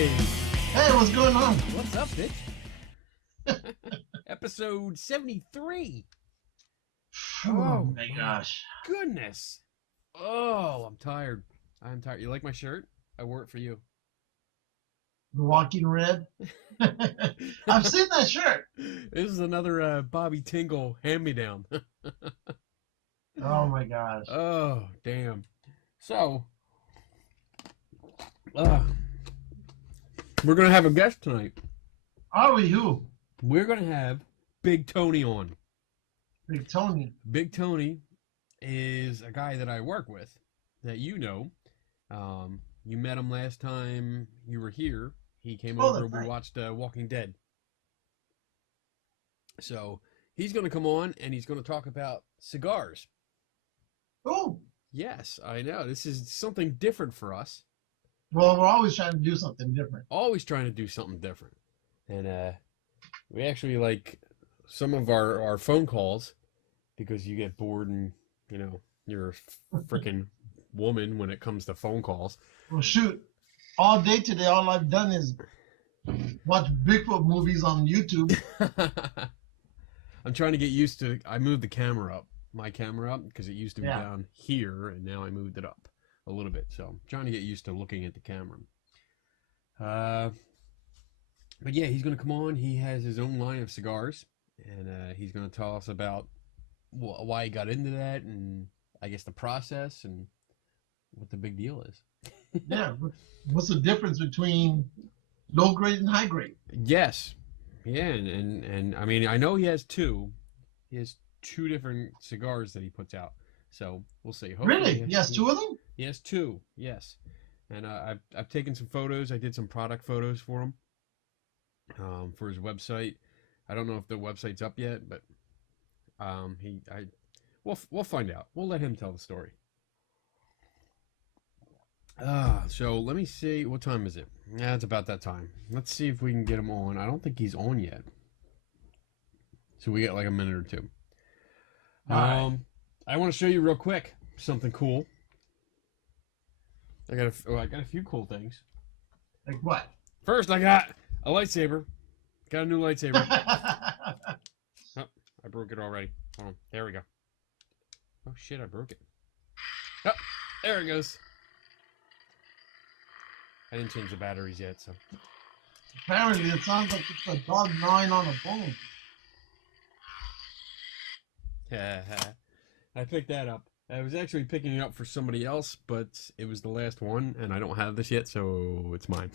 Hey, what's going on? What's up, bitch? Episode 73. Oh my gosh. Goodness. Oh, I'm tired. I'm tired. You like my shirt? I wore it for you. The Walking Red. I've seen that shirt. This is another Bobby Tingle hand-me-down. Oh my gosh. Oh, damn. So, we're going to have a guest tonight. Are we who? We're going to have Big Tony on. Big Tony. Big Tony is a guy that I work with that you know. You met him last time you were here. He came over and we watched Walking Dead. So he's going to come on and he's going to talk about cigars. Oh. Yes, I know. This is something different for us. Well, we're always trying to do something different. Always trying to do something different. And we actually like some of our phone calls because you get bored and, you know, you're a freaking woman when it comes to phone calls. Well, shoot. All day today, all I've done is watch Bigfoot movies on YouTube. I'm trying to get used to, I moved the camera up, my camera up, because it used to be down here, and now I moved it up a little bit. So I'm trying to get used to looking at the camera. But yeah, he's going to come on. He has his own line of cigars, and he's going to tell us about why he got into that, and I guess the process, and what the big deal is. Yeah, what's the difference between low grade and high grade? Yes, yeah, and I mean, I know he has two. He has two different cigars that he puts out. So we'll see. Hopefully, really? He has two of them? He has two. Yes, and I've taken some photos. I did some product photos for him. For his website. I don't know if the website's up yet, but we'll find out. We'll let him tell the story. So let me see. What time is it? Yeah, it's about that time. Let's see if we can get him on. I don't think he's on yet. So we got like a minute or two. Right. I want to show you real quick something cool. I got a few cool things. Like what? First, I got a lightsaber. Got a new lightsaber. Oh, I broke it already. Hold on. There we go. Oh shit, I broke it. Oh, there it goes. I didn't change the batteries yet, so. Apparently, it sounds like it's a dog gnawing on a bone. I picked that up. I was actually picking it up for somebody else, but it was the last one, and I don't have this yet, so it's mine.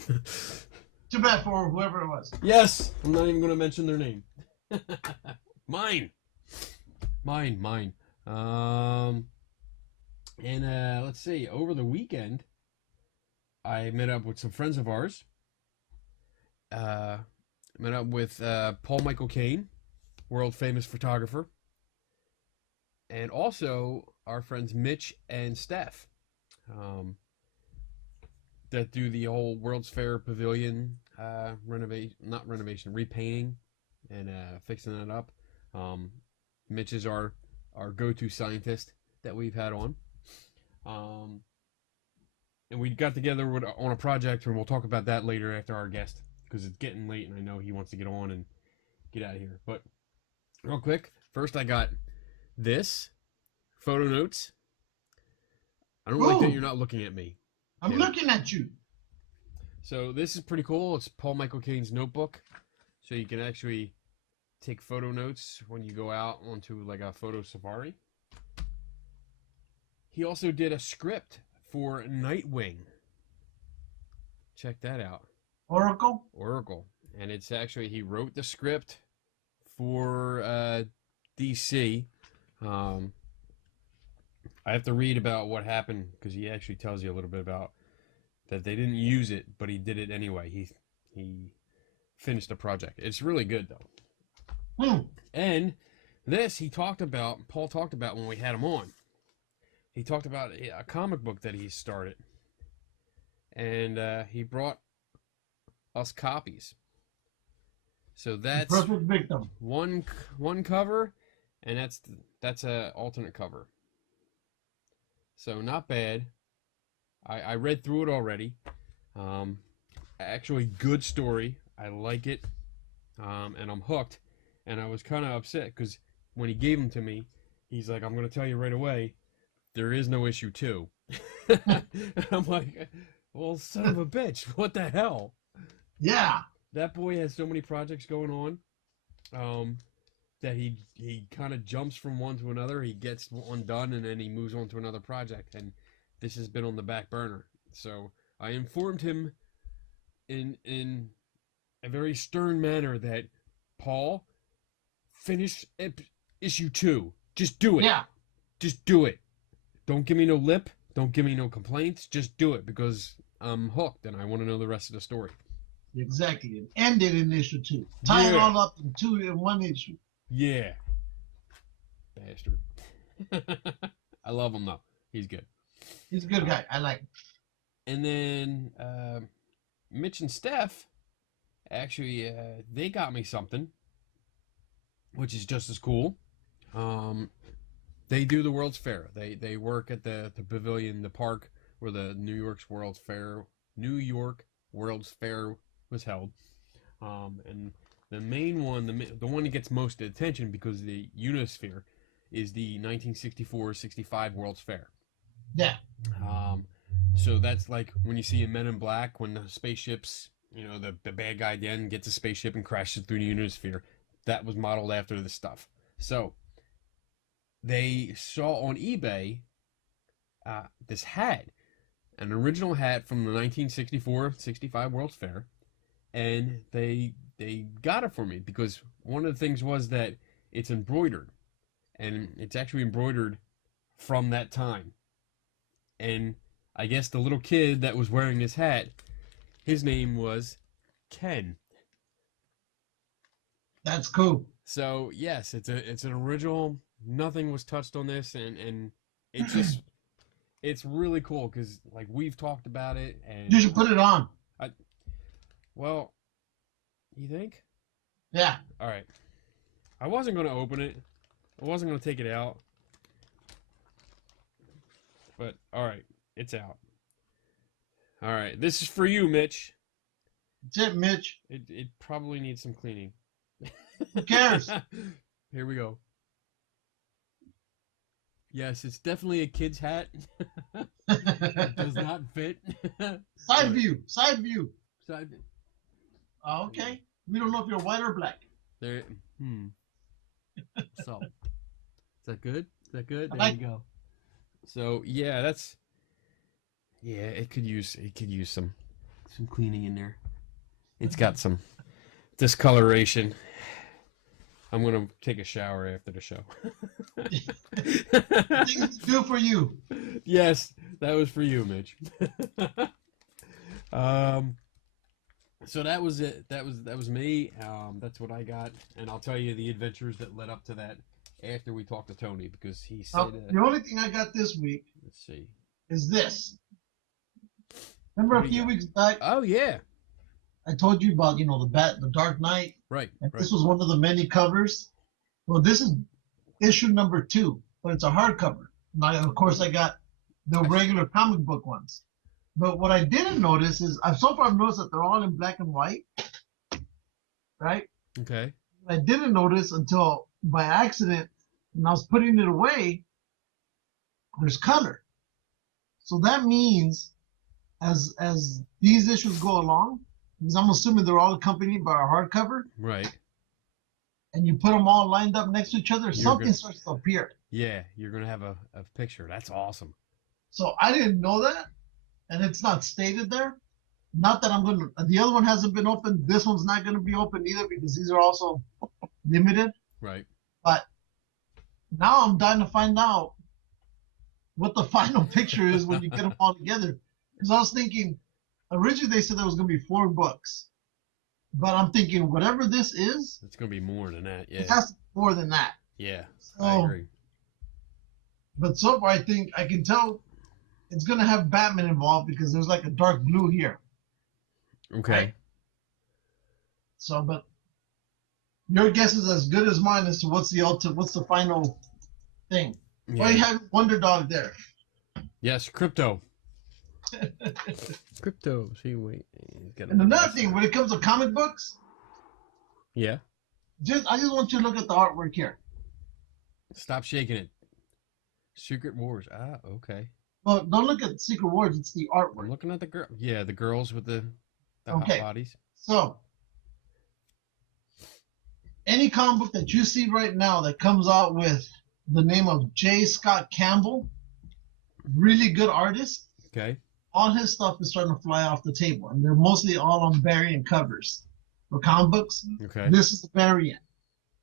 Too bad for whoever it was. Yes! I'm not even going to mention their name. Mine! Mine. Let's see. Over the weekend, I met up with some friends of ours. Met up with Paul Michael Caine, world-famous photographer. And also our friends Mitch and Steph. That do the whole World's Fair Pavilion repainting and fixing that up. Mitch is our go-to scientist that we've had on. And we got together on a project, and we'll talk about that later after our guest, because it's getting late, and I know he wants to get on and get out of here. But real quick, first I got this photo notes. I don't like that you're not looking at me. I'm looking at you. So this is pretty cool. It's Paul Michael Caine's notebook. So you can actually take photo notes when you go out onto like a photo safari. He also did a script for Nightwing. Check that out. Oracle? And it's actually, he wrote the script for DC. I have to read about what happened, because he actually tells you a little bit about that they didn't use it, but he did it anyway. He finished the project. It's really good, though. And this, Paul talked about when we had him on. He talked about a comic book that he started. And he brought us copies. So that's Perfect victim. One cover, and that's a alternate cover. So not bad. I read through it already. actually good story. I like it, and I'm hooked. And I was kind of upset because when he gave them to me, he's like, "I'm going to tell you right away, there is no issue 2." And I'm like, "Well, son of a bitch, what the hell?" Yeah. That boy has so many projects going on, that he kind of jumps from one to another. He gets one done, and then he moves on to another project. And this has been on the back burner. So I informed him in a very stern manner that, Paul, finish issue 2. Just do it. Yeah. Just do it. Don't give me no lip. Don't give me no complaints. Just do it because I'm hooked and I want to know the rest of the story. Exactly. And end it in issue 2. Tie it all up in one issue. Yeah. Bastard. I love him though. He's good. He's a good guy. I like him. And then Mitch and Steph, actually, they got me something, which is just as cool. They do the World's Fair. They work at the pavilion, the park where the New York World's Fair was held. And the main one, the one that gets most attention because of the Unisphere, is the 1964-65 World's Fair. Yeah. So that's like when you see in Men in Black, when the spaceships, the bad guy at the end gets a spaceship and crashes through the Unisphere. That was modeled after this stuff. So they saw on eBay this hat, an original hat from the 1964-65 World's Fair, and they got it for me because one of the things was that it's embroidered, and it's actually embroidered from that time. And I guess the little kid that was wearing this hat, his name was Ken. That's cool. So yes, it's an original. Nothing was touched on this, and it's just it's really cool because like we've talked about it, and you should put it on. Well, you think? Yeah. All right. I wasn't going to open it. I wasn't going to take it out. But all right, it's out. All right, this is for you, Mitch. That's it, Mitch. It probably needs some cleaning. Who cares? Here we go. Yes, it's definitely a kid's hat. It does not fit. Side view. Side view. Side. Oh, okay. We don't know if you're white or black. There. So, is that good? Is that good? There like you go. So yeah, it could use some cleaning in there. It's got some discoloration. I'm gonna take a shower after the show. Things to do for you. Yes, that was for you, Mitch. So that was it. That was me. That's what I got, and I'll tell you the adventures that led up to that after we talked to Tony because he said. The only thing I got this week. Let's see. Is this? Remember a few weeks back? Oh yeah. I told you about the Dark Knight. Right. And right. This was one of the many covers. Well, this is issue number 2, but it's a hardcover. Now, of course, I got the regular comic book ones. But what I didn't notice is I've noticed that they're all in black and white, right? Okay. I didn't notice until by accident when I was putting it away. There's color, so that means as these issues go along, because I'm assuming they're all accompanied by a hardcover, right? And you put them all lined up next to each other, something starts to appear. Yeah, you're gonna have a picture. That's awesome. So I didn't know that, and it's not stated there. Not that I'm gonna. The other one hasn't been opened. This one's not gonna be open either because these are also limited. Right. But now I'm dying to find out what the final picture is when you get them all together. Because I was thinking, originally they said there was going to be 4 books. But I'm thinking, whatever this is, it's going to be more than that. Yeah. It has to be more than that. Yeah, so, I agree. But so far, I think I can tell it's going to have Batman involved because there's like a dark blue here. Okay. Right? So, but your guess is as good as mine as to what's the final thing. Yeah. Well, you have Wonder Dog there. Yes, Crypto. Crypto. See, wait. He's got And another thing, when it comes to comic books, yeah. I just want you to look at the artwork here. Stop shaking it. Secret Wars. Ah, okay. Well, don't look at Secret Wars. It's the artwork. I'm looking at the girl. Yeah, the girls with the hot bodies. So, any comic book that you see right now that comes out with the name of J. Scott Campbell, really good artist. Okay. All his stuff is starting to fly off the table, and they're mostly all on variant covers for comic books. Okay. This is a variant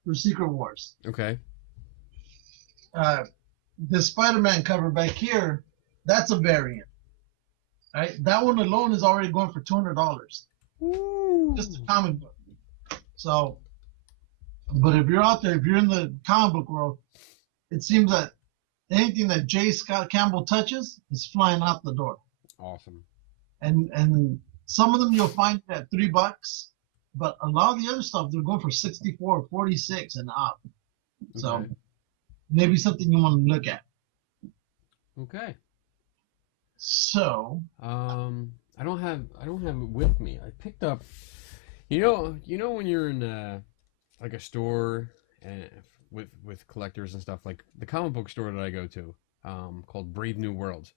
for Secret Wars. Okay. The Spiderman cover back here, that's a variant. Right? That one alone is already going for $200. Just a comic book. So, but if you're out there, if you're in the comic book world, it seems that anything that J. Scott Campbell touches is flying out the door. Awesome. And some of them you'll find at $3, but a lot of the other stuff they're going for 64, 46 and up. So Okay. maybe something you want to look at. Okay. So I don't have it with me. I picked up. You know when you're in like a store and with collectors and stuff, like the comic book store that I go to, called Brave New Worlds.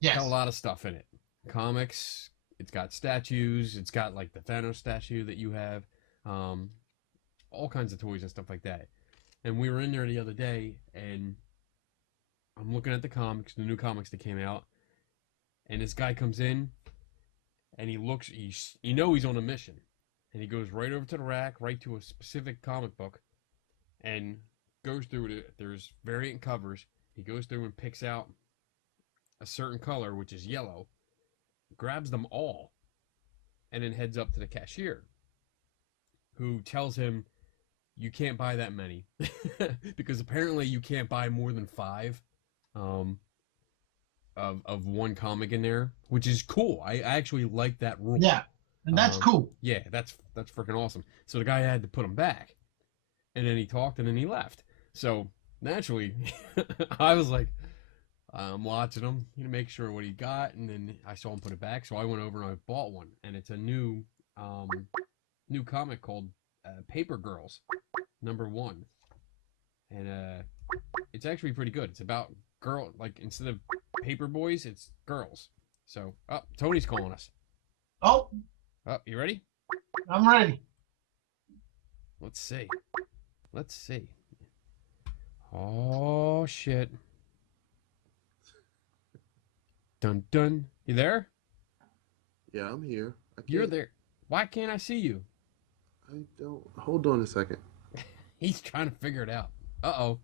yes, It's got a lot of stuff in it. Comics. It's got statues. It's got like the Thanos statue that you have. All kinds of toys and stuff like that. And we were in there the other day, and I'm looking at the comics, the new comics that came out, and this guy comes in, and he looks. He's on a mission, and he goes right over to the rack, right to a specific comic book, and goes through it. There's variant covers. He goes through and picks out a certain color, which is yellow, grabs them all, and then heads up to the cashier, who tells him, you can't buy that many, because apparently you can't buy more than 5 of one comic in there, which is cool. I actually like that rule. yeah, and that's cool. Yeah, that's freaking awesome. So the guy had to put them back, and then he talked, and then he left. So naturally, I was like, I'm watching him, make sure what he got, and then I saw him put it back. So I went over and I bought one, and it's a new comic called Paper Girls #1, and it's actually pretty good. It's about like instead of paper boys, it's girls. So, Tony's calling us. Oh, You ready? I'm ready. Let's see. Oh shit! Dun dun. You there? Yeah, I'm here. You're there. Why can't I see you? I don't. Hold on a second. He's trying to figure it out. Uh-oh.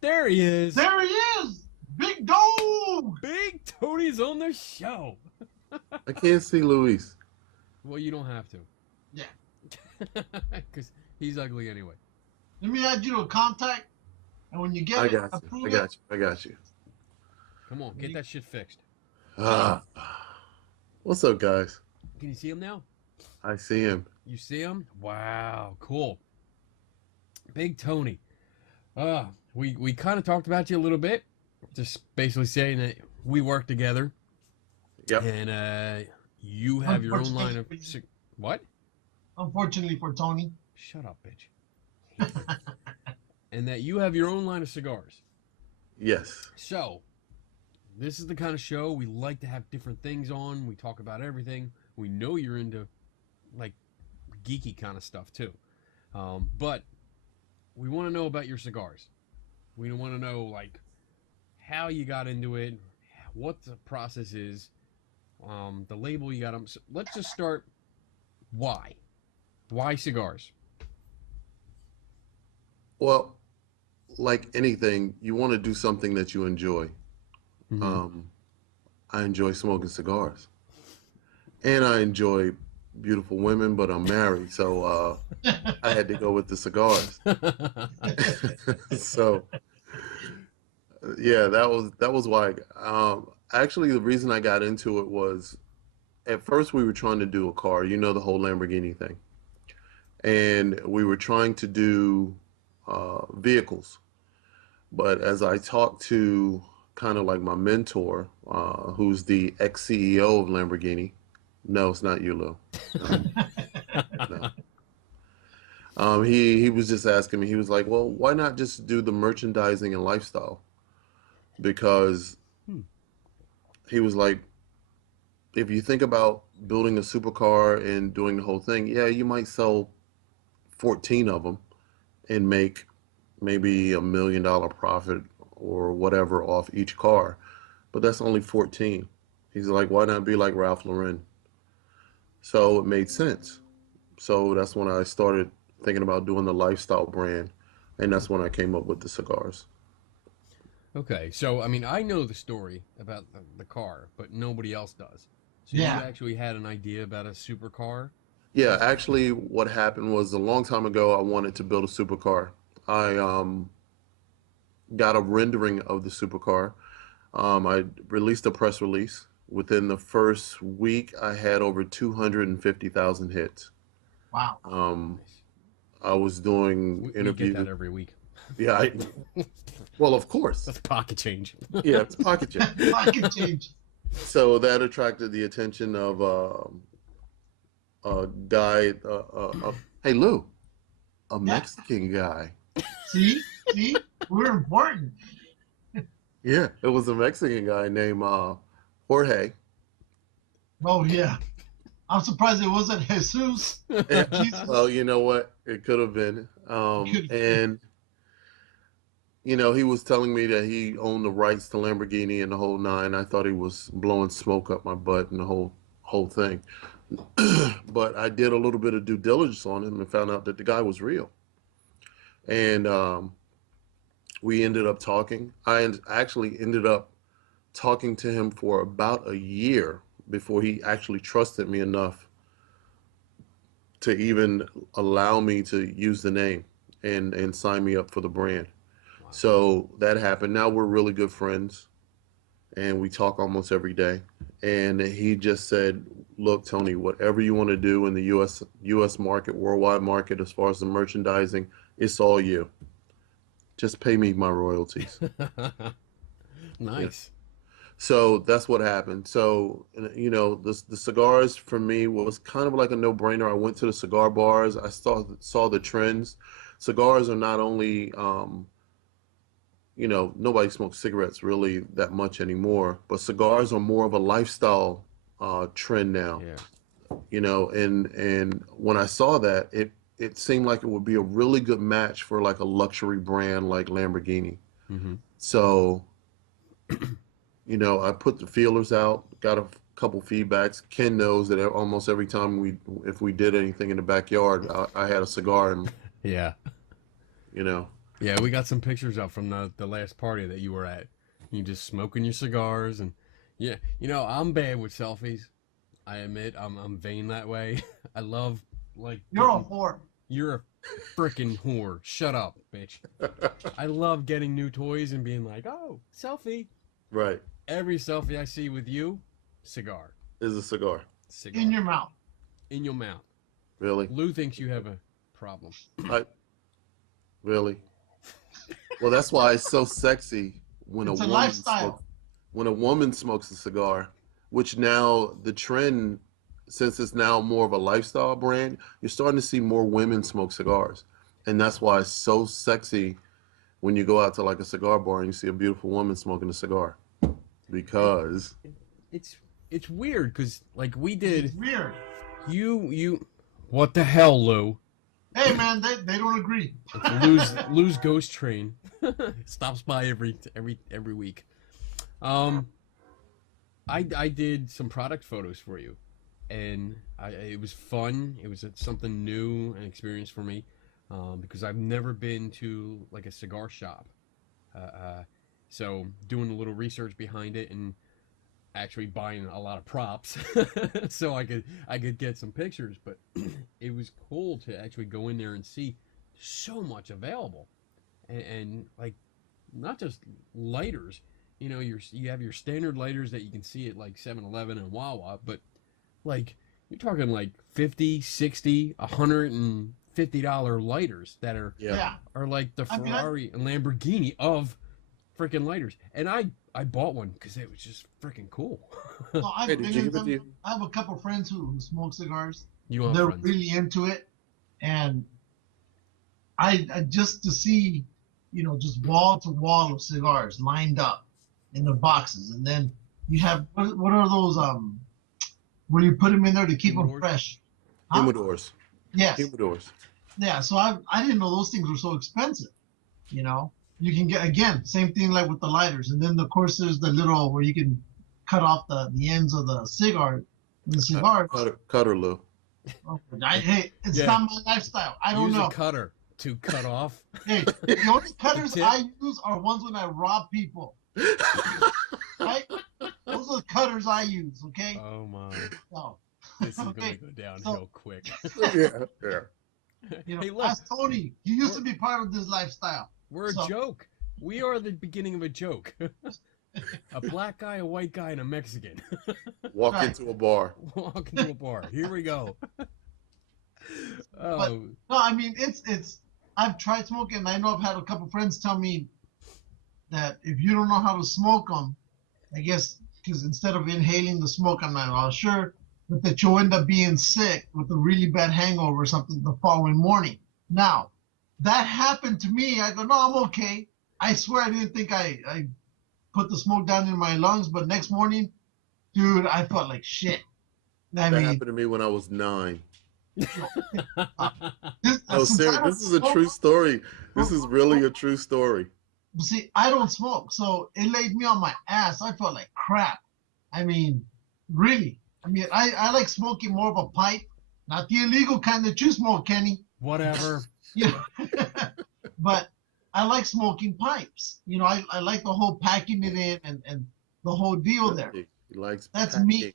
There he is. There he is. Big dog. Big Tony's on the show. I can't see Luis. Well, you don't have to. Yeah. Because he's ugly anyway. Let me add you to a contact, and when you get I it, got you. approve I it. got you. I got you. Come on, get that shit fixed. What's up, guys? Can you see him now? I see him. You see him? Wow, cool. Big Tony. We kind of talked about you a little bit. Just basically saying that we work together. Yep. And you have your own line of... What? Unfortunately for Tony. Shut up, bitch. And that you have your own line of cigars. Yes. So, this is the kind of show we like to have different things on. We talk about everything. We know you're into, like, geeky kind of stuff, too. But we want to know about your cigars. We want to know, like, how you got into it, what the process is, the label you got them. So let's just start. Why? Why cigars? Well, like anything, you want to do something that you enjoy. Mm-hmm. I enjoy smoking cigars, and I enjoy beautiful women, but I'm married, so I had to go with the cigars. So, yeah, that was why. Actually, the reason I got into it was, at first we were trying to do a car, the whole Lamborghini thing, and we were trying to do vehicles. But as I talked to kind of like my mentor, who's the ex-CEO of Lamborghini. No, it's not you, Lou. No. He was just asking me. He was like, "Well, why not just do the merchandising and lifestyle?" Because he was like, if you think about building a supercar and doing the whole thing, yeah, you might sell 14 of them and make maybe $1 million profit or whatever off each car, but that's only 14. He's like, why not be like Ralph Lauren? So it made sense. So that's when I started thinking about doing the lifestyle brand, and that's when I came up with the cigars. Okay, so I mean, I know the story about the car, but nobody else does. So Yeah. you actually had an idea about a supercar? Yeah, actually, what happened was a long time ago, I wanted to build a supercar. I got a rendering of the supercar. I released a press release. Within the first week, I had over 250,000 hits. Wow. Nice. I was doing We get interviews. that every week. Yeah, well, of course. That's pocket change. Yeah, it's pocket change. Pocket change. So that attracted the attention of a guy. Hey, Lou, a Mexican guy. See, we're important. Yeah, it was a Mexican guy named Jorge. Oh yeah. I'm surprised it wasn't Jesus. Jesus. Well, you know what? It could have been. And you know, he was telling me that he owned the rights to Lamborghini and the whole nine. I thought he was blowing smoke up my butt and the whole thing. But I did a little bit of due diligence on him and found out that the guy was real. And we ended up talking. I actually ended up talking to him for about a year before he actually trusted me enough to even allow me to use the name and sign me up for the brand. Wow. So that happened. Now we're really good friends and we talk almost every day. And he just said, look, Tony, whatever you want to do in the US market, worldwide market, as far as the merchandising, it's all you. Just pay me my royalties. Nice. Yeah. So that's what happened. So, you know, the cigars for me was kind of like a no-brainer. I went to the cigar bars. I saw the trends. Cigars are not only, you know, nobody smokes cigarettes really that much anymore, but cigars are more of a lifestyle trend now. Yeah. You know, and when I saw that, it seemed like it would be a really good match for like a luxury brand like Lamborghini. Mm-hmm. So, you know, I put the feelers out, got a couple feedbacks. Ken knows that almost every time if we did anything in the backyard, I had a cigar and, Yeah. you know. Yeah, we got some pictures up from the last party that you were at. You just smoking your cigars and yeah, you know, I'm bad with selfies. I admit I'm vain that way. I love like You're a whore. You're a freaking whore. Shut up, bitch. I love getting new toys and being like, "Oh, selfie." Right. Every selfie I see with you, cigar. Is a cigar. Cigar. In your mouth. In your mouth. Really? Lou thinks you have a problem. Really? Well, that's why it's so sexy when It's a a woman lifestyle. when a woman smokes a cigar, which now the trend, since it's now more of a lifestyle brand, you're starting to see more women smoke cigars. And that's why it's so sexy when you go out to like a cigar bar and you see a beautiful woman smoking a cigar. Because It's weird because like we did. It's weird. You. What the hell, Lou? Hey man, they don't agree. Lou's ghost train stops by every week. I did some product photos for you, and it was fun. It was something new, an experience for me, because I've never been to like a cigar shop. So doing a little research behind it and actually buying a lot of props so I could get some pictures, but it was cool to actually go in there and see so much available, and like not just lighters, you know, you have your standard lighters that you can see at like 7-Eleven and Wawa, but like you're talking like 50, 60, $150 lighters that yeah. are like the Ferrari and Lamborghini of freaking lighters. And I I bought one because it was just freaking cool. So I've Hey, did you been in give it to them. you? I have a couple friends who smoke cigars. You want They're friends? really into it, and I just to see, just wall to wall of cigars lined up in the boxes, and then you have what are those where you put them in there to keep them Humidors? fresh? Huh? Humidors. Yes. Humidors. Yeah. So I didn't know those things were so expensive. You know, you can get again same thing like with the lighters, and then of course there's the little where you can cut off the ends of the cigar. The cigars. Cutter, Lou. Hey, it's Yeah. not my lifestyle. I don't Use know. a cutter to cut off. Hey, the only cutters tip? I use are ones when I rob people. Right? Those are the cutters I use. Okay. Oh my! So, This is okay, gonna go downhill quick. Yeah. Hey, look. ask Tony. He used to be part of this lifestyle. We're a joke. We are the beginning of a joke. A black guy, a white guy, and a Mexican. Walk into a bar. Walk into a bar. Here we go. Oh. But, no, I mean it's. I've tried smoking, and I know I've had a couple friends tell me that if you don't know how to smoke them, I guess because instead of inhaling the smoke, I'm not all sure, but that you'll end up being sick with a really bad hangover or something the following morning. Now, that happened to me. I go, no, I'm okay. I swear I didn't think I put the smoke down in my lungs, but next morning, dude, I felt like shit. That happened to me when I was 9. No, Since serious. I don't This is a smoke- true story. This is really a true story. See, I don't smoke, so it laid me on my ass. I felt like crap. I mean, really. I mean, I like smoking more of a pipe, not the illegal kind that you smoke, Kenny. Whatever. Yeah. But I like smoking pipes. I like the whole packing it in and the whole deal there. He likes That's packing. me.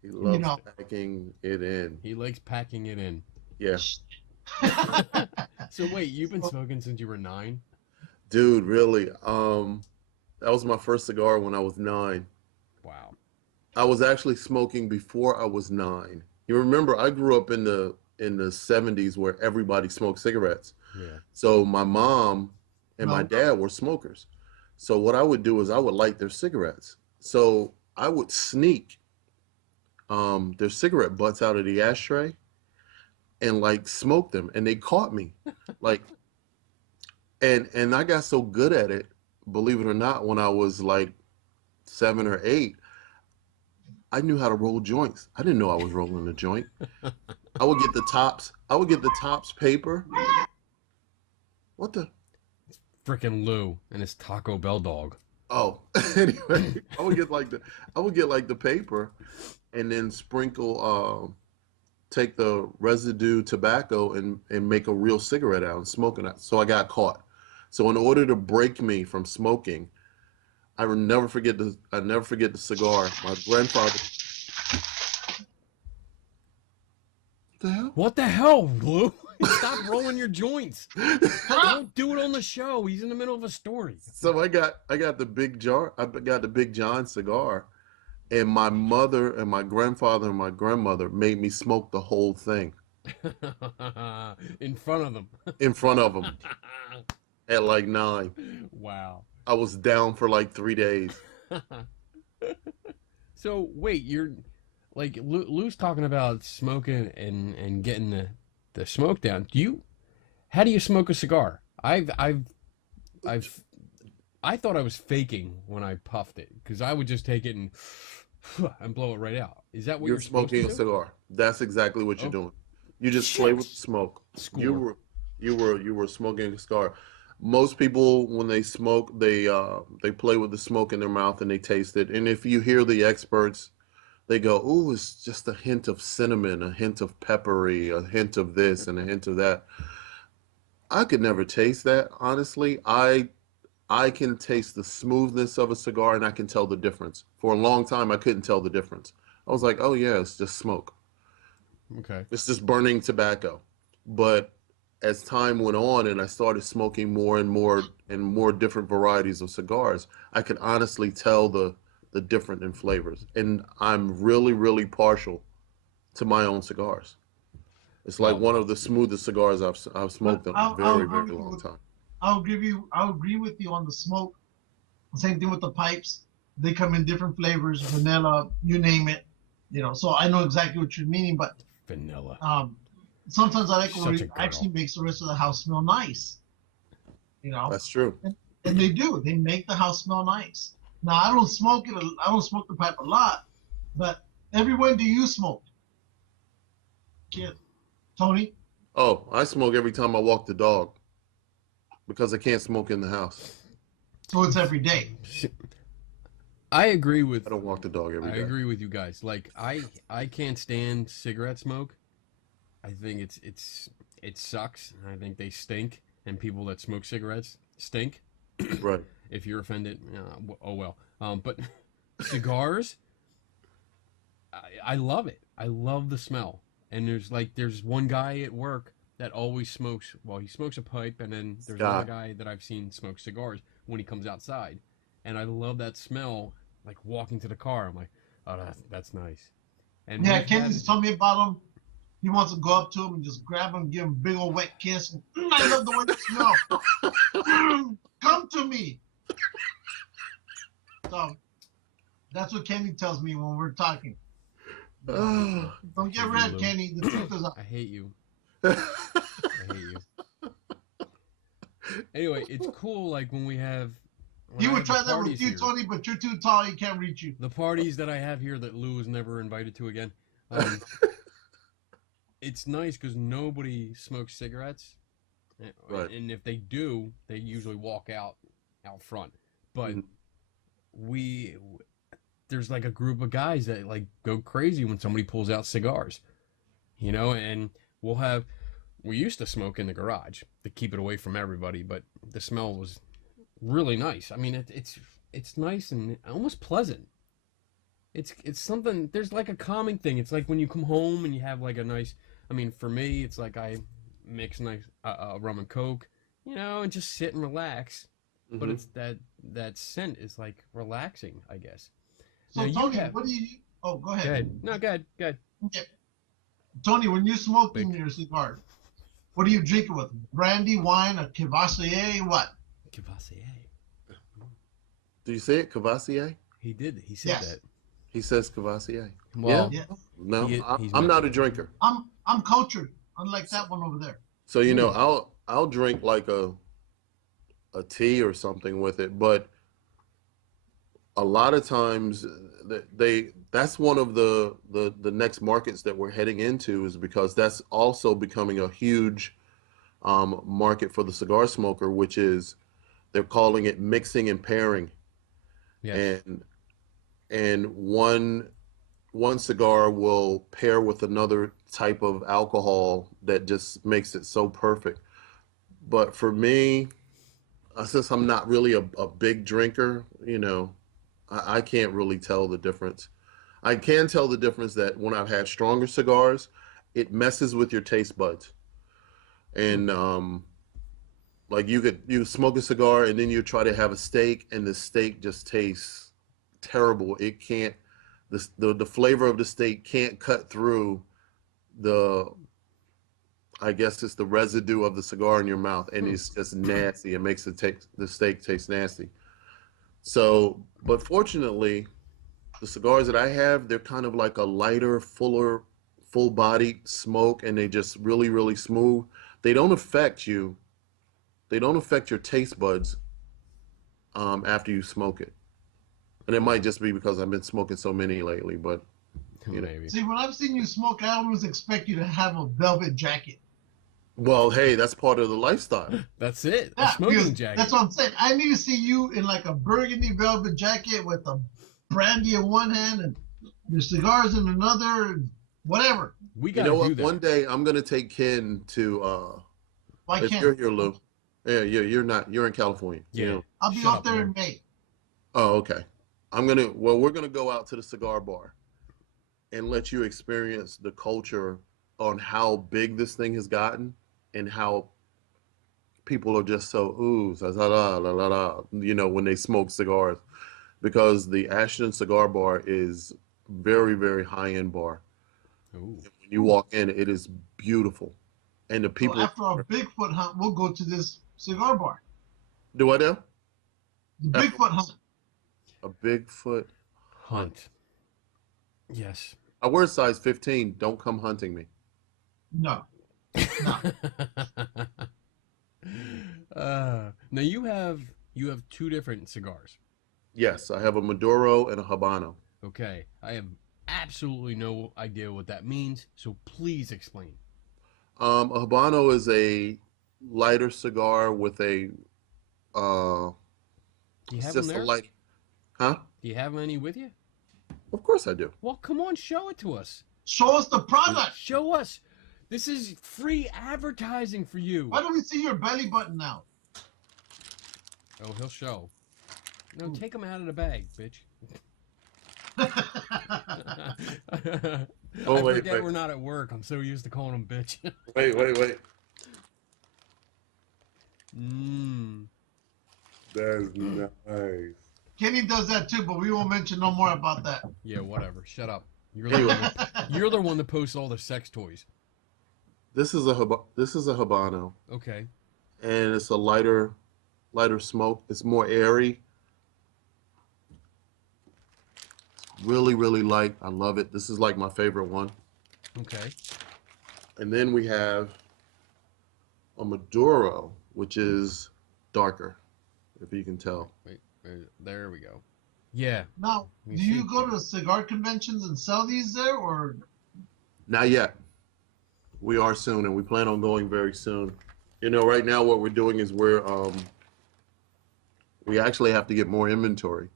He loves packing it in. He likes packing it in. Yeah. So wait, you've been smoking since you were 9? Dude, really. That was my first cigar when I was 9. Wow. I was actually smoking before I was 9. You remember I grew up in the 70s where everybody smoked cigarettes. Yeah. So my mom and my dad were smokers. So what I would do is I would light their cigarettes. So I would sneak their cigarette butts out of the ashtray and like smoke them, and they caught me. Like and I got so good at it, believe it or not, when I was like 7 or 8, I knew how to roll joints. I didn't know I was rolling a joint. I would get the tops paper. What the? Frickin' Lou and his Taco Bell dog. Oh, anyway, I would get like the paper, and then sprinkle, take the residue tobacco and make a real cigarette out and smoke it out. So I got caught. So in order to break me from smoking, I will never forget the cigar. My grandfather. What the hell? What the hell, Lou? Stop rolling your joints. Don't do it on the show. He's in the middle of a story. So I got the big jar. I got the Big John cigar, and my mother and my grandfather and my grandmother made me smoke the whole thing In front of them. in front of them at like 9. Wow. I was down for like 3 days. So wait, you're like Lou's talking about smoking and getting the smoke down. How do you smoke a cigar? I thought I was faking when I puffed it because I would just take it and blow it right out. Is that what you're smoking a cigar? That's exactly what you're doing. You just play with the smoke. Score. You were smoking a cigar. Most people, when they smoke, they play with the smoke in their mouth and they taste it. And if you hear the experts, they go, "Ooh, it's just a hint of cinnamon, a hint of peppery, a hint of this, and a hint of that." I could never taste that, honestly. I can taste the smoothness of a cigar, and I can tell the difference. For a long time, I couldn't tell the difference. I was like, "Oh yeah, it's just smoke. Okay. It's just burning tobacco." But as time went on and I started smoking more and more different varieties of cigars, I could honestly tell the different in flavors. And I'm really, really partial to my own cigars. It's like one of the smoothest cigars I've smoked in a very, very long time. I'll agree with you on the smoke, Same thing with the pipes. They come in different flavors, vanilla, you name it. So I know exactly what you're meaning, but Vanilla. sometimes I like when Such a it girl. actually makes the rest of the house smell nice. That's true. And they do. They make the house smell nice. Now I don't smoke it. I don't smoke the pipe a lot, but everyone do you smoke? Yeah, Tony. Oh, I smoke every time I walk the dog because I can't smoke in the house. So it's every day. I agree with. I don't walk the dog every day. I agree with you guys. Like I can't stand cigarette smoke. I think it sucks. I think they stink, and people that smoke cigarettes stink. Right. If you're offended, oh well. But cigars, I love it. I love the smell. And there's one guy at work that always smokes. Well, he smokes a pipe, and then there's another guy that I've seen smoke cigars when he comes outside, and I love that smell. Like walking to the car, I'm like, oh, that's nice. And yeah, Kenny's told me about him. He wants to go up to him and just grab him, give him a big old wet kiss. And, I love the way you smell. Come to me. So that's what Kenny tells me when we're talking. Don't get red, Kenny. The truth is out. I hate you. I hate you. Anyway, it's cool. Like when we have. He would try that with you, Tony, but you're too tall. He can't reach you. The parties that I have here that Lou is never invited to again. It's nice because nobody smokes cigarettes, right. And if they do, they usually walk out front. But there's like a group of guys that like go crazy when somebody pulls out cigars, and we used to smoke in the garage to keep it away from everybody, but the smell was really nice. I mean, it's nice and almost pleasant. It's something. There's like a calming thing. It's like when you come home and you have like a nice. I mean, for me, it's like I mix nice rum and coke, and just sit and relax. Mm-hmm. But it's that scent is like relaxing, I guess. So now, Tony, what do you? Oh, go ahead. Go ahead. No, go ahead. Okay. Tony, when you're smoking your cigar, what do you drink it with? Brandy, wine, a Cavassier, what? Cavassier. Do you say it, Cavassier? He did. He said that. He says Cavassier. Well, yeah. No, I'm not a drinker. I'm cultured, unlike that one over there. So I'll drink like a tea or something with it, but a lot of times that's one of the next markets that we're heading into, is because that's also becoming a huge market for the cigar smoker, which is they're calling it mixing and pairing. Yes. And one cigar will pair with another type of alcohol that just makes it so perfect. But for me, since I'm not really a big drinker, I can't really tell the difference. I can tell the difference that when I've had stronger cigars, it messes with your taste buds. And like you smoke a cigar and then you try to have a steak and the steak just tastes terrible. It can't, the flavor of the steak can't cut through I guess it's the residue of the cigar in your mouth, and it's just nasty. It makes the steak taste nasty. So, but fortunately, the cigars that I have, they're kind of like a lighter, full-bodied smoke, and they just really, really smooth. They don't affect you. They don't affect your taste buds after you smoke it. And it might just be because I've been smoking so many lately, but maybe. See, when I've seen you smoke, I always expect you to have a velvet jacket. Well, hey, that's part of the lifestyle. That's it. A smoking jacket. That's what I'm saying. I need to see you in like a burgundy velvet jacket with a brandy in one hand and your cigars in another, whatever. We got to do that. One day I'm going to take Ken to, Why if can't you're here, Lou. Yeah, you're not. You're in California. Yeah. I'll be out there in May. Oh, okay. We're going to go out to the cigar bar and let you experience the culture on how big this thing has gotten and how people are just so when they smoke cigars, because the Ashton Cigar Bar is very, very high-end bar. Ooh. When you walk in, it is beautiful, and the people. So after our Bigfoot hunt, we'll go to this cigar bar. Do what now? The Bigfoot hunt. A Bigfoot hunt. Yes. I wear size 15. Don't come hunting me. No. No. Now you have two different cigars. Yes, I have a Maduro and a Habano. Okay, I have absolutely no idea what that means, so please explain. A Habano is a lighter cigar with a Do you have them just a there? light. Huh? Do you have any with you? Of course I do. Well, come on, show it to us. Show us the product. Show us. This is free advertising for you. Why don't we see your belly button now? Oh, he'll show. No, take them out of the bag, bitch. Oh, I wait, forget wait. we're not at work. I'm so used to calling them bitch. Wait. Mmm. That's nice. Kenny does that too, but we won't mention no more about that. Yeah, whatever. Shut up. Anyway. You're the one that posts all the sex toys. This is a Habano, Okay. and it's a lighter smoke. It's more airy. Really, really light. I love it. This is like my favorite one. Okay. And then we have a Maduro, which is darker, if you can tell. Wait, there we go. Yeah. Now, You do see- you go to cigar conventions and sell these there, or? Not yet. We are soon, and we plan on going very soon. You know, right now what we're doing is we actually have to get more inventory.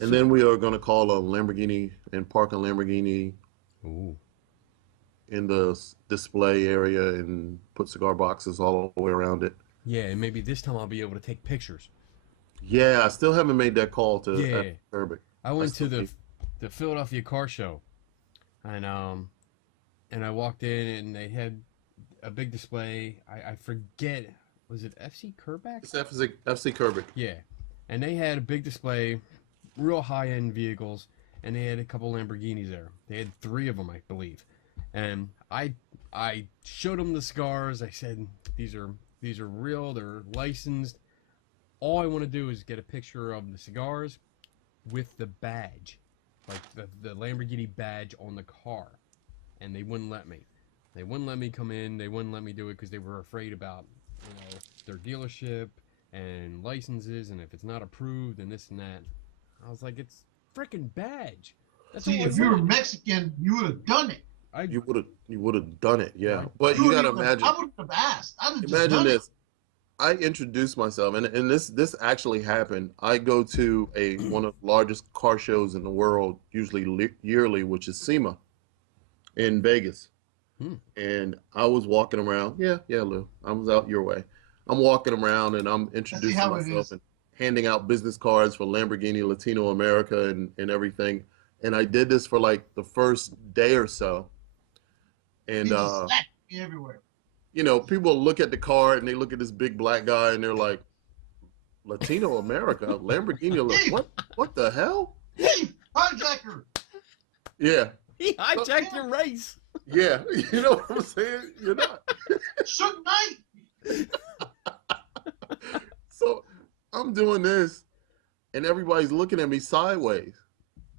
And then we are going to call a Lamborghini and park a Lamborghini Ooh. in the display area and put cigar boxes all the way around it. Yeah, and maybe this time I'll be able to take pictures. Yeah, I still haven't made that call to Yeah. Herbert. I went to still the Philadelphia car show, and I walked in and they had a big display. I forget, was it FC Kerbeck? It's FC Kerbick. Yeah, and they had a big display, real high end vehicles, and they had a couple Lamborghinis there. They had 3 of them, I believe, and I showed them the cigars. I said these are real. They're licensed. All I want to do is get a picture of the cigars with the badge, like the Lamborghini badge on the car, and they wouldn't let me. They wouldn't let me come in. They wouldn't let me do it because they were afraid about, their dealership and licenses, and if it's not approved and this and that. I was like, it's freaking badge. That's See, all I if you were wanted. Mexican, you would have done it. You would have done it, yeah. Right. But you got to wouldn't imagine. I wouldn't have asked. I'd have just Imagine done this. I introduced myself, and this actually happened. I go to one of the largest car shows in the world, usually yearly, which is SEMA in Vegas. And I was walking around. Yeah, Lou. I was out your way. I'm walking around and I'm introducing how it myself is. and handing out business cards for Lamborghini Latino America and everything. And I did this for like the first day or so. And He just slapped me everywhere. you know, people look at the car and they look at this big black guy and they're like, Latino America, Lamborghini, what the hell? Hey, hijacker! Yeah, He hijacked your race. yeah, you know what I'm saying? You're not. Shook Knight! So I'm doing this and everybody's looking at me sideways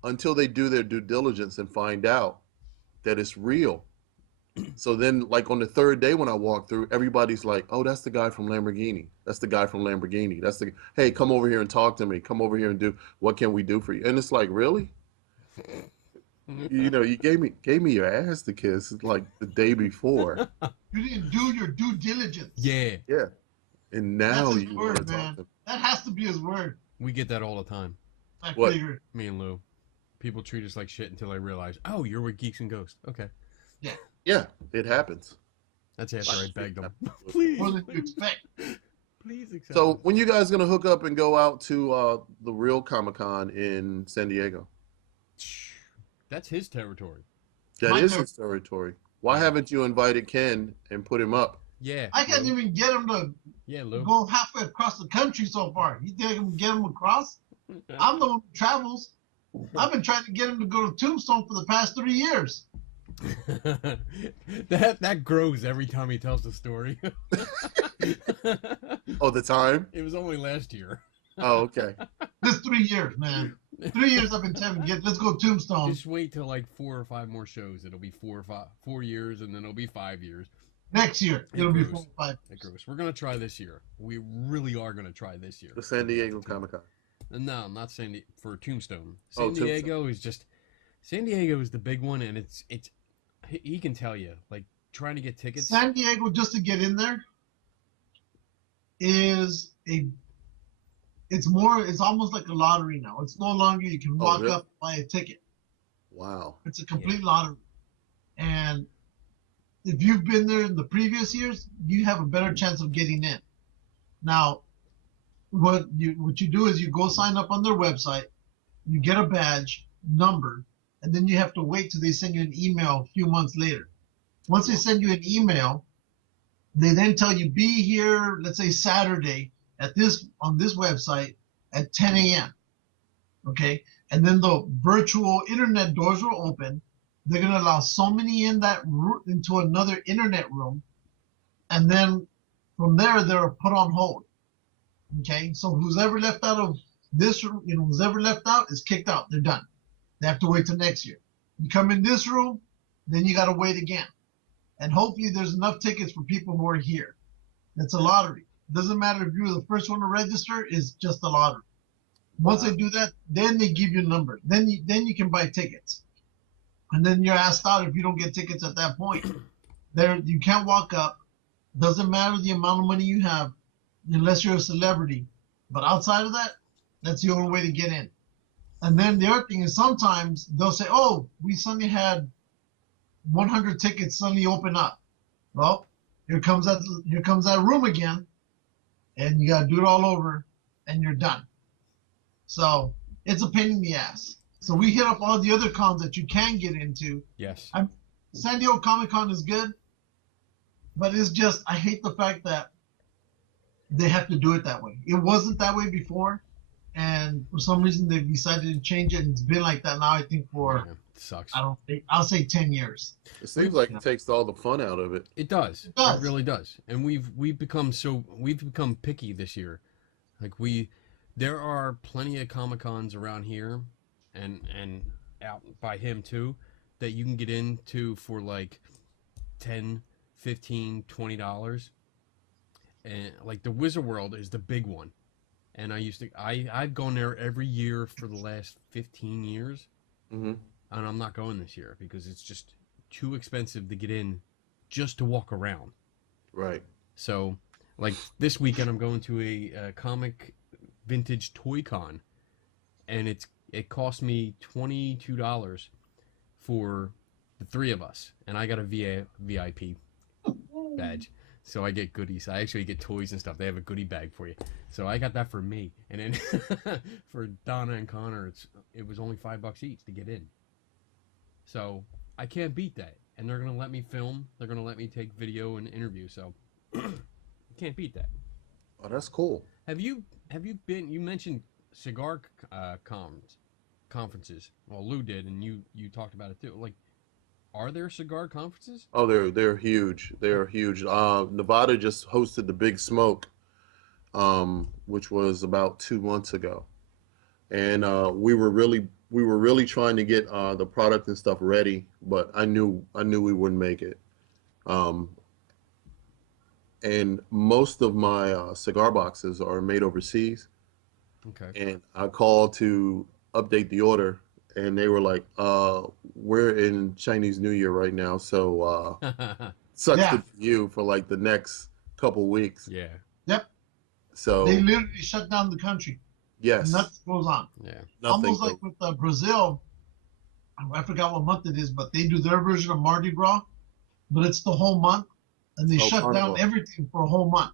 until they do their due diligence and find out that it's real. So then, like on the 3rd day when I walk through, everybody's like, "Oh, that's the guy from Lamborghini. That's the guy from Lamborghini. Hey, come over here and talk to me. Come over here and do what can we do for you?" And it's like, really? You know, you gave me your ass to kiss like the day before. You didn't do your due diligence. Yeah, Yeah, and now That's his you want to word, talk man. to me. That has to be his word. we get that all the time. I What? figured. Me and Lou. People treat us like shit until I realize, oh, you're with Geeks and Ghosts. Okay. Yeah, it happens. That's after I begged them. Absolutely. Please, More than you please, expect. please accept So it. when you guys gonna hook up and go out to the real Comic-Con in San Diego? That's his territory. That My is ter- his territory. Why haven't you invited Ken and put him up? Yeah. I can't Lou. even get him to Yeah, Lou. go halfway across the country so far. You think I can get him across? I'm the one who travels. I've been trying to get him to go to Tombstone for the past 3 years. that grows every time he tells the story. Oh, the time? It was only last year. Oh, okay. This 3 years, man. 3 years I've been telling you, let's go Tombstone. Just wait till like 4 or 5 more shows. It'll be 4 years, and then it'll be 5 years. Next year, it'll be 4 or 5. It grows. We're gonna try this year. We really are gonna try this year. The San Diego Comic-Con. No, not for Tombstone. San Diego is just. San Diego is the big one, and it's. He can tell you, like, trying to get tickets. San Diego, just to get in there, is it's almost like a lottery now. It's no longer you can walk up and buy a ticket. Wow. It's a complete lottery. And if you've been there in the previous years, you have a better chance of getting in. Now, what you do is you go sign up on their website, you get a badge, number, and then you have to wait till they send you an email a few months later. Once they send you an email, they then tell you, be here, let's say Saturday on this website at 10 a.m. Okay? And then the virtual internet doors will open. They're going to allow so many into another internet room. And then from there, they're put on hold. Okay? So who's ever left out of this room, who's ever left out is kicked out. They're done. They have to wait till next year. You come in this room, then you got to wait again. And hopefully there's enough tickets for people who are here. It's a lottery. Doesn't matter if you're the first one to register, it's just a lottery. Once they do that, then they give you a number. Then you can buy tickets. And then you're asked out if you don't get tickets at that point. You can't walk up. Doesn't matter the amount of money you have unless you're a celebrity. But outside of that, that's the only way to get in. And then the other thing is sometimes they'll say, oh, we suddenly had 100 tickets suddenly open up. Well, here comes that room again, and you got to do it all over, and you're done. So it's a pain in the ass. So we hit up all the other cons that you can get into. Yes. San Diego Comic-Con is good, but it's just, I hate the fact that they have to do it that way. It wasn't that way before, and for some reason they've decided to change it, and it's been like that now, I think, for... Yeah, it sucks. I'll say 10 years. It seems like it takes all the fun out of it. It does. It really does. And we've become picky this year. Like there are plenty of Comic-Cons around here and out by him too that you can get into for like $10, $15, $20. And like the Wizard World is the big one. And I've gone there every year for the last 15 years. Mm-hmm. And I'm not going this year because it's just too expensive to get in just to walk around. Right. So, like this weekend, I'm going to a comic vintage toy con, and it cost me $22 for the 3 of us, and I got a VIP badge. So I get goodies. I actually get toys and stuff. They have a goodie bag for you. So I got that for me. And then for Donna and Connor, it was only $5 each to get in. So I can't beat that. And they're going to let me film. They're going to let me take video and interview. So you can't beat that. Oh, that's cool. Have you been, you mentioned cigar conferences. Well, Lou did, and you talked about it too. Like, are there cigar conferences? Oh, they're huge. They're huge. Nevada just hosted the Big Smoke, which was about 2 months ago, and we were really trying to get the product and stuff ready, but I knew we wouldn't make it. And most of my cigar boxes are made overseas. Okay. And I called to update the order. And they were like, we're in Chinese New Year right now, so sucks for you for like the next couple weeks. Yeah. Yep. So they literally shut down the country. Yes. Nothing goes on. Yeah. Almost like with Brazil, I forgot what month it is, but they do their version of Mardi Gras, but it's the whole month, and they shut down everything for a whole month.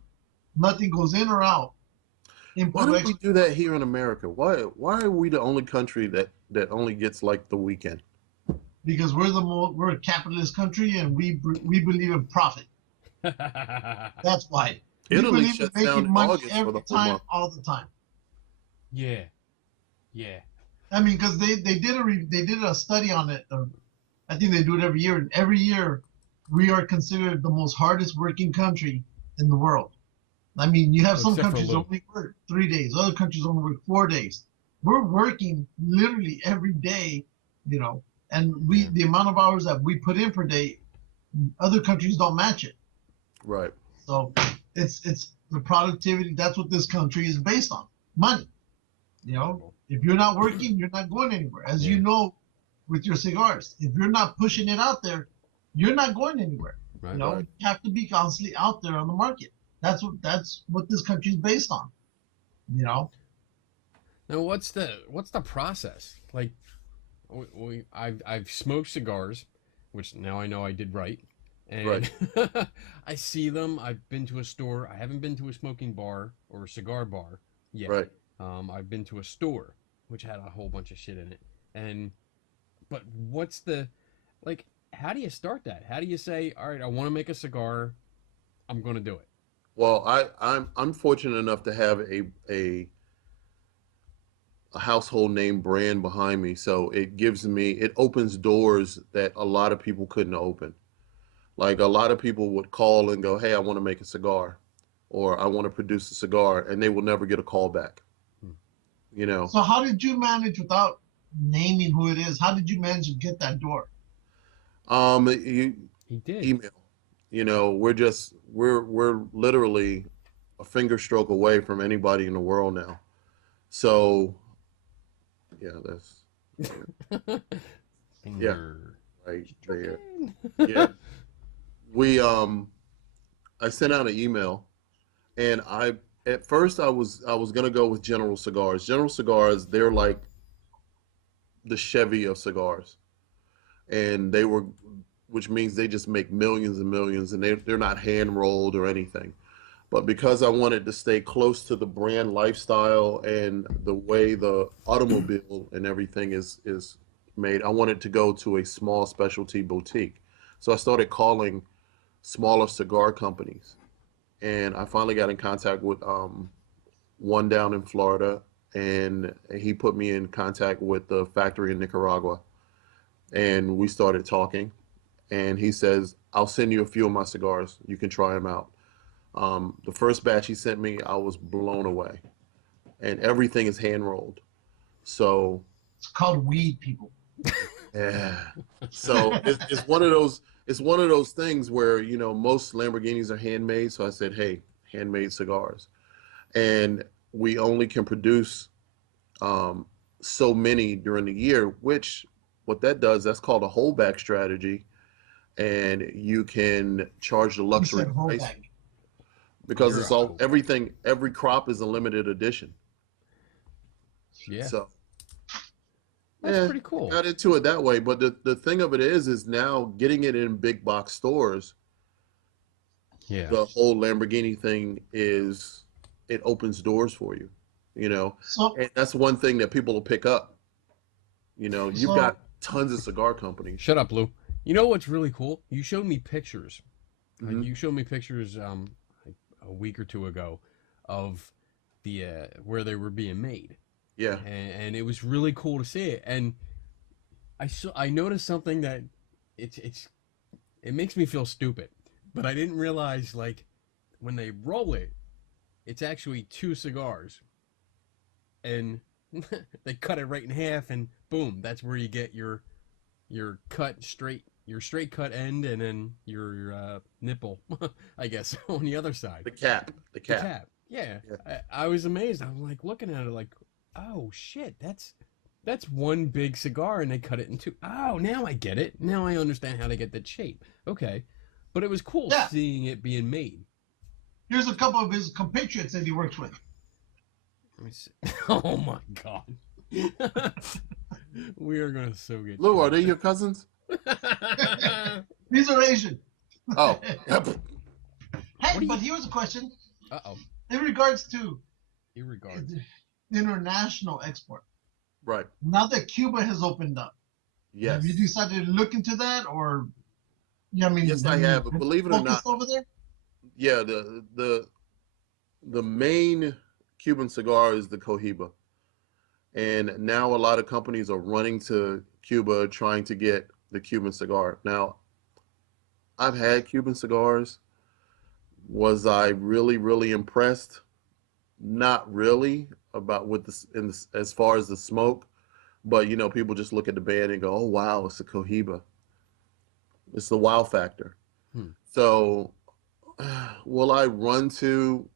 Nothing goes in or out. Why don't we do that here in America? Why are we the only country that only gets like the weekend? Because we're a capitalist country and we believe in profit. That's why. Italy shuts down in August for the whole month. All the time. Yeah. Yeah. I mean, because they did a study on it. I think they do it every year, and every year we are considered the most hardest working country in the world. I mean, you have some countries that only work 3 days, other countries only work 4 days. we're working literally every day, you know, and the amount of hours that we put in per day, other countries don't match it. Right. So it's the productivity. That's what this country is based on, money. You know, if you're not working, you're not going anywhere. As you know, with your cigars, if you're not pushing it out there, you're not going anywhere. Right. You know, you have to be constantly out there on the market. That's what this country is based on. You know. Now, what's the process? Like, I've smoked cigars, which now I know I did right, and I see them. I've been to a store. I haven't been to a smoking bar or a cigar bar yet. Right. I've been to a store which had a whole bunch of shit in it, but what's the, like, how do you start that? How do you say, all right, I want to make a cigar, I'm going to do it? Well, I'm fortunate enough to have a household name brand behind me, so it opens doors that a lot of people couldn't open. Like, a lot of people would call and go, "Hey, I want to make a cigar," or "I want to produce a cigar," and they will never get a call back. You know. So how did you manage, without naming who it is? How did you manage to get that door? He did. Email. You know, we're literally a finger stroke away from anybody in the world now. So, yeah, that's right there. Yeah, I sent out an email, and at first I was gonna go with General Cigars. General Cigars, they're like the Chevy of cigars, and which means they just make millions and millions, and they're not hand rolled or anything. But because I wanted to stay close to the brand lifestyle and the way the automobile and everything is made, I wanted to go to a small specialty boutique. So I started calling smaller cigar companies, and I finally got in contact with one down in Florida, and he put me in contact with the factory in Nicaragua, and we started talking. And he says, "I'll send you a few of my cigars. You can try them out." The first batch he sent me, I was blown away, and everything is hand rolled. So it's called weed, people. Yeah. So it's one of those things where, you know, most Lamborghinis are handmade. So I said, "Hey, handmade cigars," and we only can produce so many during the year. Which, what that does, that's called a holdback strategy, and you can charge the luxury price because it's all everything. Every crop is a limited edition. Yeah. So that's pretty cool. Got into it that way, but the thing of it is now getting it in big box stores. Yeah. The whole Lamborghini thing it opens doors for you, you know. So, and that's one thing that people will pick up. You know, you've got tons of cigar companies. Shut up, Lou. You know what's really cool? You showed me pictures. Mm-hmm. You showed me pictures like a week or two ago of the where they were being made. Yeah. And it was really cool to see it. And I noticed something that it makes me feel stupid, but I didn't realize, like, when they roll it, it's actually two cigars, and they cut it right in half, and boom, that's where you get your straight cut end, and then your nipple, I guess, on the other side. The cap. Yeah. I was amazed. I'm like looking at it like, oh shit, that's one big cigar, and they cut it in two. Oh, now I get it. Now I understand how to get that shape. Okay. But it was cool seeing it being made. Here's a couple of his compatriots that he works with. Let me see. Oh my god. We are gonna so get Lou, are they your cousins? These are Asian. Oh. Hey, but here's a question. Uh-oh. In regards to international export. Right. Now that Cuba has opened up. Yes. Have you decided to look into that, or? Yeah, I mean, yes, I have. But believe it or not, over there. Yeah, the main Cuban cigar is the Cohiba, and now a lot of companies are running to Cuba trying to get the Cuban cigar. Now, I've had Cuban cigars. Was I really, really impressed? Not really. about with this as far as the smoke, but you know, people just look at the band and go, "Oh wow, it's a Cohiba." It's the wow factor. So, will I run to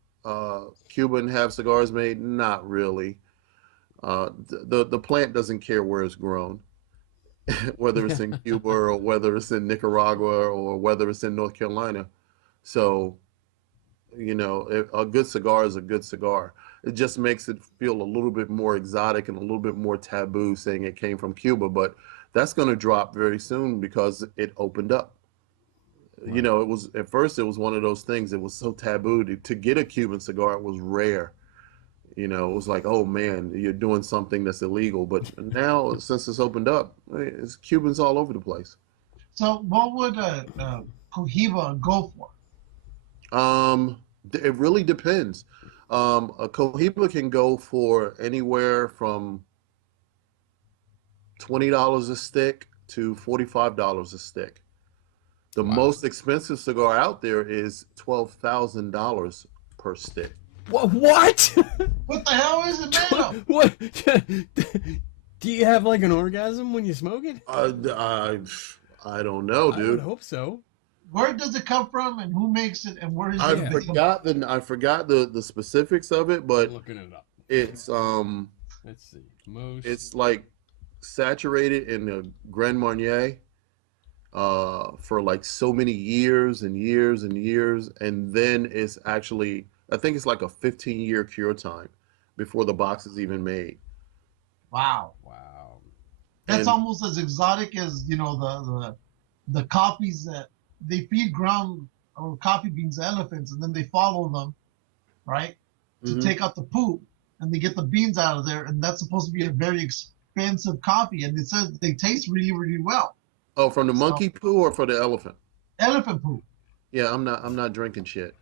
Cuba and have cigars made? Not really. The plant doesn't care where it's grown, whether it's in Cuba or whether it's in Nicaragua or whether it's in North Carolina. So, you know, a good cigar is a good cigar. It just makes it feel a little bit more exotic and a little bit more taboo saying it came from Cuba, but that's going to drop very soon because it opened up. Right. You know, it was at first it was one of those things. It was so taboo to get a Cuban cigar. It was rare. You know, it was like, oh man, you're doing something that's illegal. But now, since it's opened up, it's Cubans all over the place. So, what would Cohiba go for? It really depends. A Cohiba can go for anywhere from $20 a stick to $45 a stick. The most expensive cigar out there is $12,000 per stick. What? What the hell is it made of? What? Do you have like an orgasm when you smoke it? I don't know, dude. I would hope so. Where does it come from, and who makes it, and where is it? I forgot the specifics of it, but I'm looking it up. It's let's see. It's like saturated in the Grand Marnier for like so many years and years and years, and then it's actually, I think it's like a 15-year cure time before the box is even made. Wow. That's almost as exotic as, you know, the coffees that they feed ground or coffee beans to elephants, and then they follow them, right, to take out the poop, and they get the beans out of there, and that's supposed to be a very expensive coffee, and it says they taste really, really well. Oh, from the monkey poo or for the elephant? Elephant poo. Yeah, I'm not drinking shit.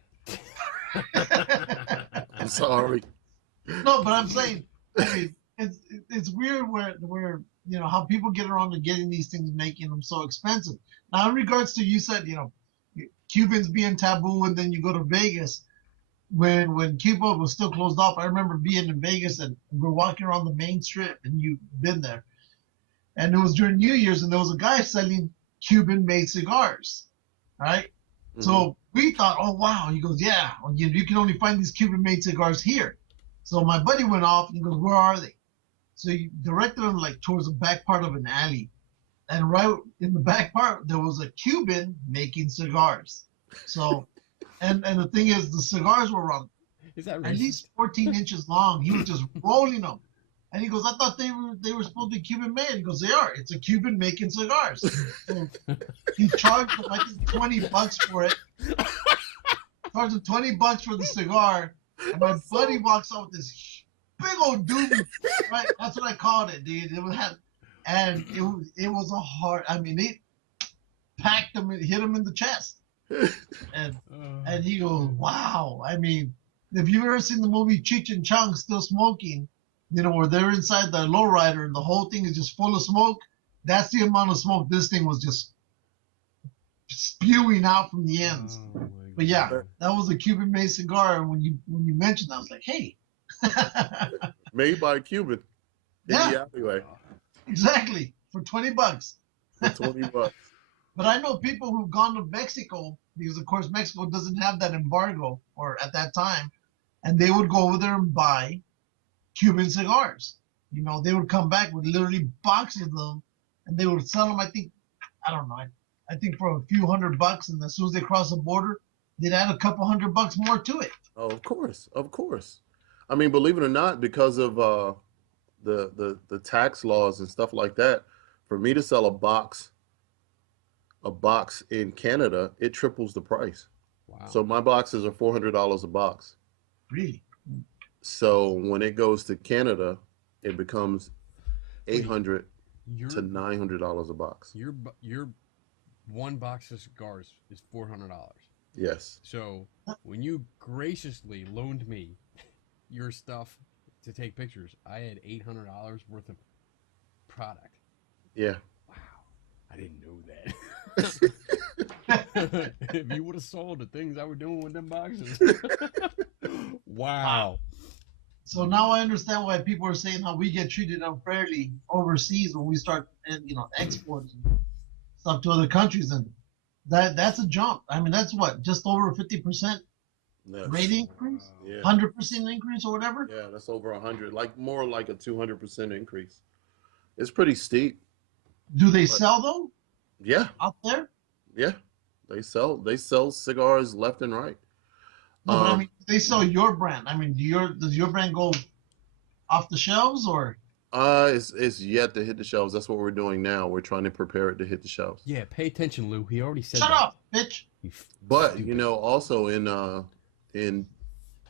I'm sorry. No, but I'm saying, I mean, it's weird where you know how people get around to getting these things, making them so expensive. Now, in regards to, you said, you know, Cubans being taboo, and then you go to Vegas. When Cuba was still closed off, I remember being in Vegas, and we're walking around the main strip, and you've been there. And it was during New Year's, and there was a guy selling Cuban-made cigars, right? So we thought, oh, wow. He goes, yeah, you can only find these Cuban-made cigars here. So my buddy went off, and he goes, where are they? So he directed him like towards the back part of an alley. And right in the back part, there was a Cuban making cigars. So, and the thing is, the cigars were around at least 14 inches long. He was just rolling them. And he goes, I thought they were supposed to be Cuban made. He goes, they are. It's a Cuban making cigars. So he charged him, I think, $20 for it. Charged him $20 for the cigar. And my buddy walks out with this big old doobie. Right? That's what I called it, dude. It was a hard. I mean, it packed him and hit him in the chest. And he goes, wow. I mean, if you've ever seen the movie Cheech and Chong Still Smoking, you know, where they're inside the lowrider and the whole thing is just full of smoke, that's the amount of smoke this thing was just spewing out from the ends. But yeah, that was a Cuban-made cigar. And when you mentioned that, I was like, hey. Made by a Cuban in the alleyway. Exactly. For $20. For $20. But I know people who've gone to Mexico, because of course Mexico doesn't have that embargo, or at that time, and they would go over there and buy Cuban cigars. You know, they would come back with literally boxes of them, and they would sell them, I think for a few $100, and as soon as they cross the border, they'd add a couple $100 more to it. Oh, of course. I mean, believe it or not, because of the tax laws and stuff like that, for me to sell a box in Canada, it triples the price. Wow. So my boxes are $400 a box. Really? So when it goes to Canada, it becomes $800 to $900 a box. Your one box of cigars is $400. Yes. So when you graciously loaned me your stuff to take pictures, I had $800 worth of product. Yeah. Wow. I didn't know that. If you would have sold the things I were doing with them boxes. Wow. So now I understand why people are saying how we get treated unfairly overseas when we start, exporting stuff to other countries, and that's a jump. I mean, that's what, just over 50% rate increase, Yeah. 100% increase or whatever. Yeah, that's over 100, like more like a 200% increase. It's pretty steep. Do they But sell them yeah, out there? yeah, they sell cigars left and right. No, but I mean, Um, they sell your brand. I mean, does your brand go off the shelves or? it's yet to hit the shelves. That's what we're doing now. We're trying to prepare it to hit the shelves. Yeah, pay attention, Lou. He already said Shut that. up, bitch. But Stupid. also in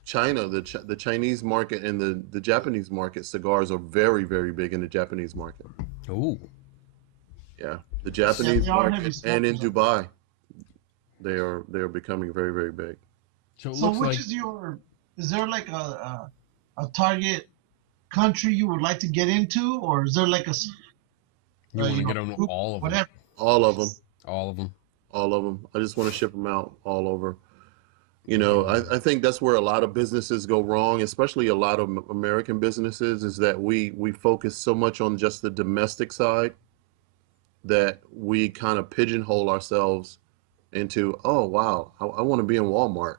China, the Chinese market and the Japanese market, cigars are very, very big in the Japanese market. Oh. Yeah, the Yeah, Japanese they are heavy market and in smokers. Dubai, they are becoming very, very big. So it So looks which like is your? Is there like a target country you would like to get into, or is there like you want to get on group, all of them. whatever? All of them, All of them. all of them. I just want to ship them out all over. I think that's where a lot of businesses go wrong, especially a lot of American businesses, is that we focus so much on just the domestic side that we kind of pigeonhole ourselves into, oh wow, I want to be in Walmart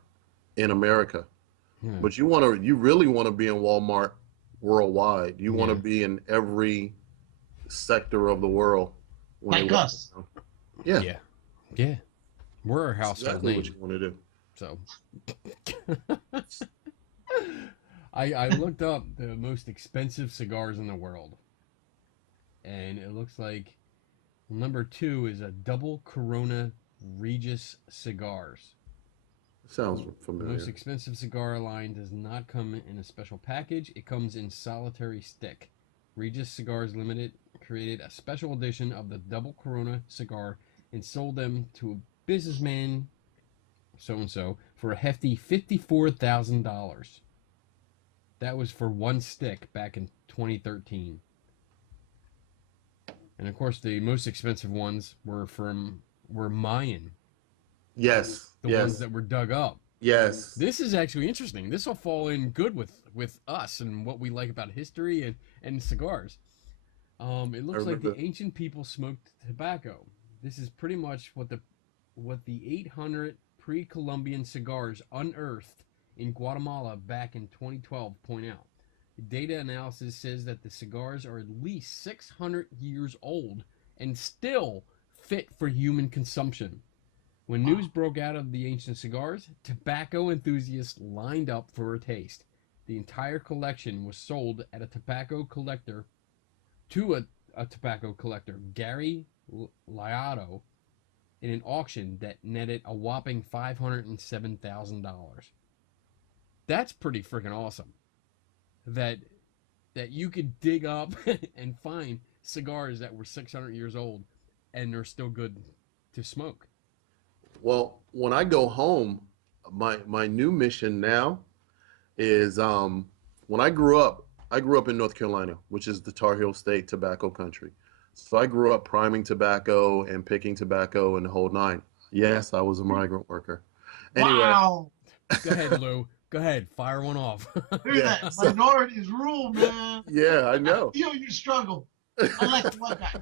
in America. Yeah. But you really want to be in Walmart worldwide. You want to Yeah. be in every sector of the world when Like they walk us. around. Yeah, Yeah. Yeah. We're a that's household exactly what name. you want to do. So I looked up the most expensive cigars in the world. And it looks like number 2 is a double Corona Regis cigars. Sounds The most familiar. expensive cigar line does not come in a special package. It comes in solitary stick. Regis Cigars Limited created a special edition of the double Corona cigar and sold them to a businessman so and so for a hefty $54,000. That was for one stick back in 2013. And of course, the most expensive ones were Mayan, Yes, the ones yes, that were dug up. yes. This is actually interesting. This will fall in good with us and what we like about history and cigars. It I looks like the remember. ancient people smoked tobacco. This is pretty much what the 800 pre-Columbian cigars unearthed in Guatemala back in 2012 point out. Data analysis says that the cigars are at least 600 years old and still fit for human consumption. When news broke out of the ancient cigars, tobacco enthusiasts lined up for a taste. The entire collection was sold at a tobacco collector to a tobacco collector, Gary Liotto, in an auction that netted a whopping $507,000. That's pretty freaking awesome. That you could dig up and find cigars that were 600 years old and they're still good to smoke. Well, when I go home, my new mission now is when I grew up in North Carolina, which is the Tar Heel State tobacco country. So I grew up priming tobacco and picking tobacco and the whole nine. Yes, I was a migrant worker. Anyway, Wow. Go ahead, Lou. Go ahead. Fire one off. Look at yeah, that. so Minorities rule, man. yeah, I I know. feel you struggle. I like the white guy.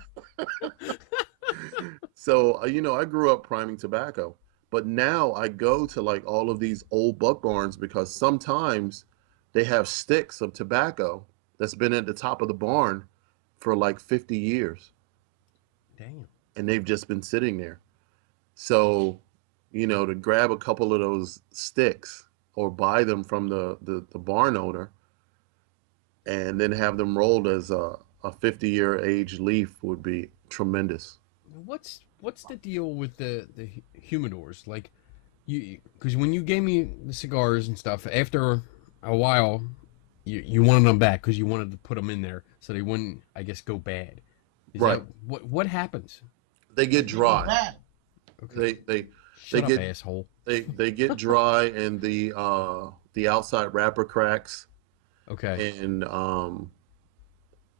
So, I grew up priming tobacco, but now I go to like all of these old buck barns because sometimes they have sticks of tobacco that's been at the top of the barn for like 50 years Damn. and they've just been sitting there. So, to grab a couple of those sticks or buy them from the barn owner and then have them rolled as a 50-year age leaf would be tremendous. What's the deal with the humidors? Like you, because when you gave me the cigars and stuff, after a while, you wanted them back because you wanted to put them in there so they wouldn't, I guess, go bad. Is Right. that what happens? They get They go dry. bad. Okay. They Shut up, get asshole. they get dry and the outside wrapper cracks Okay. and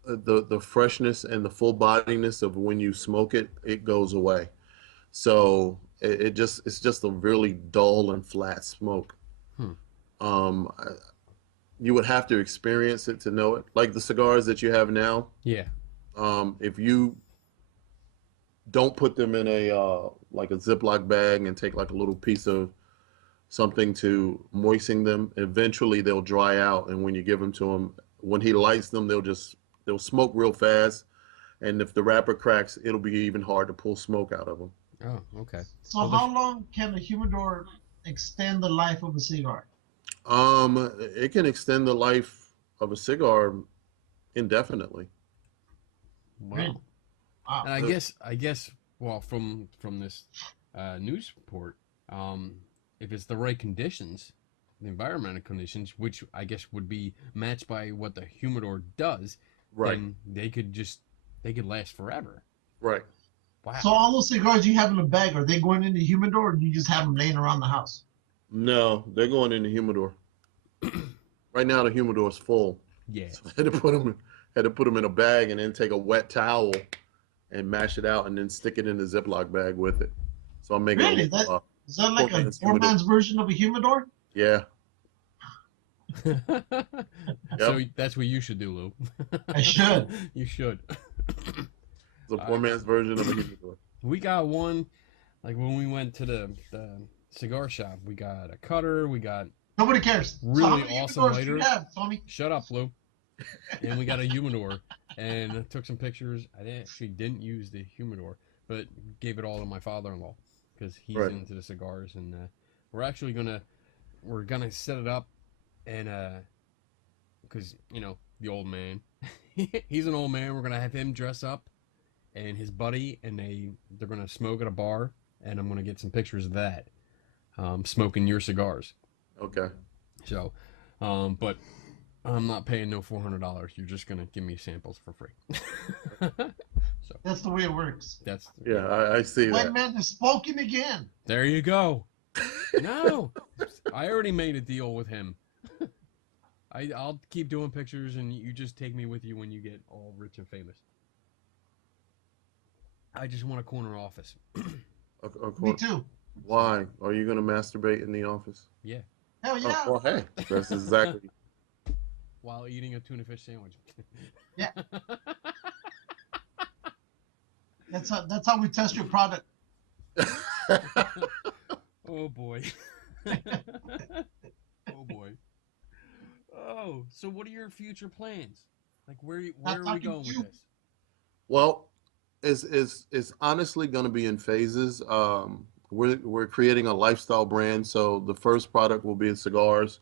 the freshness and the full bodiness of when you smoke it goes away. So it's just a really dull and flat smoke. Hmm. Um, you would have to experience it to know it. Like the cigars that you have now, Yeah. if you don't put them in a like a Ziploc bag and take like a little piece of something to moisten them, eventually they'll dry out. And when you give them to him, when he lights them, they'll smoke real fast. And if the wrapper cracks, it'll be even hard to pull smoke out of them. Oh, okay. So how long can a humidor extend the life of a cigar? It can extend the life of a cigar indefinitely. Wow. Really? Wow. And I guess, well, from this news report, if it's the right conditions, the environmental conditions, which I guess would be matched by what the humidor does, Right. then they could last forever. Right. Wow. So all those cigars you have in the bag, are they going in the humidor, or do you just have them laying around the house? No, they're going in the humidor. Right now, the humidor's full. Yeah. So I had to put them in a bag and then take a wet towel and mash it out and then stick it in the Ziploc bag with it. So I'm making Really? a little, Is that like a poor man's version of a humidor? yeah. So that's what you should do, Lou. I should. You should. It's a poor man's version of a humidor. We got one, like when we went to the cigar shop, we got a cutter, we got Nobody cares. really so how many awesome humidors do lighter. you have, Tony? Shut up, Lou. And we got a humidor, and I took some pictures. I actually didn't use the humidor, but gave it all to my father-in-law because he's Right. into the cigars, and we're gonna set it up, and because the old man, he's an old man. We're gonna have him dress up, and his buddy, and they're gonna smoke at a bar, and I'm gonna get some pictures of that, smoking your cigars. Okay. So, but I'm not paying no $400. You're just gonna give me samples for free. So That's the way it works. that's Yeah, I see White that. man is smoking again. there you go. No, I already made a deal with him. I'll keep doing pictures, and you just take me with you when you get all rich and famous. I just want a corner office. Me too. Why? Are you going to masturbate in the office? Yeah, Hell yeah. Oh, well, hey, that's exactly. while eating a tuna fish sandwich. Yeah. That's how we test your product. Oh boy. Oh boy. Oh, so what are your future plans? Like where are we talking going to with you. this? Well, it's honestly going to be in phases. We're creating a lifestyle brand, so the first product will be cigars.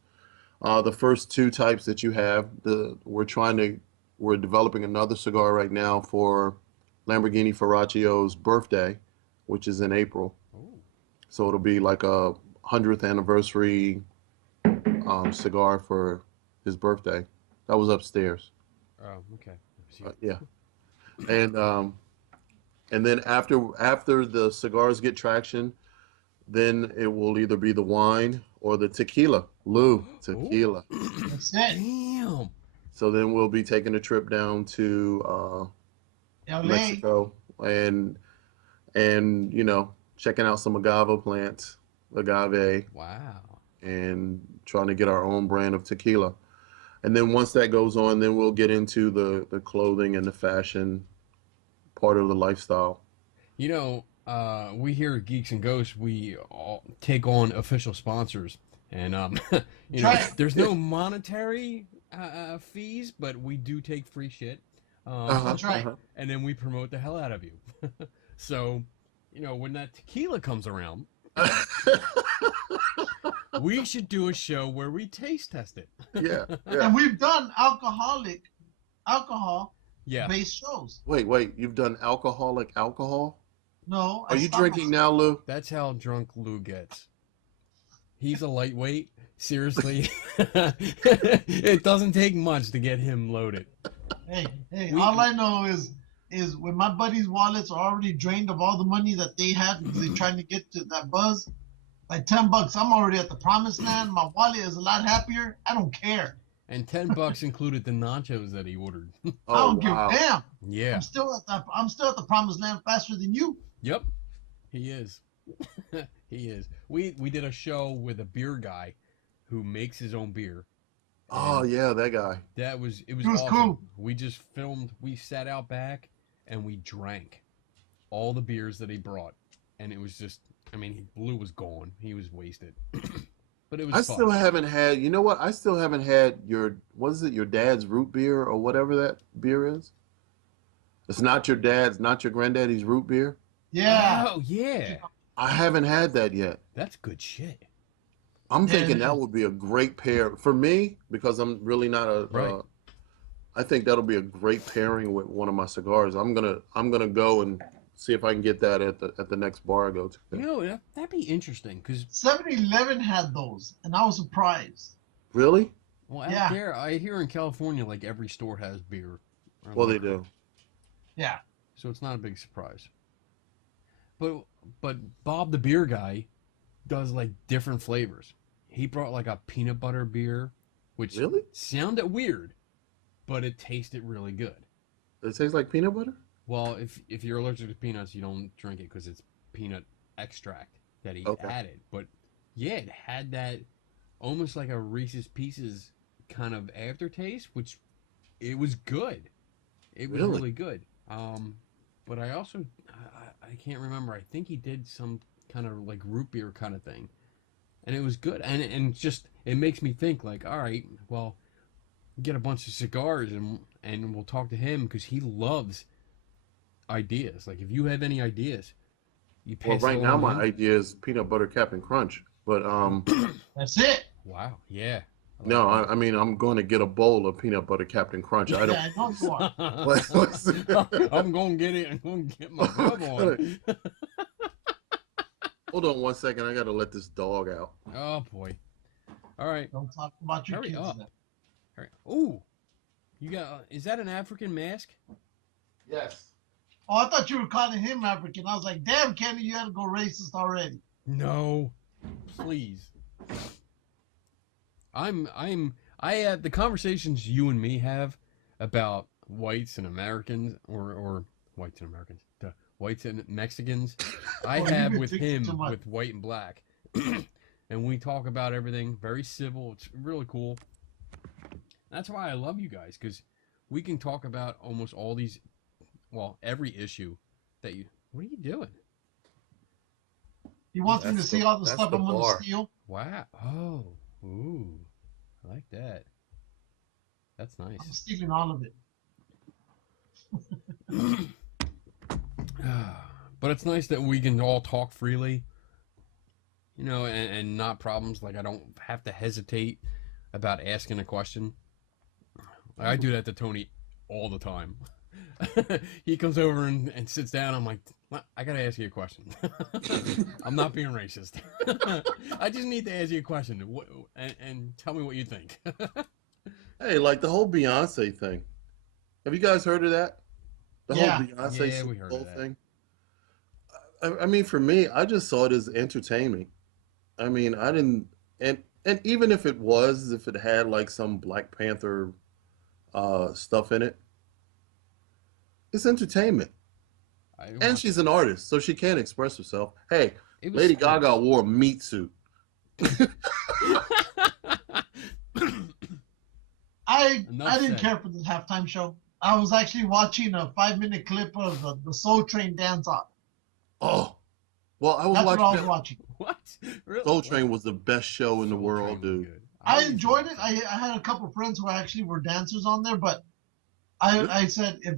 The first two types that you have, we're developing another cigar right now for Lamborghini Ferraccio's birthday, which is in April. Oh. So it'll be like a 100th anniversary cigar for his birthday. That was upstairs. Oh, okay. Yeah, and then after the cigars get traction, then it will either be the wine or the tequila. Lou, tequila. That's it. Damn. So then we'll be taking a trip down to LA. Mexico and checking out some agave plants, agave, Wow. and trying to get our own brand of tequila. And then once that goes on, then we'll get into the clothing and the fashion part of the lifestyle. We here at Geeks and Ghosts, we all take on official sponsors, and there's no monetary fees, but we do take free shit. That's right. And then we promote the hell out of you. So, when that tequila comes around, we should do a show where we taste test it. Yeah. And we've done alcohol-based Yeah. shows. Wait, you've done alcohol? No. Are you drinking now, Lou? That's how drunk Lou gets. He's a lightweight. Seriously. It doesn't take much to get him loaded. Hey, all I know is when my buddies' wallets are already drained of all the money that they had because they're trying to get to that buzz, by $10, I'm already at the promised land. My wallet is a lot happier. I don't care. And $10 included the nachos that he ordered. I don't give a damn. Yeah. I'm still at the promised land faster than you. Yep. He is. He is. We did a show with a beer guy who makes his own beer, Oh And yeah, that guy. it was It was awesome. cool. We just filmed. We sat out back and we drank all the beers that he brought, and it was just. I mean, Blue was gone. He was wasted. But it was I fun. still haven't had. You know what? I still haven't had your. What is it? Your dad's root beer or whatever that beer is. It's not your dad's, not your granddaddy's root beer. Yeah. Oh yeah, I haven't had that yet. that's good shit. I'm Yeah, thinking it that is. would be a great pair for me because I'm really not a. Right. I think that'll be a great pairing with one of my cigars. I'm gonna go and see if I can get that at the next bar I go to. You know, that'd be interesting because 7-Eleven had those, and I was surprised. Really? well, out Yeah. there, I hear in California, like every store has beer. or Well, they liquor, do. Yeah. so it's not a big surprise. But Bob the beer guy does like different flavors. He brought like a peanut butter beer, which Really? sounded weird, but it tasted really good. It tastes like peanut butter. Well, if you're allergic to peanuts, you don't drink it because it's peanut extract that he Okay. added. But yeah, it had that almost like a Reese's Pieces kind of aftertaste, which it was good. It was Really? really good. But I also I can't remember. I think he did some kind of like root beer kind of thing, and it was good. And just it makes me think like, all right, well, get a bunch of cigars and we'll talk to him because he loves ideas. Like if you have any ideas, you pass Well, it right now along to my him. idea is peanut butter Captain Crunch, but That's it. Wow, yeah. I like no, that. I mean I'm going to get a bowl of peanut butter Captain Crunch. I don't. Yeah, I know you are. I'm gonna get it. I'm gonna get my rub on. Hold on one second. I got to let this dog out. Oh boy. All right. Don't talk about your Hurry kids. up. then. All right. Ooh, you got? Is that an African mask? Yes. Oh, I thought you were calling him African. I was like, damn, Kenny, you had to go racist already. No, please. I have the conversations you and me have about whites and Americans or whites and Americans, whites and Mexicans. I Oh, have you with think him too much. with white and black, and we talk about everything very civil. It's really cool. That's why I love you guys because we can talk about almost all these, well, every issue that you. What are you doing? He wants me to That's see the- all the that's stuff the I'm going bar. to steal. Wow. Oh. Ooh. I like that. That's nice. I'm stealing all of it. But it's nice that we can all talk freely, you know, and not problems. Like I don't have to hesitate about asking a question. I do that to Tony all the time. He comes over and sits down. I'm like, I gotta ask you a question. I'm not being racist. I just need to ask you a question and tell me what you think. Hey, like the whole Beyonce thing. Have you guys heard of that? The Yeah. whole Beyonce Yeah, we Super heard Bowl of that. thing. I mean, for me, I just saw it as entertainment. I mean, I didn't, and even if it had like some Black Panther stuff in it, it's entertainment. And she's an artist, so she can express herself. Hey, It was Lady fun. Gaga wore a meat suit. I Enough didn't said. care for the halftime show. I was actually watching a 5-minute clip of the Soul Train dance off. Oh, well, I was That's what I was watching. watching. What? Really? Soul Train was the best show in the Soul world, Train was dude. good. I used to enjoyed watch it. I had a couple friends who actually were dancers on there, but I said if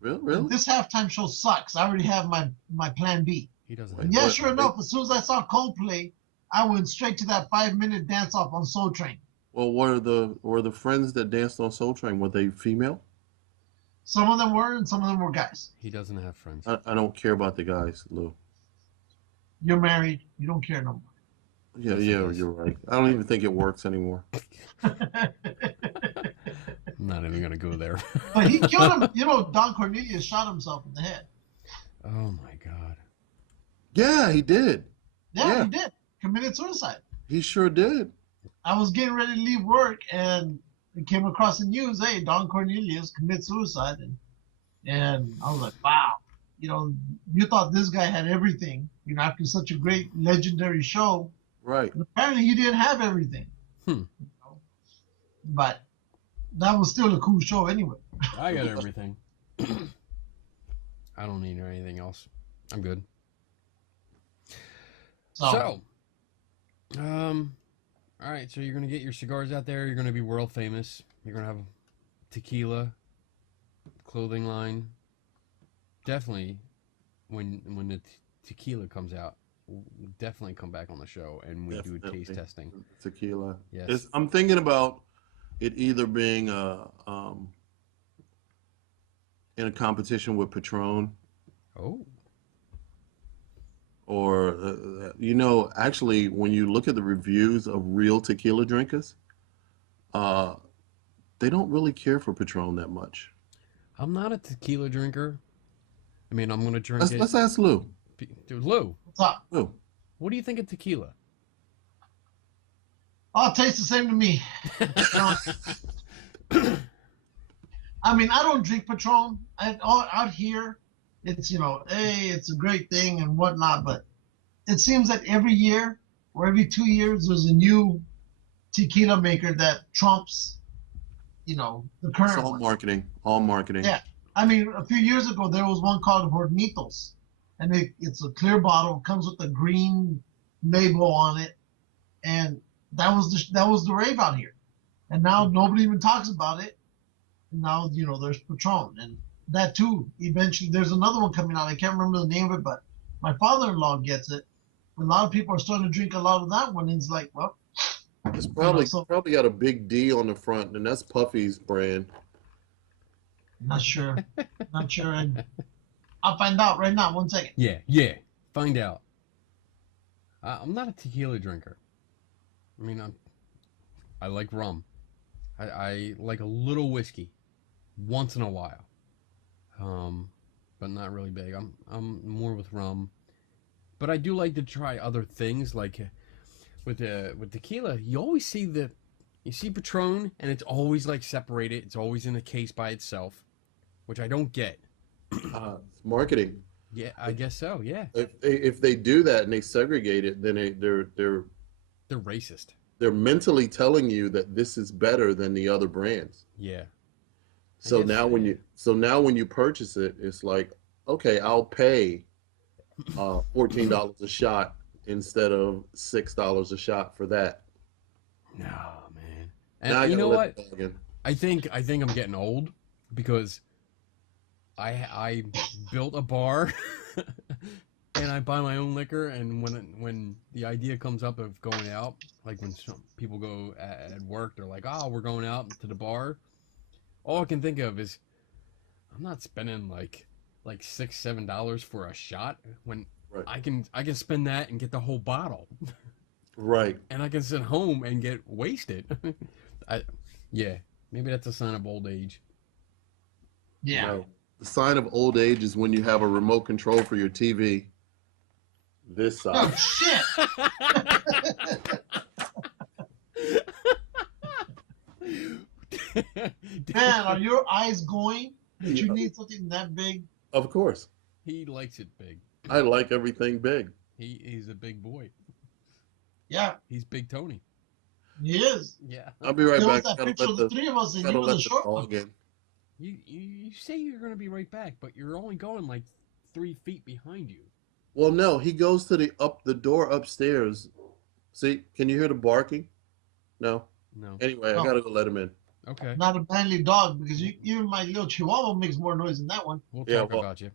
Really? this halftime show sucks, I already have my plan B. He doesn't. Wait, And yeah, what? sure enough, as soon as I saw Coldplay, I went straight to that 5-minute dance off on Soul Train. Well, were the friends that danced on Soul Train, were they female? Some of them were, and some of them were guys. He doesn't have friends. I don't care about the guys, Lou. You're married. You don't care no more. Yeah, Yes, it yeah, is. you're right. I don't even think it works anymore. I'm not even gonna go there. But he killed him. You know, Don Cornelius shot himself in the head. Oh my god. Yeah, he did. Yeah, Yeah. he did. Committed suicide. He sure did. I was getting ready to leave work, and it came across the news. Hey, Don Cornelius commit suicide, and I was like, wow. You know, you thought this guy had everything. You know, after such a great legendary show, Right. and apparently he didn't have everything. Hmm. You know? but that was still a cool show anyway. I got everything. I don't need anything else. I'm good. So, all right. So you're gonna get your cigars out there. You're gonna be world famous. You're gonna have tequila, clothing line. Definitely, when the tequila comes out, we'll definitely come back on the show and we do a taste testing. Tequila. Yes. I'm thinking about it either being in a competition with Patron. Oh. Or, actually, when you look at the reviews of real tequila drinkers, they don't really care for Patron that much. I'm not a tequila drinker. I mean, I'm going to drink it. Let's ask Lou. Dude, Lou. What's up? Lou. What do you think of tequila? Oh, it tastes the same to me. I mean, I don't drink Patron. Out here, it's, hey, it's a great thing and whatnot, but it seems that every year or every 2 years, there's a new tequila maker that trumps, the current It's all one. marketing. All marketing. Yeah. I mean, a few years ago, there was one called Hornitos, and it's a clear bottle, comes with a green label on it, and that was the rave out here. And now nobody even talks about it. And now, there's Patron, and that too. Eventually, there's another one coming out. I can't remember the name of it, but my father-in-law gets it. A lot of people are starting to drink a lot of that one, and it's like, well, it's probably got a big D on the front, and that's Puffy's brand. Not sure. Not sure. And I'll find out right now. 1 second. Yeah. Find out. I'm not a tequila drinker. I mean, I like rum. I like a little whiskey once in a while. But not really big. I'm more with rum. But I do like to try other things, like with tequila. You always see Patron, and it's always like separated. It's always in a case by itself, which I don't get. It's marketing. Yeah, I guess so. Yeah. If they do that and they segregate it, then they're racist. They're mentally telling you that this is better than the other brands. Yeah. So now when you purchase it, it's like, okay, I'll pay $14 a shot instead of $6 a shot for that. No, man. And you know what? I think I'm getting old because I built a bar and I buy my own liquor, and when the idea comes up of going out, like when some people go at work, they're like, "Oh, we're going out to the bar." All I can think of is I'm not spending like $6-7 for a shot when right. I can spend that and get the whole bottle. Right. And I can sit home and get wasted. Maybe that's a sign of old age. Yeah. No. The sign of old age is when you have a remote control for your TV. This side. Oh shit! Man, are your eyes going that you need something that big? Of course. He likes it big. I like everything big. He's a big boy. Yeah. He's Big Tony. He is. Yeah. I'll be right back. There was that picture of the three of us, and you were the short one. You say you're going to be right back, but you're only going like 3 feet behind you. Well, no, he goes to the door upstairs. See, can you hear the barking? No. Anyway, I gotta go let him in. Okay. Not a manly dog, because even my little Chihuahua makes more noise than that one. We'll talk about you.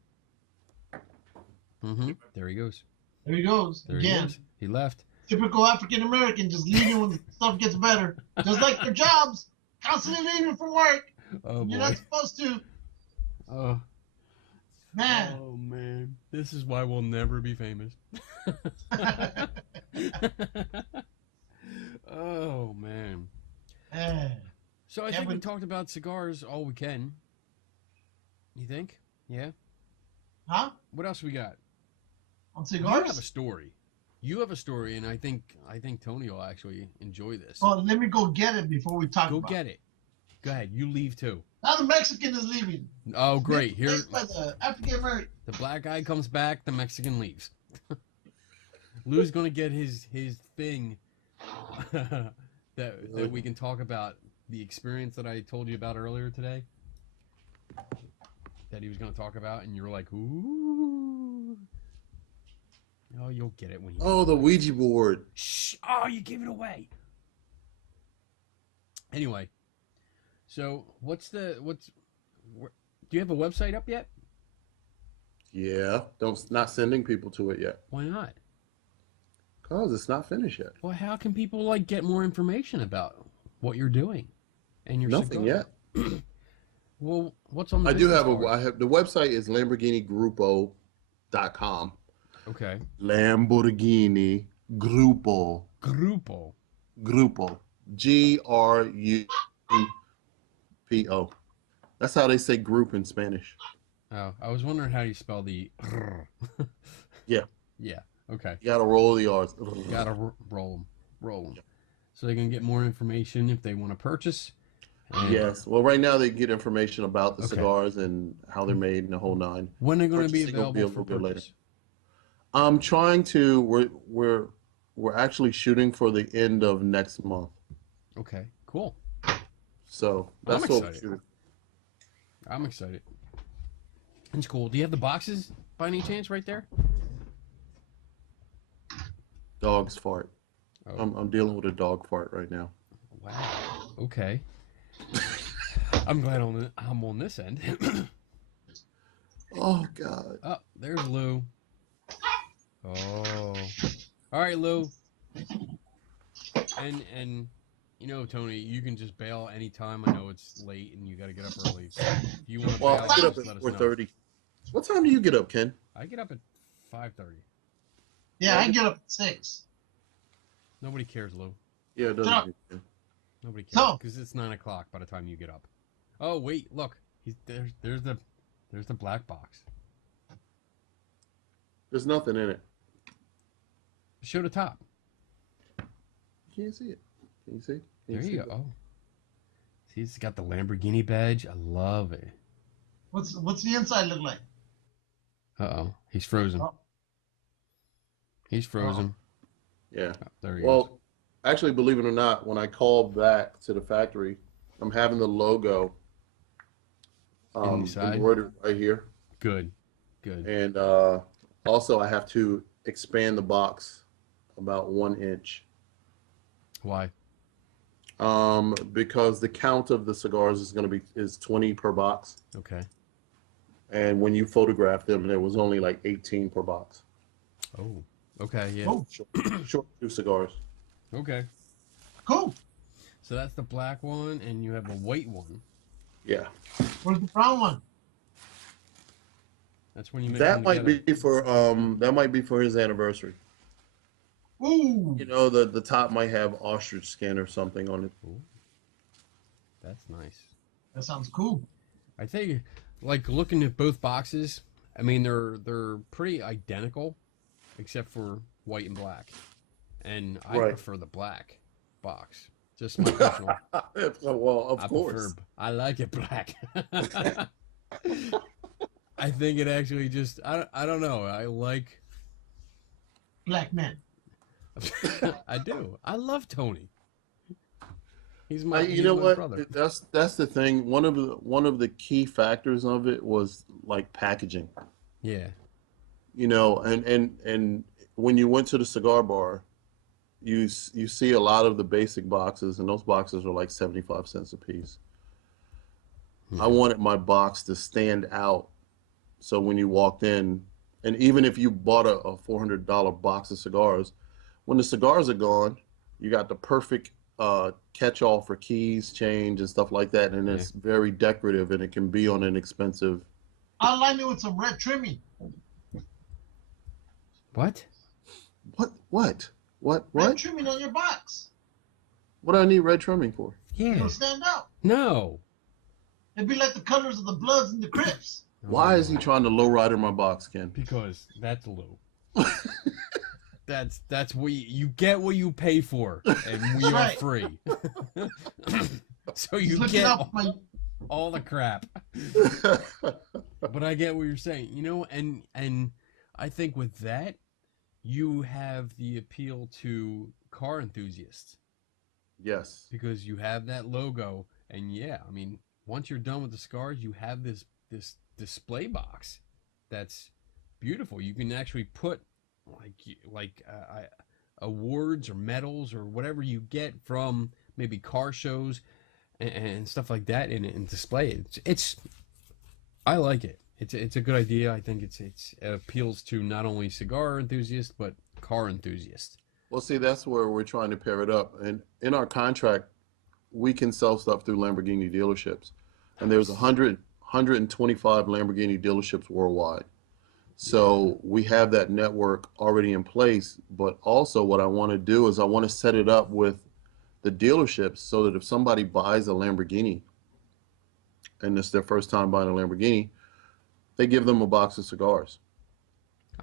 There he goes. There he goes. There again. He is. He left. Typical African American, just leaving when stuff gets better. Just like their jobs, constantly leaving from work. Oh, You're boy. not supposed to. Oh. Man. Oh, man. This is why we'll never be famous. Oh, man. So I think we talked about cigars all we can. You think? Yeah? Huh? What else we got? On cigars? You have a story. You have a story, and I think Tony will actually enjoy this. Well, let me go get it before we talk about it. Go get it. Go ahead. You leave, too. Now the Mexican is leaving. Oh, great. Here, by the African American. The black guy comes back, the Mexican leaves. Lou's going to get his thing that we can talk about the experience that I told you about earlier today, that he was going to talk about, and you were like, ooh. Oh, you'll get it when you. Oh, the Ouija board. Shh! Oh, you gave it away. Anyway, so do you have a website up yet? Yeah, not sending people to it yet. Why not? Cause it's not finished yet. Well, how can people like get more information about what you're doing and your Nothing cigar? yet. Well, what's on the I do business have card? I have the website is LamborghiniGrupo.com. Okay. Lamborghini Grupo. Grupo. Grupo. Grupo. That's how they say group in Spanish. Oh, I was wondering how you spell the. Yeah. Yeah. Okay. You gotta roll the R's. You gotta roll them. Yeah. So they can get more information if they want to purchase. And Yes. Well, right now they get information about the Okay. cigars and how they're made and the whole nine. when they're going to be Purchasing will be available a for little bit purchase. I'm trying to. We're actually shooting for the end of next month. Okay. Cool. So I'm that's what we're excited. shooting. I'm excited. It's cool. Do you have the boxes by any chance right there? Dog's fart. Oh. I'm dealing with a dog fart right now. Wow. Okay. I'm glad I'm on this end. Oh God. Oh, there's Lou. Oh. All right, Lou. And you know, Tony, you can just bail anytime. I know it's late and you got to get up early. So if you want to Well, bail, I get up just at let us know. 4:30. What time do you get up, Ken? I get up at 5:30. Yeah, I get up at 6. Nobody cares, Lou. Yeah, it Shut doesn't. Nobody cares So- because it's 9 o'clock by the time you get up. Oh wait, look, there's the black box. There's nothing in it. Show the top. You can't see it. Can you see? Can There see you it? go. Oh, see, it's got the Lamborghini badge. I love it. What's the inside look like? Uh-oh, he's frozen. Oh. He's frozen. Yeah. Oh, there he goes. Well, actually, believe it or not, when I called back to the factory, I'm having the logo Inside? embroidered right here, Good, good. and also I have to expand the box about 1 inch. Why? Because the count of the cigars is 20 per box, Okay. and when you photograph them, there was only like 18 per box. Oh, okay, yeah. Oh, Short 2 cigars. Okay. cool. So that's the black one, and you have a white one. Yeah, Where's the brown one? That's when you mix that them might together. be for his anniversary. Ooh. You know, the top might have ostrich skin or something on it. Ooh. That's nice. That sounds cool. I think, like, looking at both boxes, I mean, they're pretty identical, except for white and black. And I Right. prefer the black box. Just my personal. Well, of course. I like it black. I think it actually just, I don't know. I like, Black man. I do. I love Tony. He's You my know what? brother. That's the thing. One of the key factors of it was like packaging. Yeah. You know, and when you went to the cigar bar, you see a lot of the basic boxes, and those boxes are like 75 cents a piece. I wanted my box to stand out, so when you walked in, and even if you bought a $400 box of cigars, when the cigars are gone, you got the perfect catch-all for keys, change, and stuff like that, and it's very decorative, and it can be on an expensive. I'll line it with some red trimming. What? What? Red trimming on your box. What do I need red trimming for? Yeah. It'll stand out. No. It'd be like the colors of the Bloods and the Crips. Why is he trying to lowrider my box, Ken? Because that's Lou. That's what you get what you pay for, and we are Right. free. So you Look it get up, my all the crap. But I get what you're saying, you know, and I think with that, you have the appeal to car enthusiasts. Yes. because you have that logo, and yeah, I mean, once you're done with the cigars, you have this display box that's beautiful. You can actually put awards or medals or whatever you get from maybe car shows and stuff like that in it and display it. It's I like it. It's a good idea. I think it appeals to not only cigar enthusiasts but car enthusiasts. Well, see, that's where we're trying to pair it up. And in our contract, we can sell stuff through Lamborghini dealerships. And there's 125 Lamborghini dealerships worldwide. So we have that network already in place. But also what I want to do is I want to set it up with the dealerships so that if somebody buys a Lamborghini and it's their first time buying a Lamborghini, they give them a box of cigars.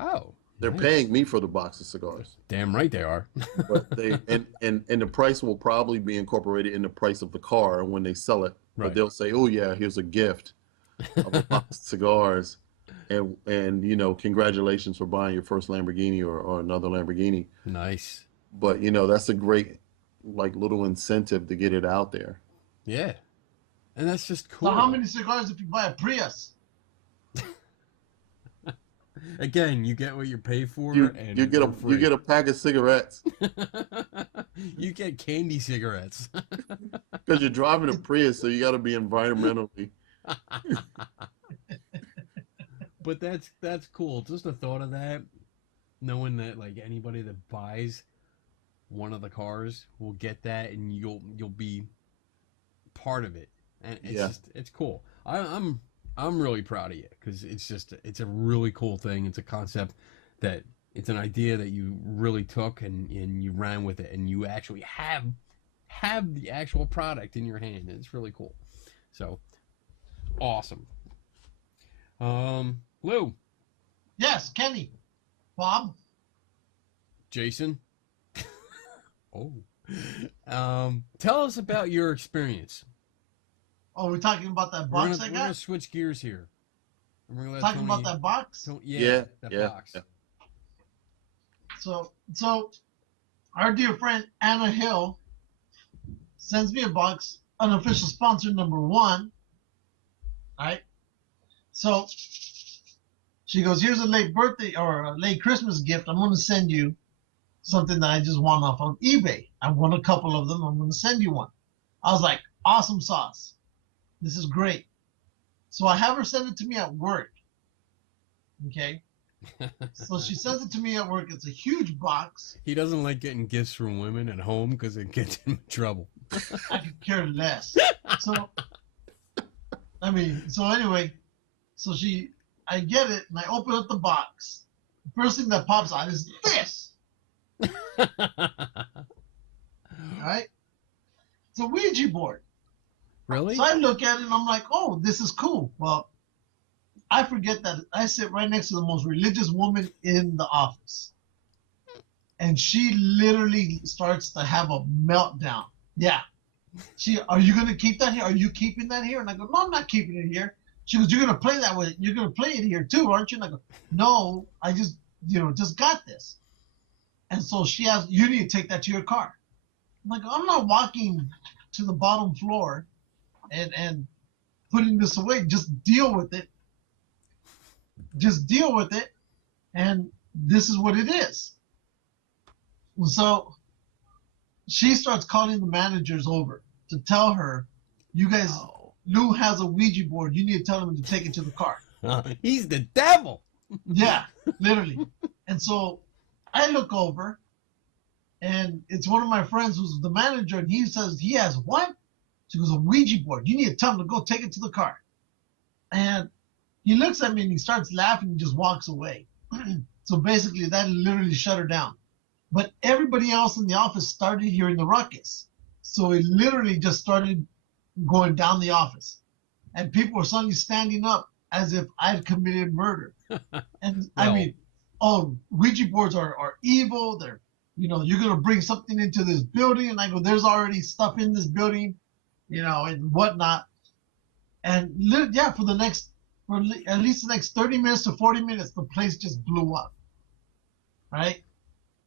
Oh, they're nice. paying me for the box of cigars. Damn right they are. But they and the price will probably be incorporated in the price of the car when they sell it. Right. But they'll say, "Oh yeah, here's a gift of a box of cigars," and you know, congratulations for buying your first Lamborghini or another Lamborghini. Nice. But you know, that's a great like little incentive to get it out there. Yeah, and that's just cool. So how many cigars if you buy a Prius? Again, you get what you pay for, You and get a pack of cigarettes you get candy cigarettes. because you're driving a Prius, so you got to be environmentally. But that's cool. Just the thought of that, knowing that like anybody that buys one of the cars will get that, and you'll be part of it, and it's cool. I'm really proud of you because it's a really cool thing. It's a concept that it's an idea that you really took and you ran with it, and you actually have the actual product in your hand. It's really cool. So awesome. Lou. Yes, Kenny. Bob. Jason. Oh. Tell us about your experience. Oh, we're talking about that box I We're got? gonna switch gears here. And we're gonna let Talking Tony, about that box? yeah, that yeah, box. yeah. So our dear friend Anna Hill sends me a box, unofficial sponsor number 1. Right? So she goes, here's a late birthday or a late Christmas gift. I'm going to send you something that I just won off of eBay. I won a couple of them. I'm going to send you one. I was like, awesome sauce. This is great. So I have her send it to me at work. Okay? So she sends it to me at work. It's a huge box. He doesn't like getting gifts from women at home because it gets him in trouble. I could care less. So anyway, I get it and I open up the box. The first thing that pops out is this. All right? It's a Ouija board. Really? So I look at it and I'm like, oh, this is cool. Well, I forget that I sit right next to the most religious woman in the office. And she literally starts to have a meltdown. Yeah. Are you going to keep that here? Are you keeping that here? And I go, no, I'm not keeping it here. She goes, you're going to play that with it. You're going to play it here too, aren't you? And I go, no, I just got this. And so she has, you need to take that to your car. I'm like, I'm not walking to the bottom floor and putting this away. Just deal with it. Just deal with it. And this is what it is. So she starts calling the managers over to tell her, you guys, Lou has a Ouija board. You need to tell him to take it to the car. He's the devil. Yeah, literally. And so I look over, and it's one of my friends who's the manager, and he says, he has what? She goes, a Ouija board. You need to tell him to go take it to the car. And he looks at me, and he starts laughing and just walks away. So basically, that literally shut her down. But everybody else in the office started hearing the ruckus. So it literally just started going down the office. And people were suddenly standing up as if I'd committed murder. And I mean, Ouija boards are evil. They're, you're going to bring something into this building. And I go, there's already stuff in this building, and whatnot. And for at least the next 30 minutes to 40 minutes, the place just blew up. Right?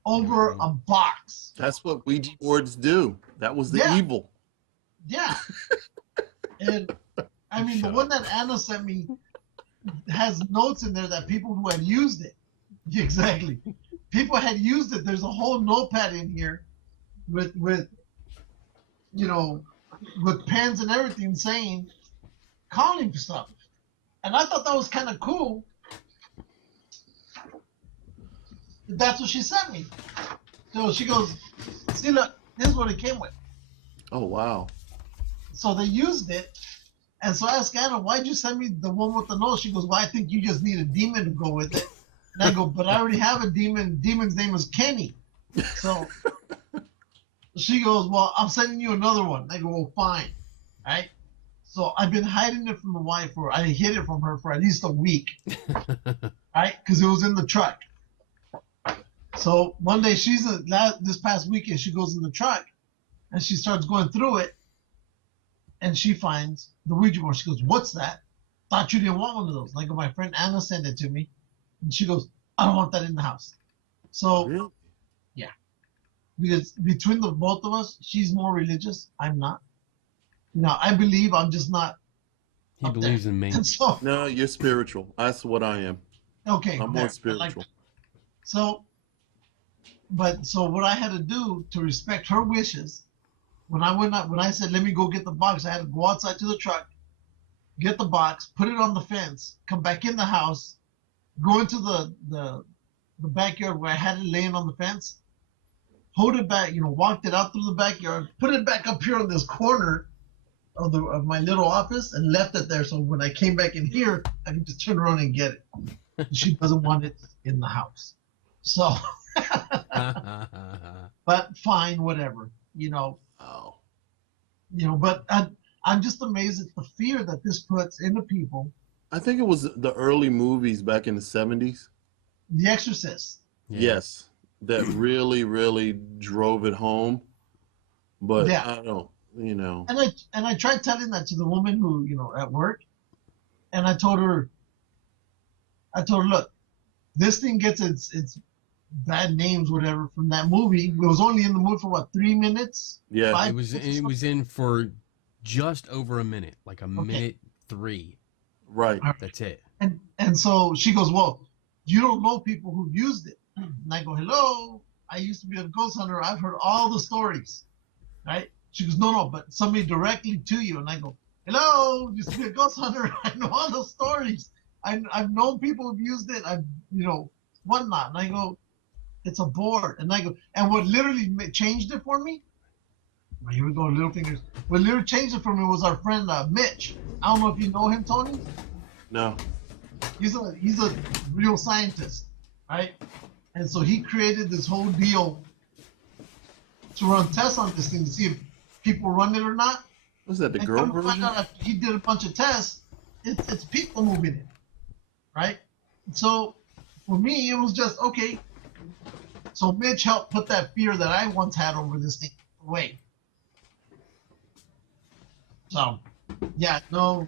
over a box. That's what Ouija boards do. That was the evil. Yeah. And I mean, the one that Anna sent me has notes in there that people who had used it. Exactly. People had used it. There's a whole notepad in here with you know, with pens and everything saying, calling for stuff. And I thought that was kind of cool. That's what she sent me. So she goes, see, look, this is what it came with. Oh, wow. So they used it. And so I asked Anna, why'd you send me the one with the nose? She goes, well, I think you just need a demon to go with it. And I go, but I already have a demon. Demon's name is Kenny. So she goes, well, I'm sending you another one. I go, well, fine. Right? So I've been hiding it from the wife, or I hid it from her for at least a week. Right? Because it was in the truck. So one day this past weekend, she goes in the truck and she starts going through it. And she finds the Ouija board. She goes, what's that? Thought you didn't want one of those. And I go, my friend Anna sent it to me. And she goes, I don't want that in the house. So, Really? yeah. Because between the both of us, she's more religious. I'm not. No, I believe, I'm just not. He believes in me. And so, No, you're spiritual. That's what I am. Okay. I'm more spiritual. So what I had to do to respect her wishes, when I said, let me go get the box, I had to go outside to the truck, get the box, put it on the fence, come back in the house, go into the backyard where I had it laying on the fence, hold it back, walked it out through the backyard, put it back up here in this corner of my little office, and left it there. So when I came back in here, I could just turn around and get it. She doesn't want it in the house. So, but fine, whatever, Oh. But I'm just amazed at the fear that this puts into people. I think it was the early movies back in the 70s. The Exorcist. Yeah. Yes. That really, really drove it home. But Yeah. I don't, And I tried telling that to the woman who, at work. And I told her, look, this thing gets its bad names, whatever, from that movie. It was only in the movie for what, 3 minutes? Yeah. It was in for just over a minute, like a minute 3. Right. That's it. And so she goes, well, you don't know people who've used it. And I go, hello, I used to be a ghost hunter. I've heard all the stories, right? She goes, no, but somebody directly to you. And I go, hello, used to be a ghost hunter. I know all the stories. I've known people who've used it. I've, whatnot. And I go, it's a board. And I go, and what literally changed it for me, here we go, little fingers. What literally changed it for me was our friend Mitch. I don't know if you know him, Tony. No. He's a real scientist, right? And so he created this whole deal to run tests on this thing to see if people run it or not. Was that the And girl come to version? find out after he did a bunch of tests, it's people moving it, right? So for me, it was just okay. So Mitch helped put that fear that I once had over this thing away. So, yeah, no,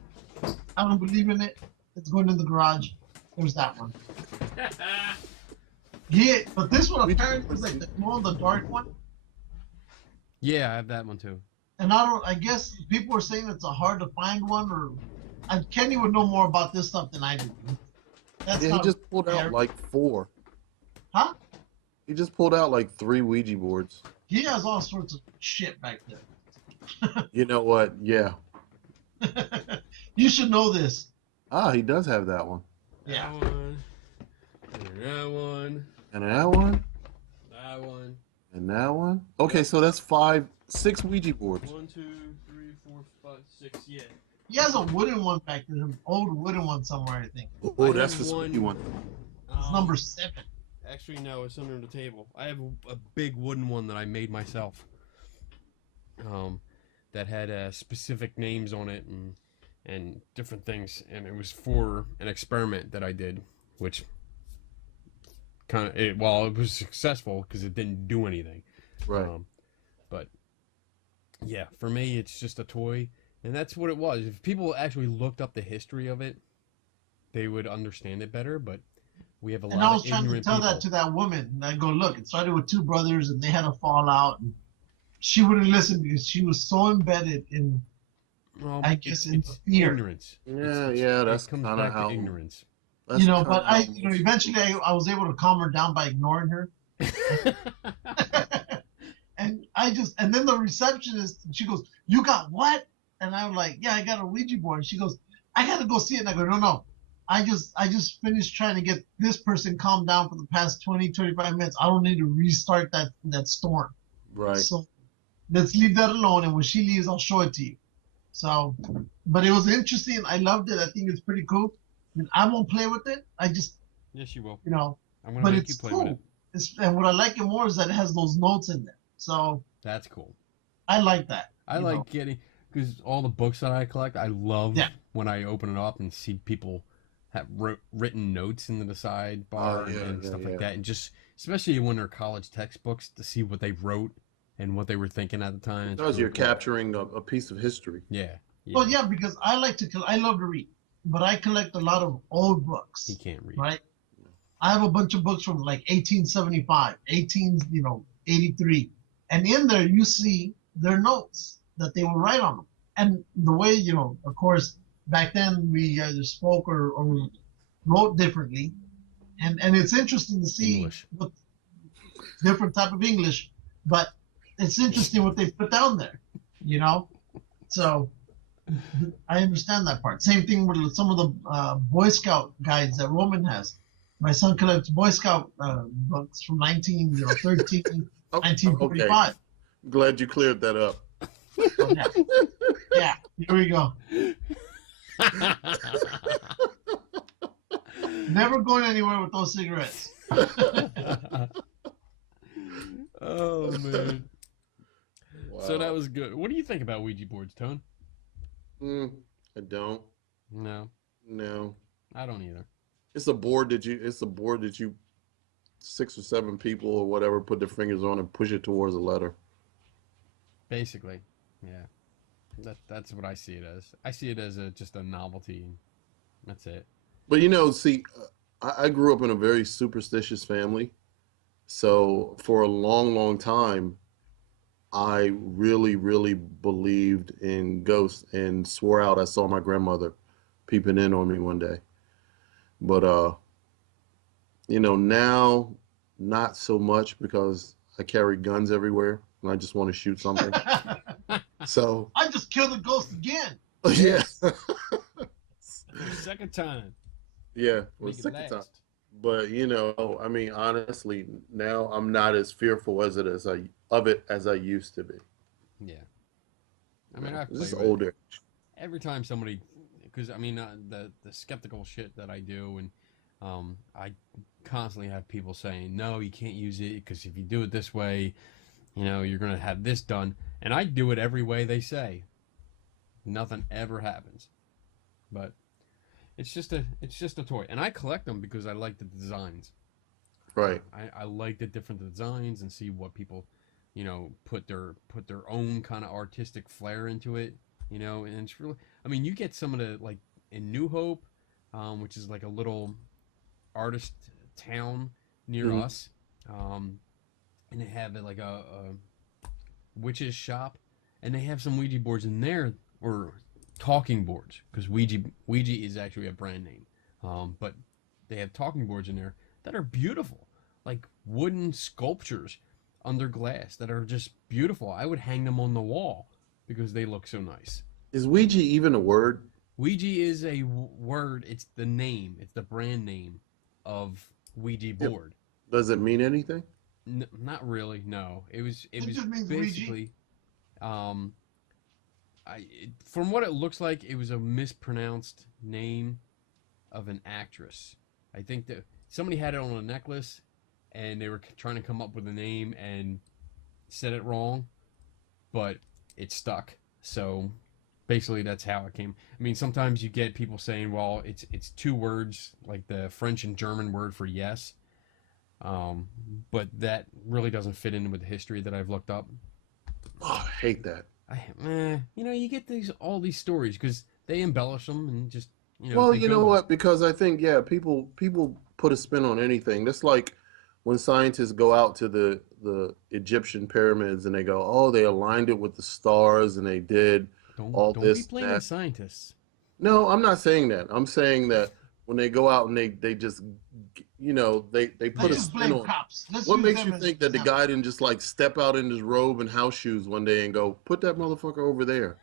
I don't believe in it. It's going in the garage. There's that one. Yeah, but this one apparently was like the glow-in-the-dark one. Yeah, I have that one too. And I guess people are saying it's a hard to find one, or Kenny would know more about this stuff than I do. That's Yeah, he not just pulled fair. out like 4. Huh? He just pulled out like 3 Ouija boards. He has all sorts of shit back there. You know what? Yeah. You should know this. Ah, he does have that one. Yeah. That one. And that one. And that one. That one. And that one. Okay, so that's 6 Ouija boards. 1, 2, 3, 4, 5, 6. Yeah. He has a wooden one back there, an old wooden one somewhere, I think. Oh, I that's have the spooky one. It's number 7. Actually, no, it's under the table. I have a big wooden one that I made myself. That had specific names on it and different things, and it was for an experiment that I did, which it was successful because it didn't do anything. Right. But yeah, for me, it's just a toy, and that's what it was. If people actually looked up the history of it, they would understand it better. But We have a And lot I was of trying to ignorant tell people. that to that woman, and I go, look, it started with two brothers, and they had a fallout, and she wouldn't listen because she was so embedded in, Well, I guess, in the fear. ignorance. Yeah, that's it comes kind of back how to ignorance. That's But how eventually I was able to calm her down by ignoring her. And and then the receptionist, she goes, "You got what?" And I'm like, "Yeah, I got a Ouija board." And she goes, "I got to go see it." And I go, "No. I just finished trying to get this person calmed down for the past 20, 25 minutes. I don't need to restart that storm. right. So let's leave that alone. And when she leaves, I'll show it to you." So, but it was interesting. I loved it. I think it's pretty cool. I mean, I won't play with it. Yes, you will. I'm gonna but make it's you play cool. with it. And what I like it more is that it has those notes in there. So That's cool. I like that. I like getting, because all the books that I collect, I love when I open it up and see people have written notes in the sidebar and stuff like that, and just especially when they're college textbooks, to see what they wrote and what they were thinking at the time. Because really you're capturing a piece of history. Yeah. Well, yeah, because I love to read, but I collect a lot of old books. He can't read. Right? I have a bunch of books from like 1875, 83. And in there you see their notes that they would write on them. And the way, of course, back then we either spoke or wrote differently. And it's interesting to see what different type of English, but it's interesting what they put down there, So I understand that part. Same thing with some of the Boy Scout guides that Roman has. My son collects Boy Scout books from 1945. Okay. Glad you cleared that up. Oh, yeah, here we go. Never going anywhere with those cigarettes. Oh, man. Wow. So that was good. What do you think about Ouija boards, Tone? I don't. No. I don't either. It's a board that you 6 or 7 people or whatever put their fingers on and push it towards a letter. Basically, yeah. That's what I see it as. I see it as just a novelty. That's it. But see, I grew up in a very superstitious family, so for a long, long time, I really, really believed in ghosts and swore out I saw my grandmother peeping in on me one day. But now not so much, because I carry guns everywhere and I just want to shoot something. So I just killed a ghost again. Yeah. Second time. Yeah, well, second time. But I mean, honestly, now I'm not as fearful of it as I used to be. Yeah. I mean, I've this is played older. Every time somebody, because I mean, the skeptical shit that I do, and I constantly have people saying, no, you can't use it because if you do it this way, you're gonna have this done, and I do it every way they say. Nothing ever happens, but it's just a toy, and I collect them because I like the designs. Right. I like the different designs and see what people, put their own kind of artistic flair into it. And it's really, I mean, you get some of the, like in New Hope, which is like a little artist town near us, and they have like a witch's shop, and they have some Ouija boards in there, or talking boards, because Ouija is actually a brand name, but they have talking boards in there that are beautiful, like wooden sculptures under glass that are just beautiful. I would hang them on the wall because they look so nice. Is Ouija even a word? Ouija is a word. It's the name. It's the brand name of Ouija board. Does it mean anything? Not really. No. It was just means basically, from what it looks like, it was a mispronounced name of an actress. I think that somebody had it on a necklace, and they were trying to come up with a name and said it wrong, but it stuck. So basically, that's how it came. I mean, sometimes you get people saying, well, it's 2 words, like the French and German word for yes, but that really doesn't fit in with the history that I've looked up. Oh, I hate that. You get all these stories because they embellish them and just, Well, you know what? Because I think, people put a spin on anything. That's like when scientists go out to the Egyptian pyramids and they go, oh, they aligned it with the stars and they did all Don't be this, blaming that. scientists. No, I'm not saying that. I'm saying that when they go out and they just, they put Let's a just spin blame on. cops. Let's What use makes them you as think an that the example. guy didn't just like step out in his robe and house shoes one day and go, put that motherfucker over there?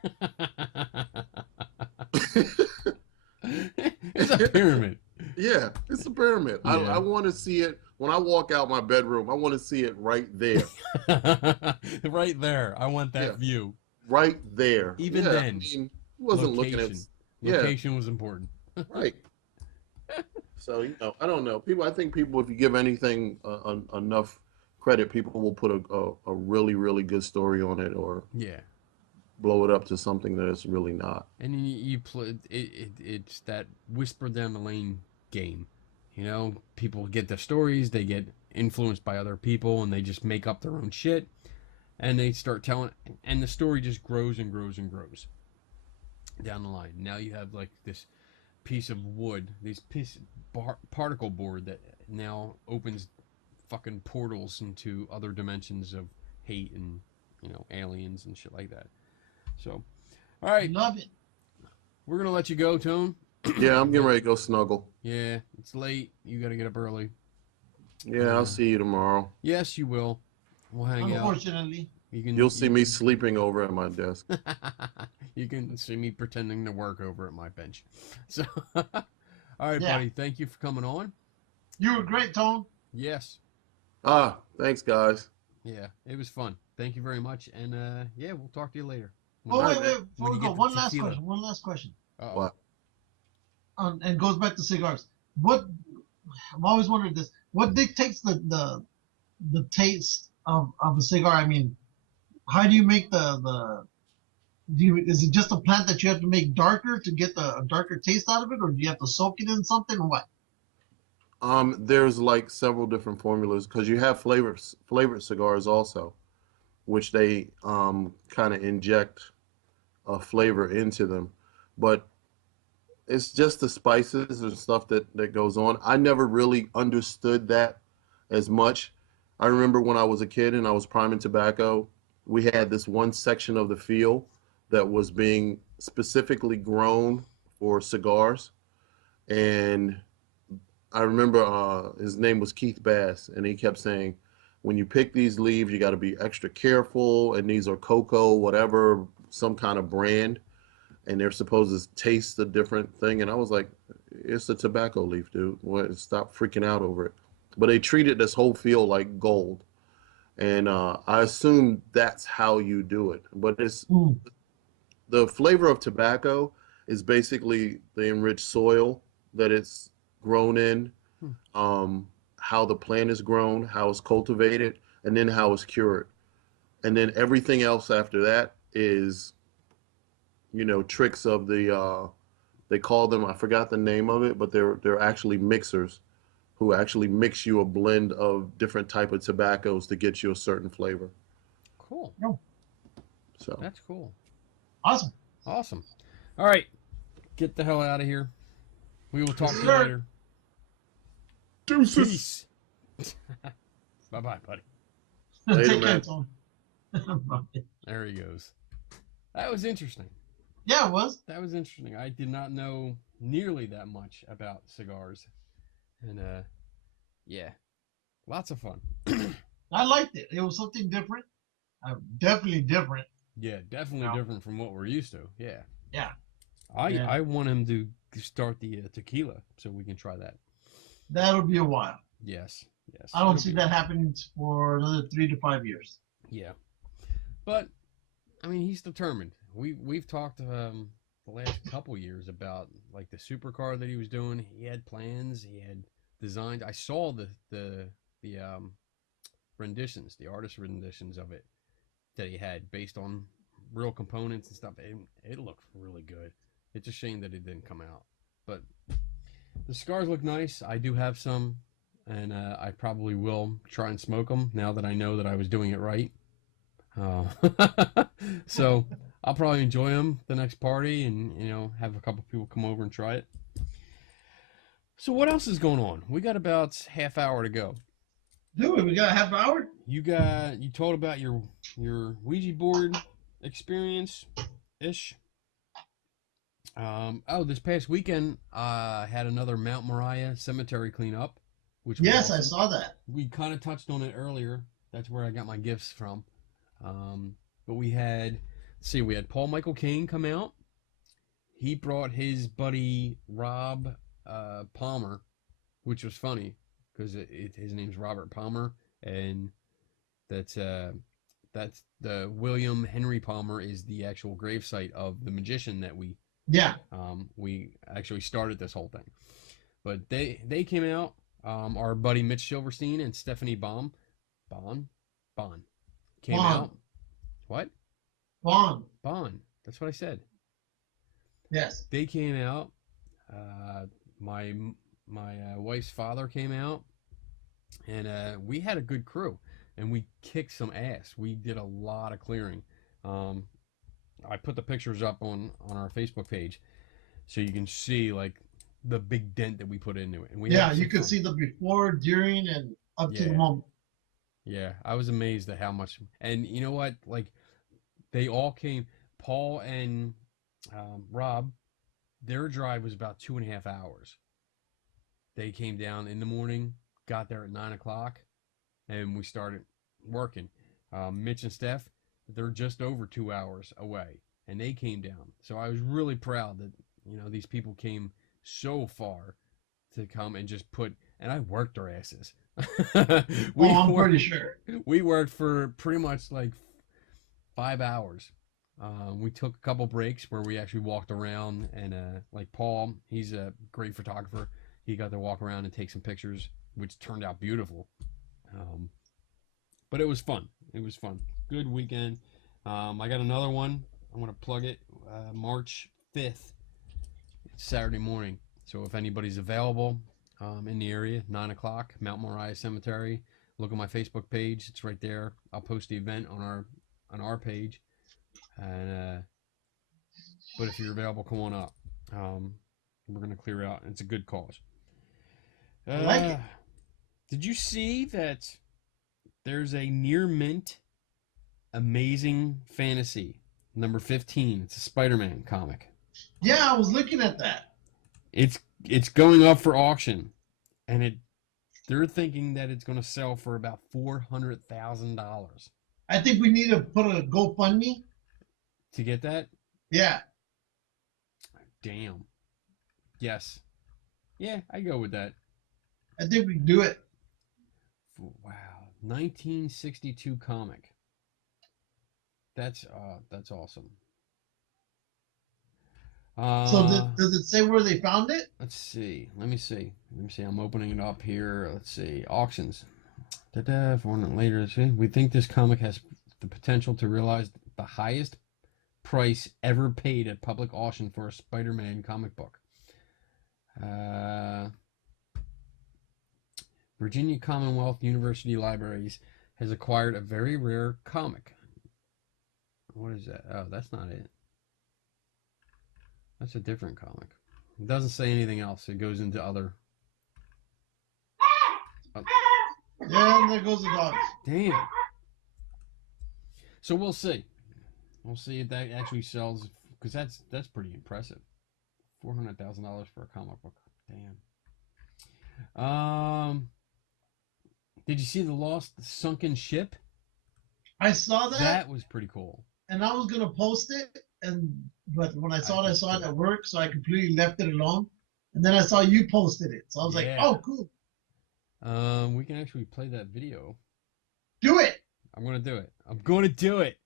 It's a pyramid. Yeah, it's a pyramid. I Yeah. want to see it when I walk out my bedroom. I want to see it right there. Right there. I want that Yeah, view. right there. Even Yeah, I then, mean, he wasn't looking at. location. Yeah, Location was important. right. So I don't know. I think people, if you give anything enough credit, people will put a really really good story on it or Yeah. blow it up to something that it's really not. And you play it's that whisper down the lane game. You know, people get the stories, they get influenced by other people, and they just make up their own shit, and they start telling, and the story just grows and grows and grows down the line. Now you have like this piece of wood, this particle board that now opens fucking portals into other dimensions of hate and aliens and shit like that. So, all right, Love it. we're gonna let you go, Tone. Yeah, I'm getting ready to go snuggle. Yeah, it's late. You got to get up early. Yeah, I'll see you tomorrow. Yes, you will. We'll hang out. Unfortunately. You'll see me sleeping over at my desk. You can see me pretending to work over at my bench. So, all right, buddy. Thank you for coming on. You were great, Tone. Yes. Thanks, guys. Yeah, it was fun. Thank you very much. And yeah, we'll talk to you later. Oh, wait. Before we go, one last question. Uh-oh. What? And goes back to cigars. I've always wondered this. What dictates the taste of a cigar? I mean, how do you make is it just a plant that you have to make darker to get a darker taste out of it, or do you have to soak it in something, or what? There's like several different formulas because you have flavored cigars also, which they kind of inject a flavor into them, but it's just the spices and stuff that goes on. I never really understood that as much. I remember when I was a kid and I was priming tobacco, we had this one section of the field that was being specifically grown for cigars. And I remember his name was Keith Bass, and he kept saying, when you pick these leaves, you got to be extra careful, and these are cocoa, whatever, some kind of brand, and they're supposed to taste a different thing. And I was like, it's a tobacco leaf, dude. What? Stop freaking out over it. But they treated this whole field like gold. And I assume that's how you do it. But it's the flavor of tobacco is basically the enriched soil that it's grown in, how the plant is grown, how it's cultivated, and then how it's cured. And then everything else after that is, tricks of the, they call them, I forgot the name of it, but they're actually mixers who actually mix you a blend of different type of tobaccos to get you a certain flavor. Cool. So that's cool. Awesome. All right, get the hell out of here. We will talk to you later. Deuces. Peace. Bye-bye, buddy. Later, Take care, man. Tone. There he goes. That was interesting. Yeah, it was. That was interesting. I did not know nearly that much about cigars. And, yeah, lots of fun. I liked it. It was something different. Definitely different. Yeah, definitely different from what we're used to. Yeah. Yeah. I want him to start the tequila so we can try that. That'll be a while. Yes. I don't see that happening for another 3 to 5 years. Yeah. But, I mean, he's determined. We've talked the last couple years about, like, the supercar that he was doing. He had plans. He had designs. I saw the renditions, the artist renditions of it that he had based on real components and stuff. It looked really good. It's a shame that it didn't come out. But the cigars look nice. I do have some, and I probably will try and smoke them now that I know that I was doing it right. So I'll probably enjoy them the next party and, have a couple people come over and try it. So what else is going on? We got about half hour to go. Dude, we got a half hour? You told about your Ouija board experience ish. This past weekend had another Mount Moriah cemetery cleanup, which was Yes, awesome. I saw that. We kind of touched on it earlier. That's where I got my gifts from. But we had Paul Michael Caine come out. He brought his buddy Rob Palmer, which was funny because his name's Robert Palmer, and that's the William Henry Palmer is the actual gravesite of the magician that we actually started this whole thing. But they came out. Our buddy Mitch Silverstein and Stephanie Bond came out. What? Bond. That's what I said. Yes. They came out. My wife's father came out, and we had a good crew, and we kicked some ass. We did a lot of clearing. I put the pictures up on our Facebook page, so you can see like the big dent that we put into it. And you could see the before, during, and up to the moment. Yeah, I was amazed at how much. And you know what? Like, they all came. Paul and Rob, their drive was about 2.5 hours. They came down in the morning, got there at 9 o'clock, and we started working. Mitch and Steph, they're just over 2 hours away, and they came down. So I was really proud that these people came so far to come and just and I worked their asses. I'm pretty sure. We worked for pretty much like 5 hours. We took a couple breaks where we actually walked around, and like Paul, he's a great photographer. He got to walk around and take some pictures, which turned out beautiful. But it was fun. Good weekend. I got another one. I'm going to plug it. March 5th. It's Saturday morning. So if anybody's available in the area, 9 o'clock, Mount Moriah Cemetery, look at my Facebook page. It's right there. I'll post the event on our page. And but if you're available, come on up. We're going to clear out. It's a good cause. I like it. Did you see that there's a near mint Amazing Fantasy number 15? It's a Spiderman comic. Yeah, I was looking at that. It's going up for auction, and they're thinking that it's going to sell for about $400,000. I think we need to put a GoFundMe to get that. Yeah. Damn. Yes. Yeah, I go with that. I think we can do it. Wow, 1962 comic. That's awesome. So does it say where they found it? Let's see. Let me see. I'm opening it up here. Let's see. Auctions. Later. We think this comic has the potential to realize the highest price ever paid at public auction for a Spider-Man comic book. Virginia Commonwealth University Libraries has acquired a very rare comic. What is that? Oh, that's not it. That's a different comic. It doesn't say anything else. It goes into other. Oh. Yeah, and there goes the dogs. Damn. So we'll see. We'll see if that actually sells, because that's pretty impressive. $400,000 for a comic book. Damn. Did you see the lost sunken ship? I saw that. That was pretty cool. And I was gonna post it, but when I saw it at work, so I completely left it alone. And then I saw you posted it, so I was like, "Oh, cool." We can actually play that video. Do it. I'm gonna do it.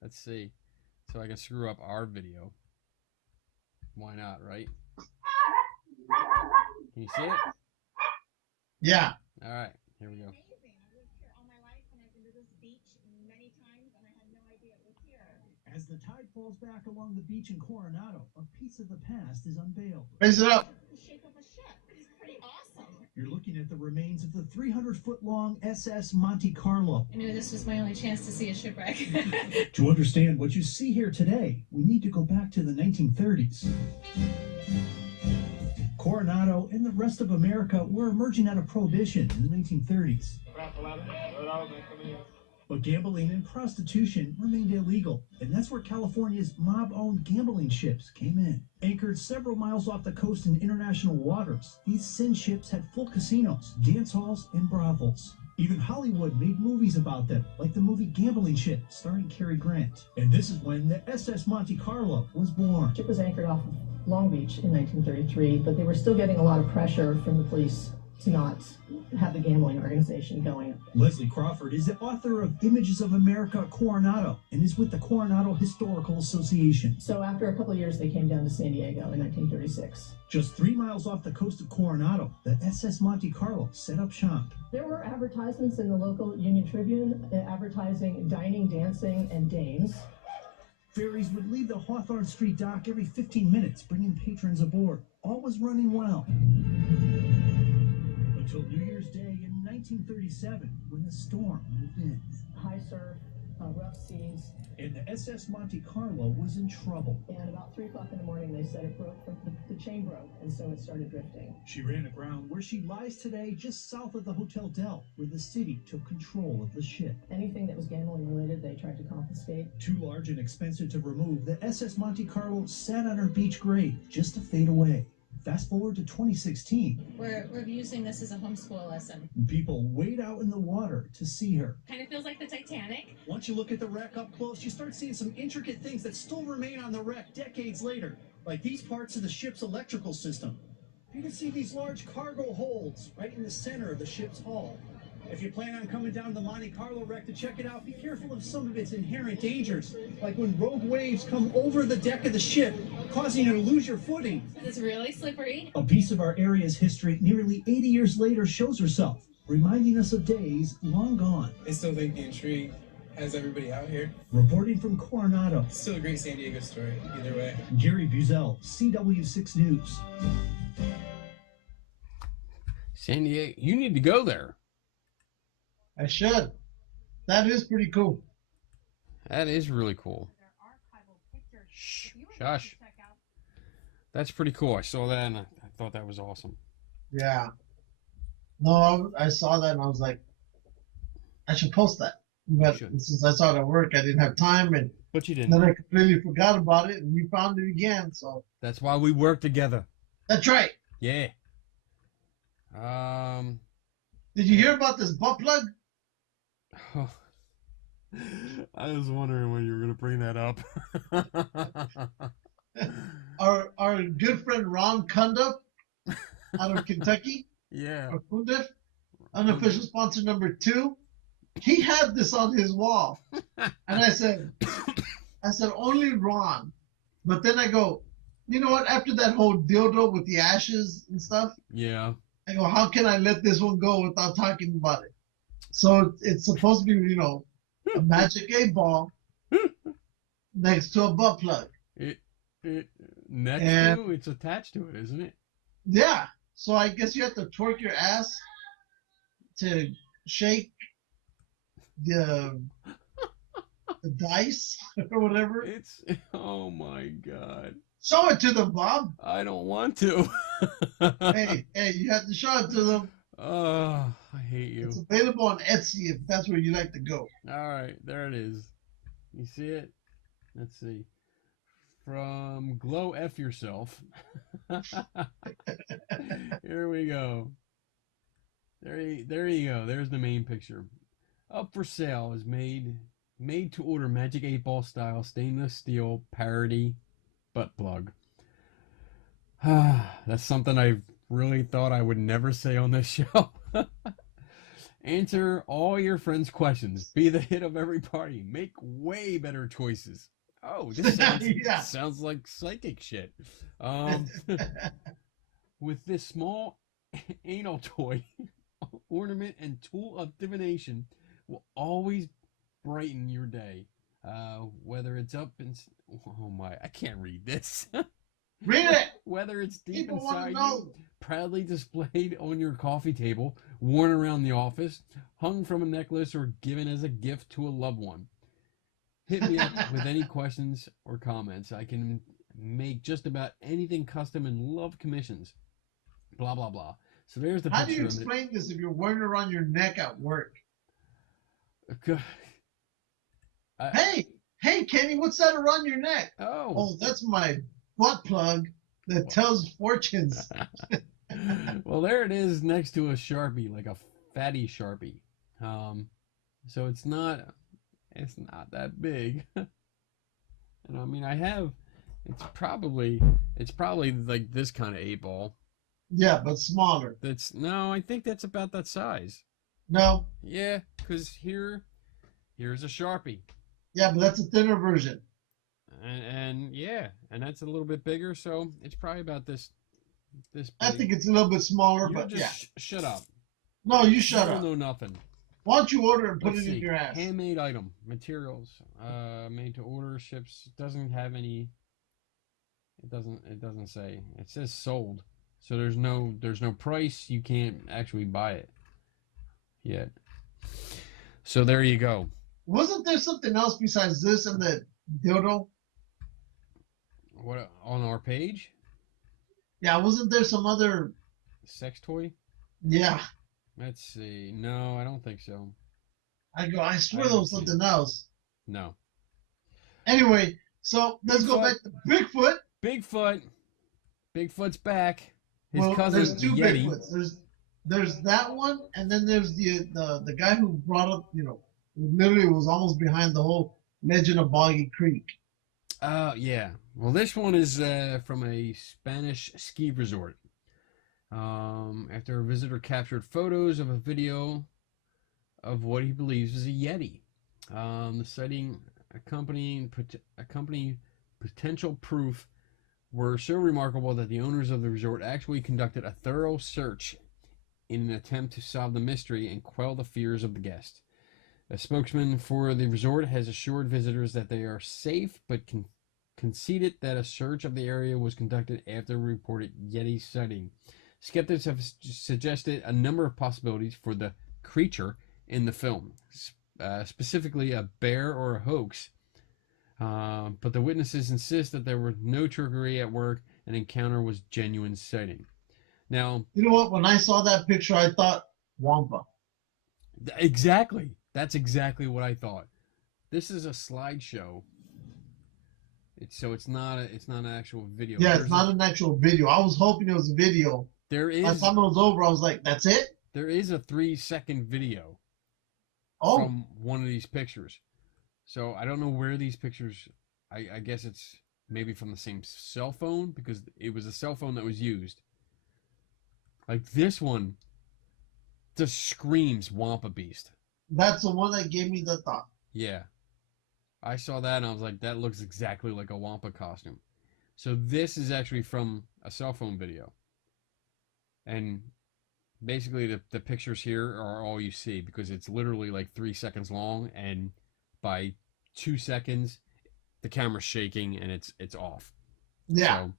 Let's see, so I can screw up our video. Why not, right? Can you see it? Yeah. All right, here we go. As the tide falls back along the beach in Coronado, a piece of the past is unveiled. Raise it up. The shape of a ship. It's pretty awesome. You're looking at the remains of the 300-foot-long SS Monte Carlo. I knew this was my only chance to see a shipwreck. To understand what you see here today, we need to go back to the 1930s. Coronado and the rest of America were emerging out of Prohibition in the 1930s. But gambling and prostitution remained illegal, and that's where California's mob-owned gambling ships came in. Anchored several miles off the coast in international waters, these sin ships had full casinos, dance halls, and brothels. Even Hollywood made movies about them, like the movie Gambling Ship, starring Cary Grant. And this is when the SS Monte Carlo was born. The ship was anchored off of Long Beach in 1933, but they were still getting a lot of pressure from the police to not have the gambling organization going. Leslie Crawford is the author of Images of America Coronado and is with the Coronado Historical Association. So after a couple of years, they came down to San Diego in 1936. Just 3 miles off the coast of Coronado, the SS Monte Carlo set up shop. There were advertisements in the local Union Tribune advertising dining, dancing, and dames. Ferries would leave the Hawthorne Street dock every 15 minutes, bringing patrons aboard. All was running well. Until New Year's Day in 1937, when the storm moved in. High surf, rough seas. And the SS Monte Carlo was in trouble. And about 3 o'clock in the morning, they said it broke, the chain broke, and so it started drifting. She ran aground where she lies today, just south of the Hotel Del, where the city took control of the ship. Anything that was gambling related, they tried to confiscate. Too large and expensive to remove, the SS Monte Carlo sat on her beach grave just to fade away. Fast forward to 2016. We're using this as a homeschool lesson. People wade out in the water to see her. Kind of feels like the Titanic. Once you look at the wreck up close, you start seeing some intricate things that still remain on the wreck decades later, like these parts of the ship's electrical system. You can see these large cargo holds right in the center of the ship's hull. If you plan on coming down to the Monte Carlo wreck to check it out, be careful of some of its inherent dangers, like when rogue waves come over the deck of the ship, causing you to lose your footing. It's really slippery. A piece of our area's history nearly 80 years later shows herself, reminding us of days long gone. I still think the intrigue has everybody out here. Reporting from Coronado, It's still a great San Diego story, either way. Gary Buzel, CW6 News. San Diego, you need to go there. I should. That is pretty cool. That is really cool. Shh, shush. That's pretty cool. I saw that and I thought that was awesome. Yeah. No, I saw that and I was like, I should post that. But since I saw it at work, I didn't have time, and But you didn't. then I completely forgot about it, and you found it again. So That's why we work together. that's right. Yeah. Did you hear about this butt plug? I was wondering when you were going to bring that up. Our good friend Ron Cundiff out of Kentucky, Yeah. or Cundiff, unofficial sponsor number 2. He had this on his wall, and I said only Ron. But then I go, you know what? After that whole dildo with the ashes and stuff, Yeah. I go, how can I let this one go without talking about it? So it's supposed to be, a magic 8-ball next to a butt plug. It's attached to it, isn't it? Yeah. So I guess you have to twerk your ass to shake the dice or whatever. Oh my God. Show it to them, Bob. I don't want to. hey, you have to show it to them. Oh, I hate you. It's available on Etsy if that's where you like to go. All right, there it is. You see it? Let's see. From Glow F Yourself. Here we go. There you go. There's the main picture. Up for sale is made to order Magic 8-Ball style stainless steel parody butt plug. That's something I really thought I would never say on this show. Answer all your friends' questions. Be the hit of every party. Make way better choices. Oh, this sounds like psychic shit. With this small anal toy, ornament, and tool of divination will always brighten your day. Whether it's up in... Oh my, I can't read this. Read it! Whether it's deep People inside wanna you, know. proudly displayed on your coffee table, worn around the office, hung from a necklace, or given as a gift to a loved one. Hit me up with any questions or comments. I can make just about anything custom and love commissions. blah blah blah. So there's the How do picture you of it. explain this if you're wearing it around your neck at work? Hey, Kenny, what's that around your neck? Oh. Oh, that's my butt plug that tells fortunes. Well, there it is next to a Sharpie, like a fatty Sharpie. So it's not that big. And I mean, it's probably like this kind of 8-ball. Yeah, but smaller. I think that's about that size. No. Yeah, because here's a Sharpie. Yeah, but that's a thinner version. And that's a little bit bigger, so it's probably about this big. I think it's a little bit smaller, but just yeah. Shut up. No, you shut up. I don't know nothing. Why don't you order and put Let's it in see. your ass? Handmade item. Materials. Made to order. Ships. Doesn't have any. It doesn't say. It says sold. So there's no price. You can't actually buy it yet. So there you go. Wasn't there something else besides this and the dildo? What, on our page? Yeah, wasn't there some other sex toy? Yeah. Let's see. No, I don't think so. I swear there was something else. No. Anyway, so let's go back to Bigfoot. Bigfoot's back. His cousin, there's two Yeti. Bigfoots. There's that one, and then there's the guy who brought up, literally was almost behind the whole legend of Boggy Creek. Yeah. Well, this one is from a Spanish ski resort. After a visitor captured photos of a video of what he believes is a Yeti. The sighting accompanying potential proof were so remarkable that the owners of the resort actually conducted a thorough search in an attempt to solve the mystery and quell the fears of the guests. A spokesman for the resort has assured visitors that they are safe, but conceded that a search of the area was conducted after a reported Yeti sighting. Skeptics have suggested a number of possibilities for the creature in the film, specifically a bear or a hoax. But the witnesses insist that there was no trickery at work. An encounter was genuine sighting. Now, you know what? When I saw that picture, I thought Wampa. Exactly. That's exactly what I thought. This is a slideshow. It's not an actual video. Yeah, it's not an actual video. I was hoping it was a video. There is. By the time it was over, I was like, "That's it." There is a 3-second video. Oh. From one of these pictures. So I don't know where these pictures. I guess it's maybe from the same cell phone, because it was a cell phone that was used. Like this one just screams Wampa Beast. That's the one that gave me the thought. Yeah. I saw that and I was like, that looks exactly like a Wampa costume. So this is actually from a cell phone video. And basically the pictures here are all you see, because it's literally like 3 seconds long, and by 2 seconds the camera's shaking and it's off. Yeah. So,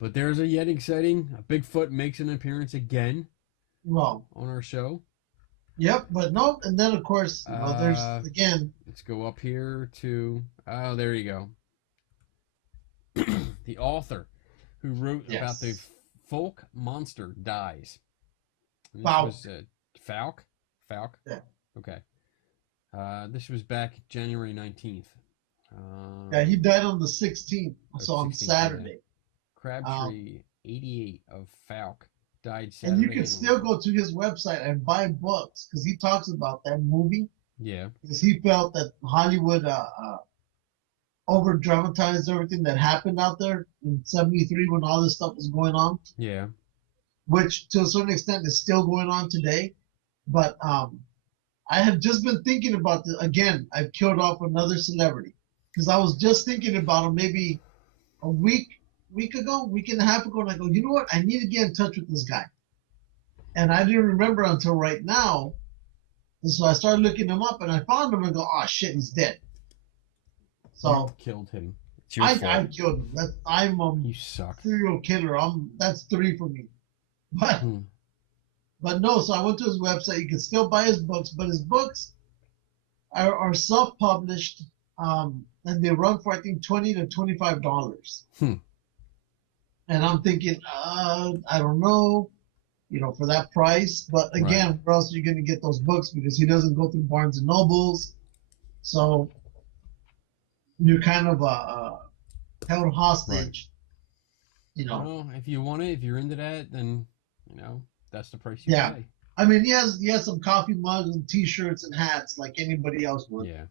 but there's a Yeti sighting. A Bigfoot makes an appearance again. Well, on our show. Yep, but no, and then of course, there's again. Let's go up here to there you go. The author who wrote about the folk monster dies. This was Falk. Yeah. Okay. This was back January 19th. Yeah, he died on the 16th, so on Saturday. Yeah. Crabtree 88 of Falk died Saturday. And you can still go to his website and buy books, because he talks about that movie. Yeah. Because he felt that Hollywood over dramatized everything that happened out there in '73 when all this stuff was going on. Yeah. Which to a certain extent is still going on today. But I have just been thinking about this again. I've killed off another celebrity, because I was just thinking about him maybe a week and a half ago, and I go, you know what? I need to get in touch with this guy. And I didn't remember until right now. And so I started looking him up, and I found him and go, oh shit, he's dead. So you killed him. It's your fault. I killed him. I'm a you suck. serial killer. That's 3 for me. But no, so I went to his website. You can still buy his books, but his books are self-published, and they run for I think $20 to $25. And I'm thinking, I don't know, for that price. But Right. again, where else are you going to get those books? Because he doesn't go through Barnes and Nobles. So you're kind of held hostage, Well, if you want it, if you're into that, then that's the price you Yeah. pay. I mean, he has some coffee mugs and T-shirts and hats like anybody else would. Yeah.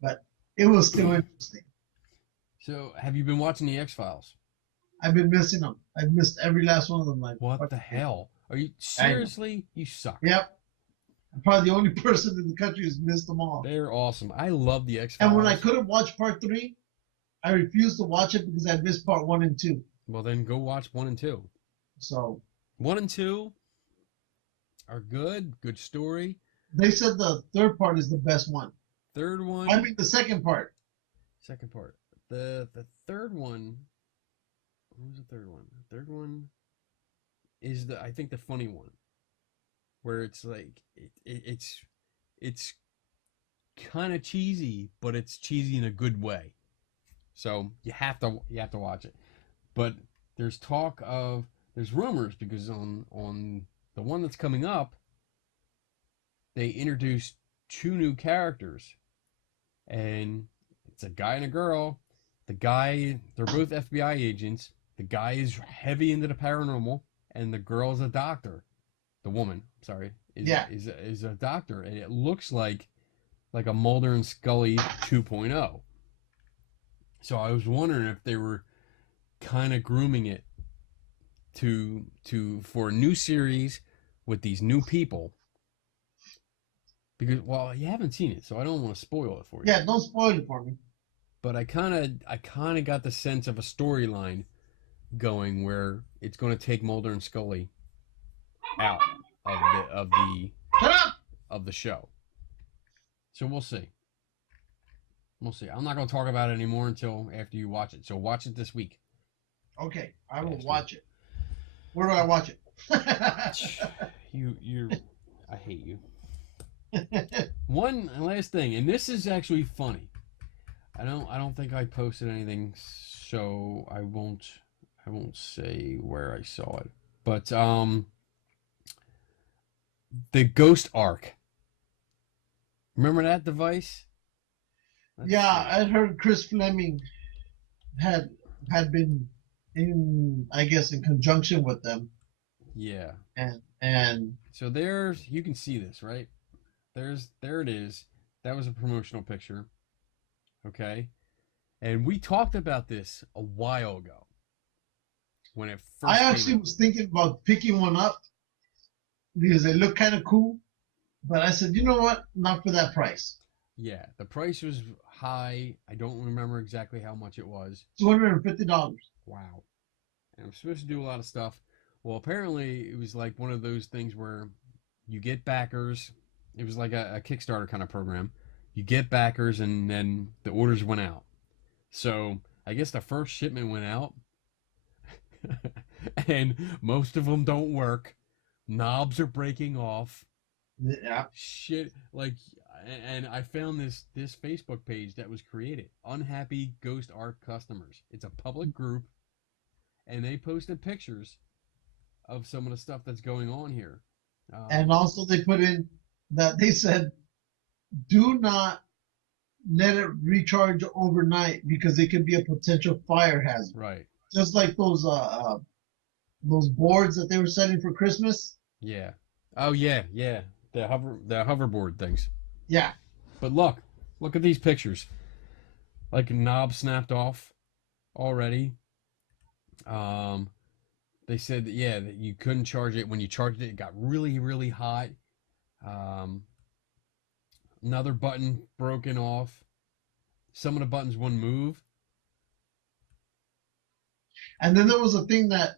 But it was still interesting. So, have you been watching the X-Files? I've been missing them. I've missed every last one of them. What the hell? Are you seriously? You suck. Yep. I'm probably the only person in the country who's missed them all. They're awesome. I love the X-Files. And when I couldn't watch part 3, I refused to watch it because I missed part 1 and 2. Well, then go watch 1 and 2. So 1 and 2 are good. Good story. they said the third part is the best one. Third one. I mean the second part. Second part. The third one. What was the third one? The third one is I think the funny one, where it's like it's kind of cheesy, but it's cheesy in a good way. So you have to watch it. But there's rumors because on the one that's coming up, they introduced 2 new characters, and it's a guy and a girl. The guy, they're both FBI agents. The guy is heavy into the paranormal, and the girl's a doctor. The woman, sorry, is a doctor, and it looks like a Mulder and Scully 2.0. So I was wondering if they were kind of grooming it for a new series with these new people. Because you haven't seen it, so I don't want to spoil it for you. Yeah, don't spoil it for me. But I kind of got the sense of a storyline going where it's going to take Mulder and Scully out of the show. So we'll see. We'll see. I'm not going to talk about it anymore until after you watch it. So watch it this week. Okay, I will watch it. Where do I watch it? I hate you. One last thing, and this is actually funny. I don't think I posted anything, so I won't say where I saw it. But the GhostArk. Remember that device? I'd heard Chris Fleming had been in conjunction with them. Yeah. And so you can see this, right? There it is. That was a promotional picture. Okay. And we talked about this a while ago. When it first I actually was thinking about picking one up because they look kind of cool. But I said, you know what? Not for that price. Yeah, the price was high. I don't remember exactly how much it was. $250. Wow. And I'm supposed to do a lot of stuff. Well, apparently it was like one of those things where you get backers. It was like a Kickstarter kind of program. You get backers, and then the orders went out. So I guess the first shipment went out, and most of them don't work. Knobs are breaking off. Yeah. Shit, and I found this Facebook page that was created. Unhappy GhostArk customers. It's a public group, and they posted pictures of some of the stuff that's going on here. And also they put in that they said, do not let it recharge overnight because it could be a potential fire hazard. Right. Just like those boards that they were selling for Christmas. Yeah. Oh yeah. The hoverboard things. Yeah. But look at these pictures. Like a knob snapped off already. They said that you couldn't charge it. When you charged it, it got really, really hot. Another button broken off. Some of the buttons wouldn't move. And then there was a thing that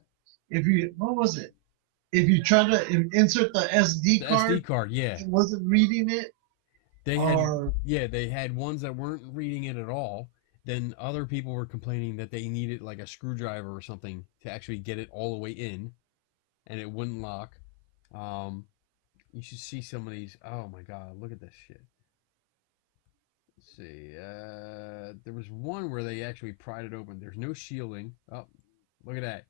if you try to insert the SD card, yeah, it wasn't reading it. They had ones that weren't reading it at all. Then other people were complaining that they needed like a screwdriver or something to actually get it all the way in, and it wouldn't lock. You should see some of these. Oh my god, look at this shit. Let's see. There was one where they actually pried it open. There's no shielding. Oh, look at that.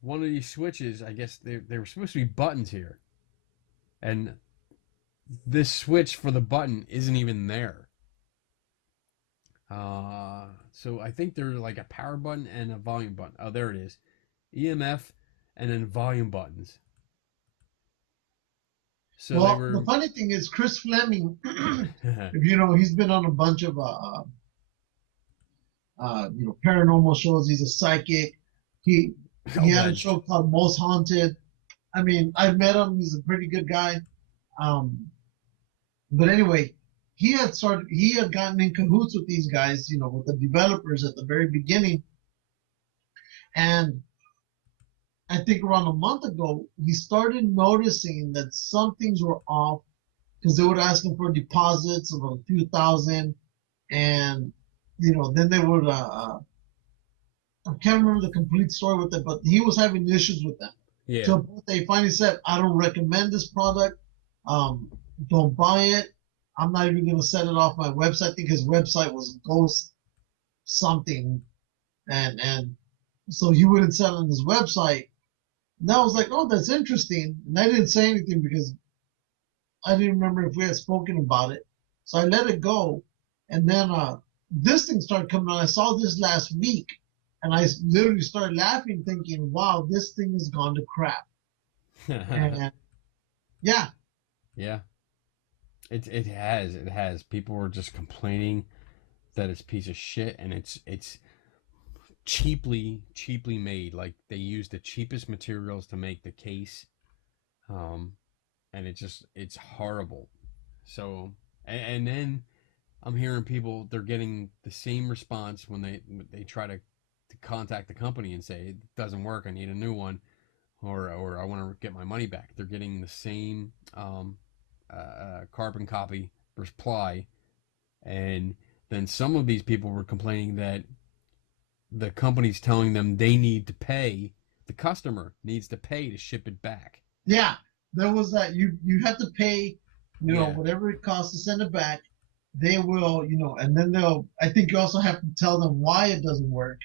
one of these switches, I guess they were supposed to be buttons here, and this switch for the button isn't even there. So I think there's like a power button and a volume button. Oh, there it is. EMF and then volume buttons. So Well, they were. the funny thing is, Chris Fleming, if you know, he's been on a bunch of paranormal shows. He's a psychic. He had a show called Most Haunted. I mean, I've met him. He's a pretty good guy. But anyway, he had gotten in cahoots with these guys, you know, with the developers at the very beginning. And I think around a month ago, he started noticing that some things were off because they would ask him for deposits of a few thousand. And, you know, then they would, I can't remember the complete story with it, but he was having issues with them. Yeah. So they finally said, I don't recommend this product. Don't buy it. I'm not even going to set it off my website. I think his website was Ghost something. And so he wouldn't sell on his website. And I was like, oh, that's interesting. And I didn't say anything because I didn't remember if we had spoken about it. So I let it go. And then this thing started coming on. I saw this last week. And I literally started laughing, thinking, wow, this thing has gone to crap. And yeah. Yeah. It has. People were just complaining that it's a piece of shit, and it's cheaply made. Like they used the cheapest materials to make the case, and it's horrible. So and then I'm hearing people, they're getting the same response when they try to contact the company and say it doesn't work, I need a new one, or I want to get my money back. They're getting the same carbon copy reply, and then some of these people were complaining that the company's telling them they need to pay, the customer needs to pay to ship it back. Yeah, there was that. You have to pay, you know, whatever it costs to send it back. They will, you know, and then I think you also have to tell them why it doesn't work.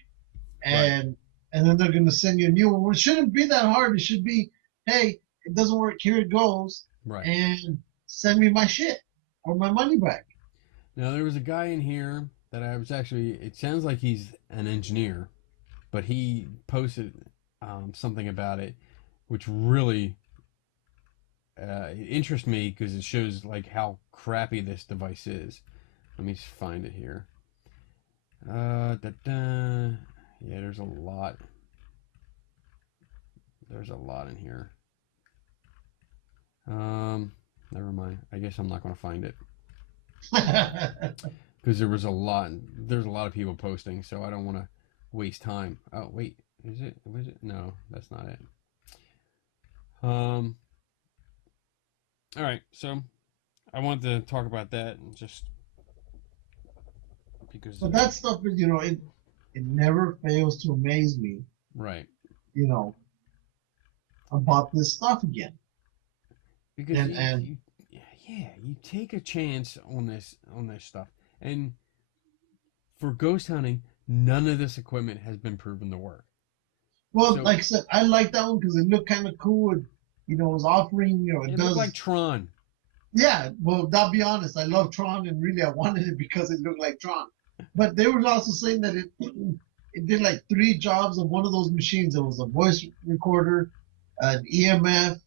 And then they're going to send you a new one. It shouldn't be that hard. It should be, hey, it doesn't work. Here it goes. Right. And send me my shit or my money back. Now, there was a guy in here that I was actually, it sounds like he's an engineer, but he posted something about it, which really interests me because it shows like how crappy this device is. Let me find it here. Yeah, there's a lot. There's a lot in here. Never mind. I guess I'm not going to find it. Because there's a lot of people posting, so I don't want to waste time. Oh, wait. Was it? No, that's not it. All right, so I wanted to talk about that and just because. But that stuff, you know, it never fails to amaze me. Right. You know, about this stuff again. Because you take a chance on this stuff, and for ghost hunting, none of this equipment has been proven to work. Well, like I said, I like that one because it looked kind of cool. And, you know, it was offering, you know, it looked like Tron. Yeah, well, I'll be honest. I love Tron, and really I wanted it because it looked like Tron. But they were also saying that it did like 3 jobs of one of those machines. It was a voice recorder, an EMF,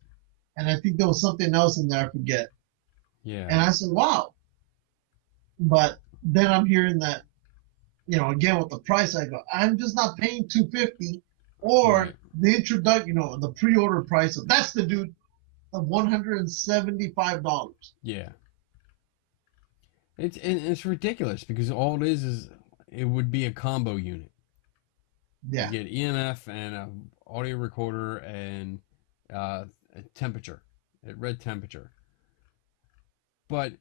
and I think there was something else in there, I forget. Yeah. And I said, wow. But then I'm hearing that, you know, again with the price, I go, I'm just not paying $250 or the introduction, you know, the pre-order price. That's the dude of $175. Yeah. It's ridiculous because all it is it would be a combo unit. Yeah. You get EMF and an audio recorder and a temperature, a red temperature. But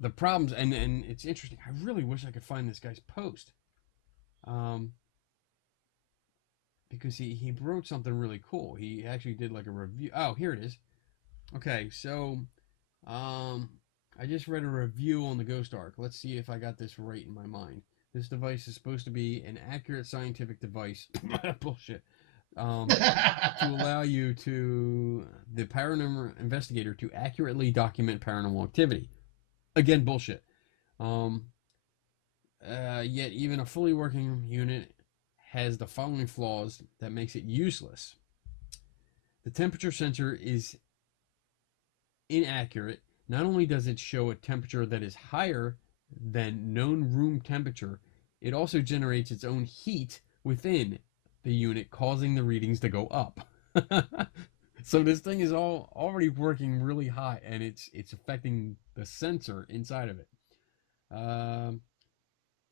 the problems, and it's interesting. I really wish I could find this guy's post, because he wrote something really cool. He actually did like a review. Oh, here it is. Okay, so I just read a review on the GhostArk. Let's see if I got this right in my mind. This device is supposed to be an accurate scientific device. Bullshit. to allow the paranormal investigator to accurately document paranormal activity. Again, bullshit. Yet even a fully working unit has the following flaws that makes it useless. The temperature sensor is inaccurate. Not only does it show a temperature that is higher than known room temperature, it also generates its own heat within the unit, causing the readings to go up. So this thing is already working really hot, and it's affecting the sensor inside of it. The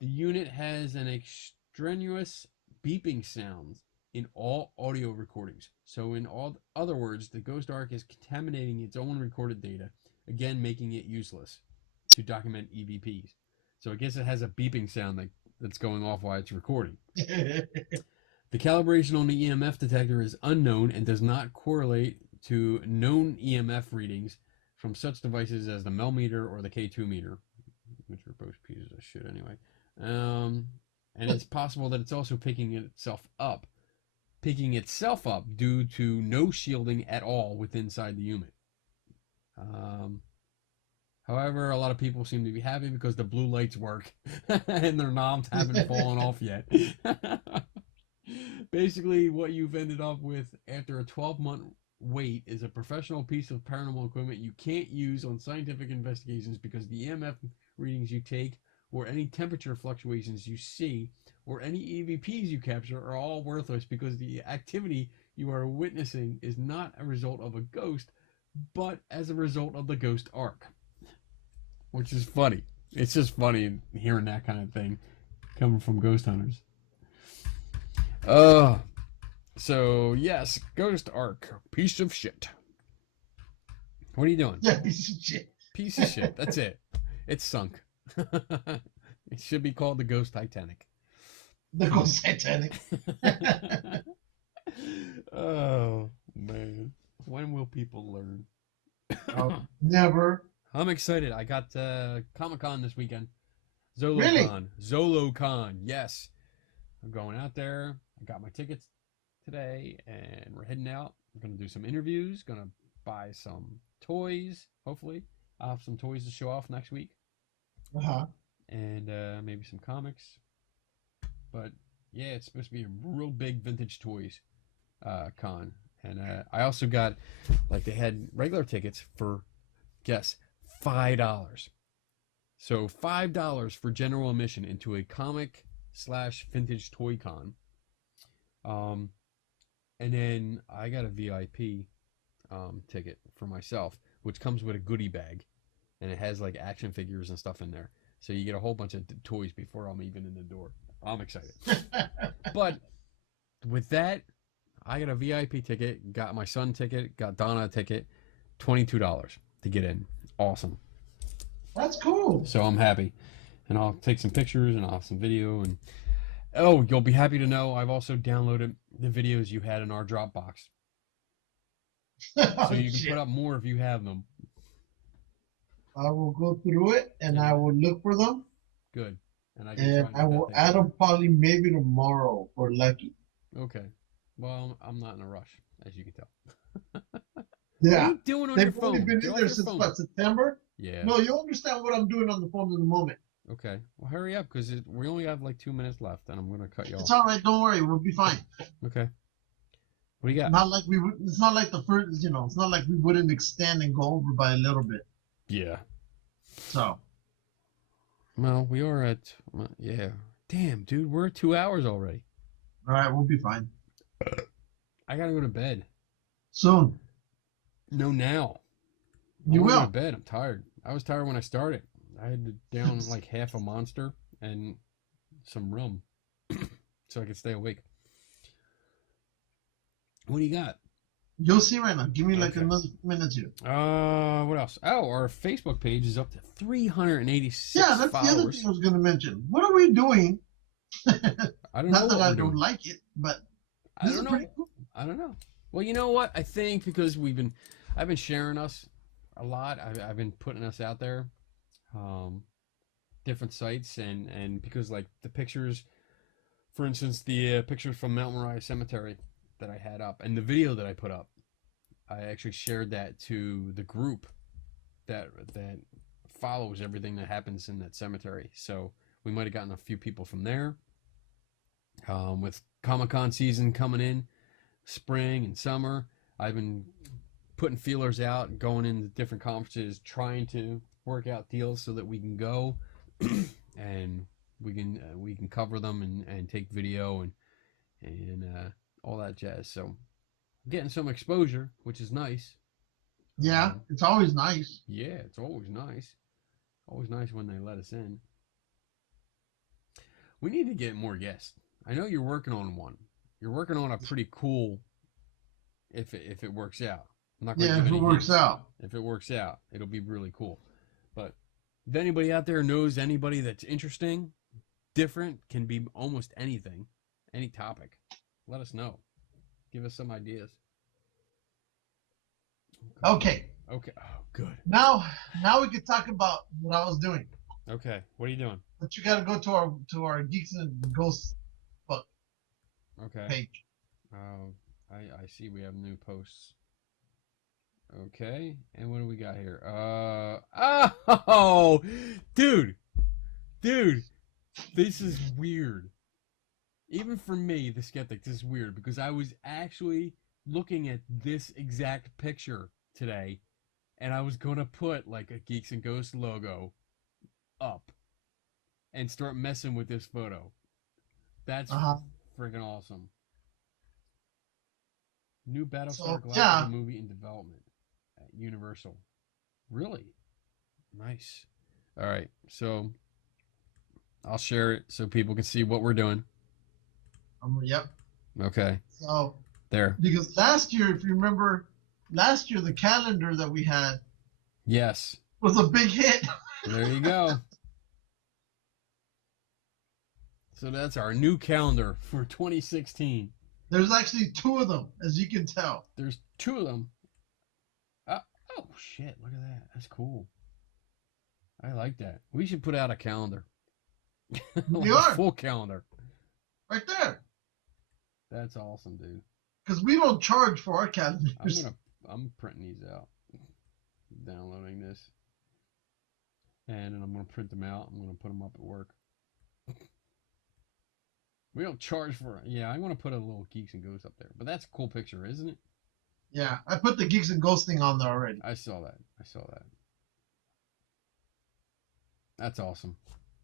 unit has an extraneous beeping sound in all audio recordings. So in other words, the GhostArk is contaminating its own recorded data, again making it useless to document EVPs. So I guess it has a beeping sound that's going off while it's recording. The calibration on the EMF detector is unknown and does not correlate to known EMF readings from such devices as the Mel meter or the K2 meter, which are both pieces of shit anyway. And it's possible that it's also picking itself up due to no shielding at all inside the unit. However, a lot of people seem to be happy because the blue lights work and their knobs haven't fallen off yet. Basically, what you've ended up with after a 12-month wait is a professional piece of paranormal equipment you can't use on scientific investigations because the EMF readings you take or any temperature fluctuations you see or any EVPs you capture are all worthless because the activity you are witnessing is not a result of a ghost, but as a result of the GhostArk. Which is funny. It's just funny hearing that kind of thing coming from ghost hunters. So yes, GhostArk, piece of shit. What are you doing? Yeah, piece of shit. Piece of shit. That's it. It's sunk. It should be called the Ghost Titanic. The Ghost Titanic. Oh man, when will people learn? Oh, never. I'm excited. I got Comic-Con this weekend. ZoloCon. Really? ZoloCon. Yes. I'm going out there. I got my tickets today, and we're heading out. We're going to do some interviews. Going to buy some toys, hopefully. I'll have some toys to show off next week. Uh-huh. And maybe some comics. But, yeah, it's supposed to be a real big vintage toys con. And I also got, they had regular tickets for, guess, $5. So $5 for general admission into a comic/vintage toy con. And then I got a VIP ticket for myself, which comes with a goodie bag, and it has action figures and stuff in there. So you get a whole bunch of toys before I'm even in the door. I'm excited. But with that, I got a VIP ticket, got my son ticket, got Donna a ticket, $22 to get in. Awesome. That's cool. So I'm happy. And I'll take some pictures and I'll have some video. And oh, you'll be happy to know I've also downloaded the videos you had in our Dropbox. So you can put up more if you have them. I will go through it and I will look for them. Good. And I will add them probably maybe tomorrow for lucky. Okay. Well, I'm not in a rush, as you can tell. Yeah. What are you doing on They've your phone? only been Get in off there your since phone. what, September? Yeah. No, you understand what I'm doing on the phone in the moment. Okay. Well, hurry up because we only have 2 minutes left, and I'm going to cut you off. It's all right. Don't worry. We'll be fine. Okay. What do you got? Not like we would. It's not like the first. It's not like we wouldn't extend and go over by a little bit. Yeah. So. Well, we are at. Yeah. Damn, dude, we're at 2 hours already. All right, we'll be fine. I gotta go to bed. Soon. No, now. You will. Go to bed. I'm tired. I was tired when I started. I had to down half a Monster and some rum so I could stay awake. What do you got? You'll see right now. Give me another minute here. What else? Oh, our Facebook page is up to 386 Yeah, that's followers. the other thing I was going to mention. What are we doing? I don't know. Not that I don't like it, but I don't know. Cool. I don't know. Well, you know what? I think because I've been sharing us a lot. I've been putting us out there, different sites, and because the pictures, for instance, the pictures from Mount Moriah Cemetery, that I had up and the video that I put up. I actually shared that to the group that follows everything that happens in that cemetery. So we might have gotten a few people from there. With Comic-Con season coming in, spring and summer, I've been putting feelers out, going into different conferences, trying to work out deals so that we can go and we can cover them and take video and all that jazz. So getting some exposure, which is nice. Yeah, it's always nice. Yeah, it's always nice. Always nice when they let us in. We need to get more guests. I know you're working on one. You're working on a pretty cool. If it works out, I'm not going to if it works out. If it works out, it'll be really cool. But if anybody out there knows anybody that's interesting, different, can be almost anything, any topic, let us know. Give us some ideas. Okay. Okay. Oh, good. Now we can talk about what I was doing. Okay. What are you doing? But you got to go to our Geeks and Ghosts book page. I see we have new posts. Okay. And what do we got here? Oh, dude, this is weird. Even for me, the skeptic, this is weird because I was actually looking at this exact picture today, and I was gonna put like a Geeks and Ghosts logo up and start messing with this photo. That's freaking awesome. New Battlestar Galactica movie in development at Universal. Really? Nice. All right, so I'll share it so people can see what we're doing. Yep. Okay. So there. Because last year, if you remember, the calendar that we had. Yes. Was a big hit. There you go. So that's our new calendar for 2016. There's actually 2 of them, as you can tell. There's 2 of them. Oh, shit. Look at that. That's cool. I like that. We should put out a calendar. We are. A full calendar. Right there. That's awesome, dude. Because we don't charge for our calendars. I'm printing these out. Downloading this. And then I'm going to print them out. I'm going to put them up at work. We don't charge for it. Yeah, I want to put a little Geeks and Ghosts up there. But that's a cool picture, isn't it? Yeah, I put the Geeks and Ghosts thing on there already. I saw that. That's awesome.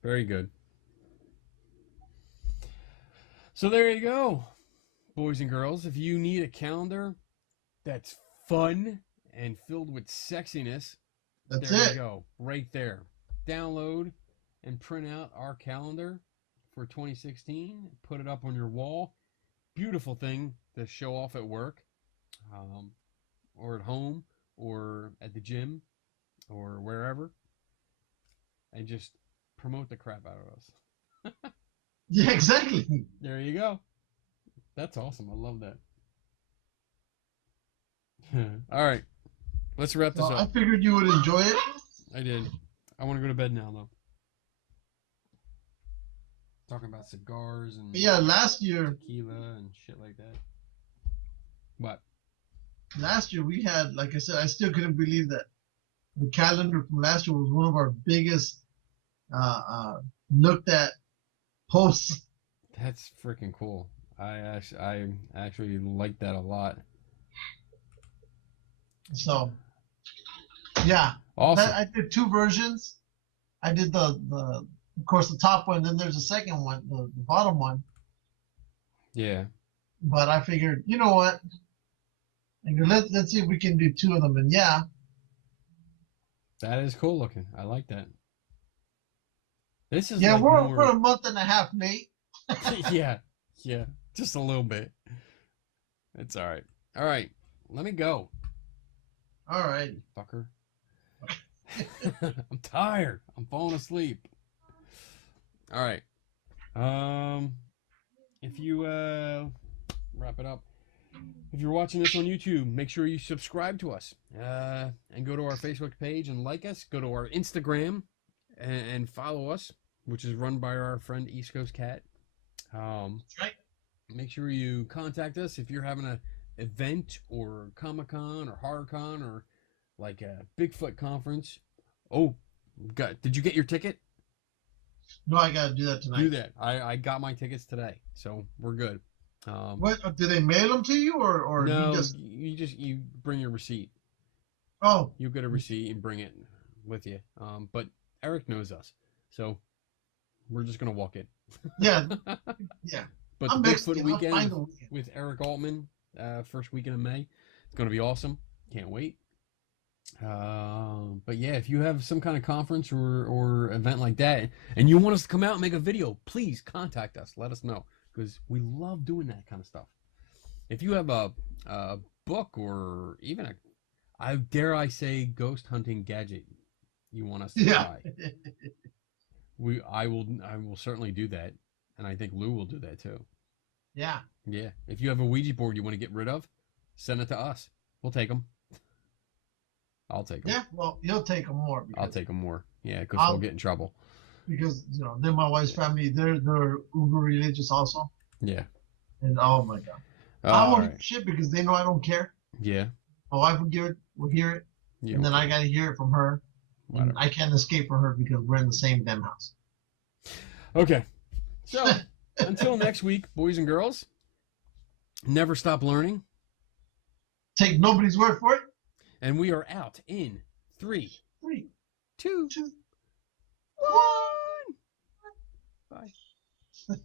Very good. So there you go, boys and girls. If you need a calendar that's fun and filled with sexiness, there you go. Right there. Download and print out our calendar for 2016. Put it up on your wall. Beautiful thing to show off at work, or at home, or at the gym, or wherever. And just promote the crap out of us. Yeah, exactly. There you go. That's awesome. I love that. All right. Let's wrap this up. I figured you would enjoy it. I did. I want to go to bed now, though. Talking about cigars and last year tequila and shit like that. What? Last year we had, like I said, I still couldn't believe that the calendar from last year was one of our biggest looked at posts. That's freaking cool. I actually like that a lot. So, yeah. Awesome. I did 2 versions. I did the of course the top one, then there's a second one, the bottom one. Yeah. But I figured, you know what? Let's see if we can do 2 of them, and yeah. That is cool looking. I like that. This is we're a month and a half late. yeah, just a little bit. It's all right. All right, let me go. All right, fucker. I'm tired. I'm falling asleep. All right. If you wrap it up. If you're watching this on YouTube, make sure you subscribe to us and go to our Facebook page and like us. Go to our Instagram and follow us, which is run by our friend East Coast Cat. That's right. make sure you contact us if you're having an event or Comic-Con or HorrorCon or like a Bigfoot conference. Oh, did you get your ticket? No, I gotta do that tonight. Do that. I got my tickets today, so we're good. What do they mail them to you or no? You just you bring your receipt. Oh, you get a receipt and bring it with you. But Eric knows us, so we're just gonna walk in. Yeah, yeah. But the Bigfoot weekend with Eric Altman, first weekend of May, it's gonna be awesome. Can't wait. But yeah, if you have some kind of conference or event like that, and you want us to come out and make a video, please contact us. Let us know, because we love doing that kind of stuff. If you have a book or even I dare I say ghost hunting gadget you want us to try, I will certainly do that, and I think Lou will do that too. Yeah. Yeah. If you have a Ouija board you want to get rid of, send it to us. We'll take them. I'll take them. Yeah, well, you'll take them more. I'll take them more. Yeah, because we'll get in trouble. Because they're my wife's family. They're uber religious also. Yeah. And oh my god, I won't give shit because they know I don't care. Yeah. My wife will hear it, and then I gotta hear it from her. And I can't escape from her because we're in the same damn house. Okay. So until next week, boys and girls, never stop learning. Take nobody's word for it. And we are out in 3, 2, 1. Bye.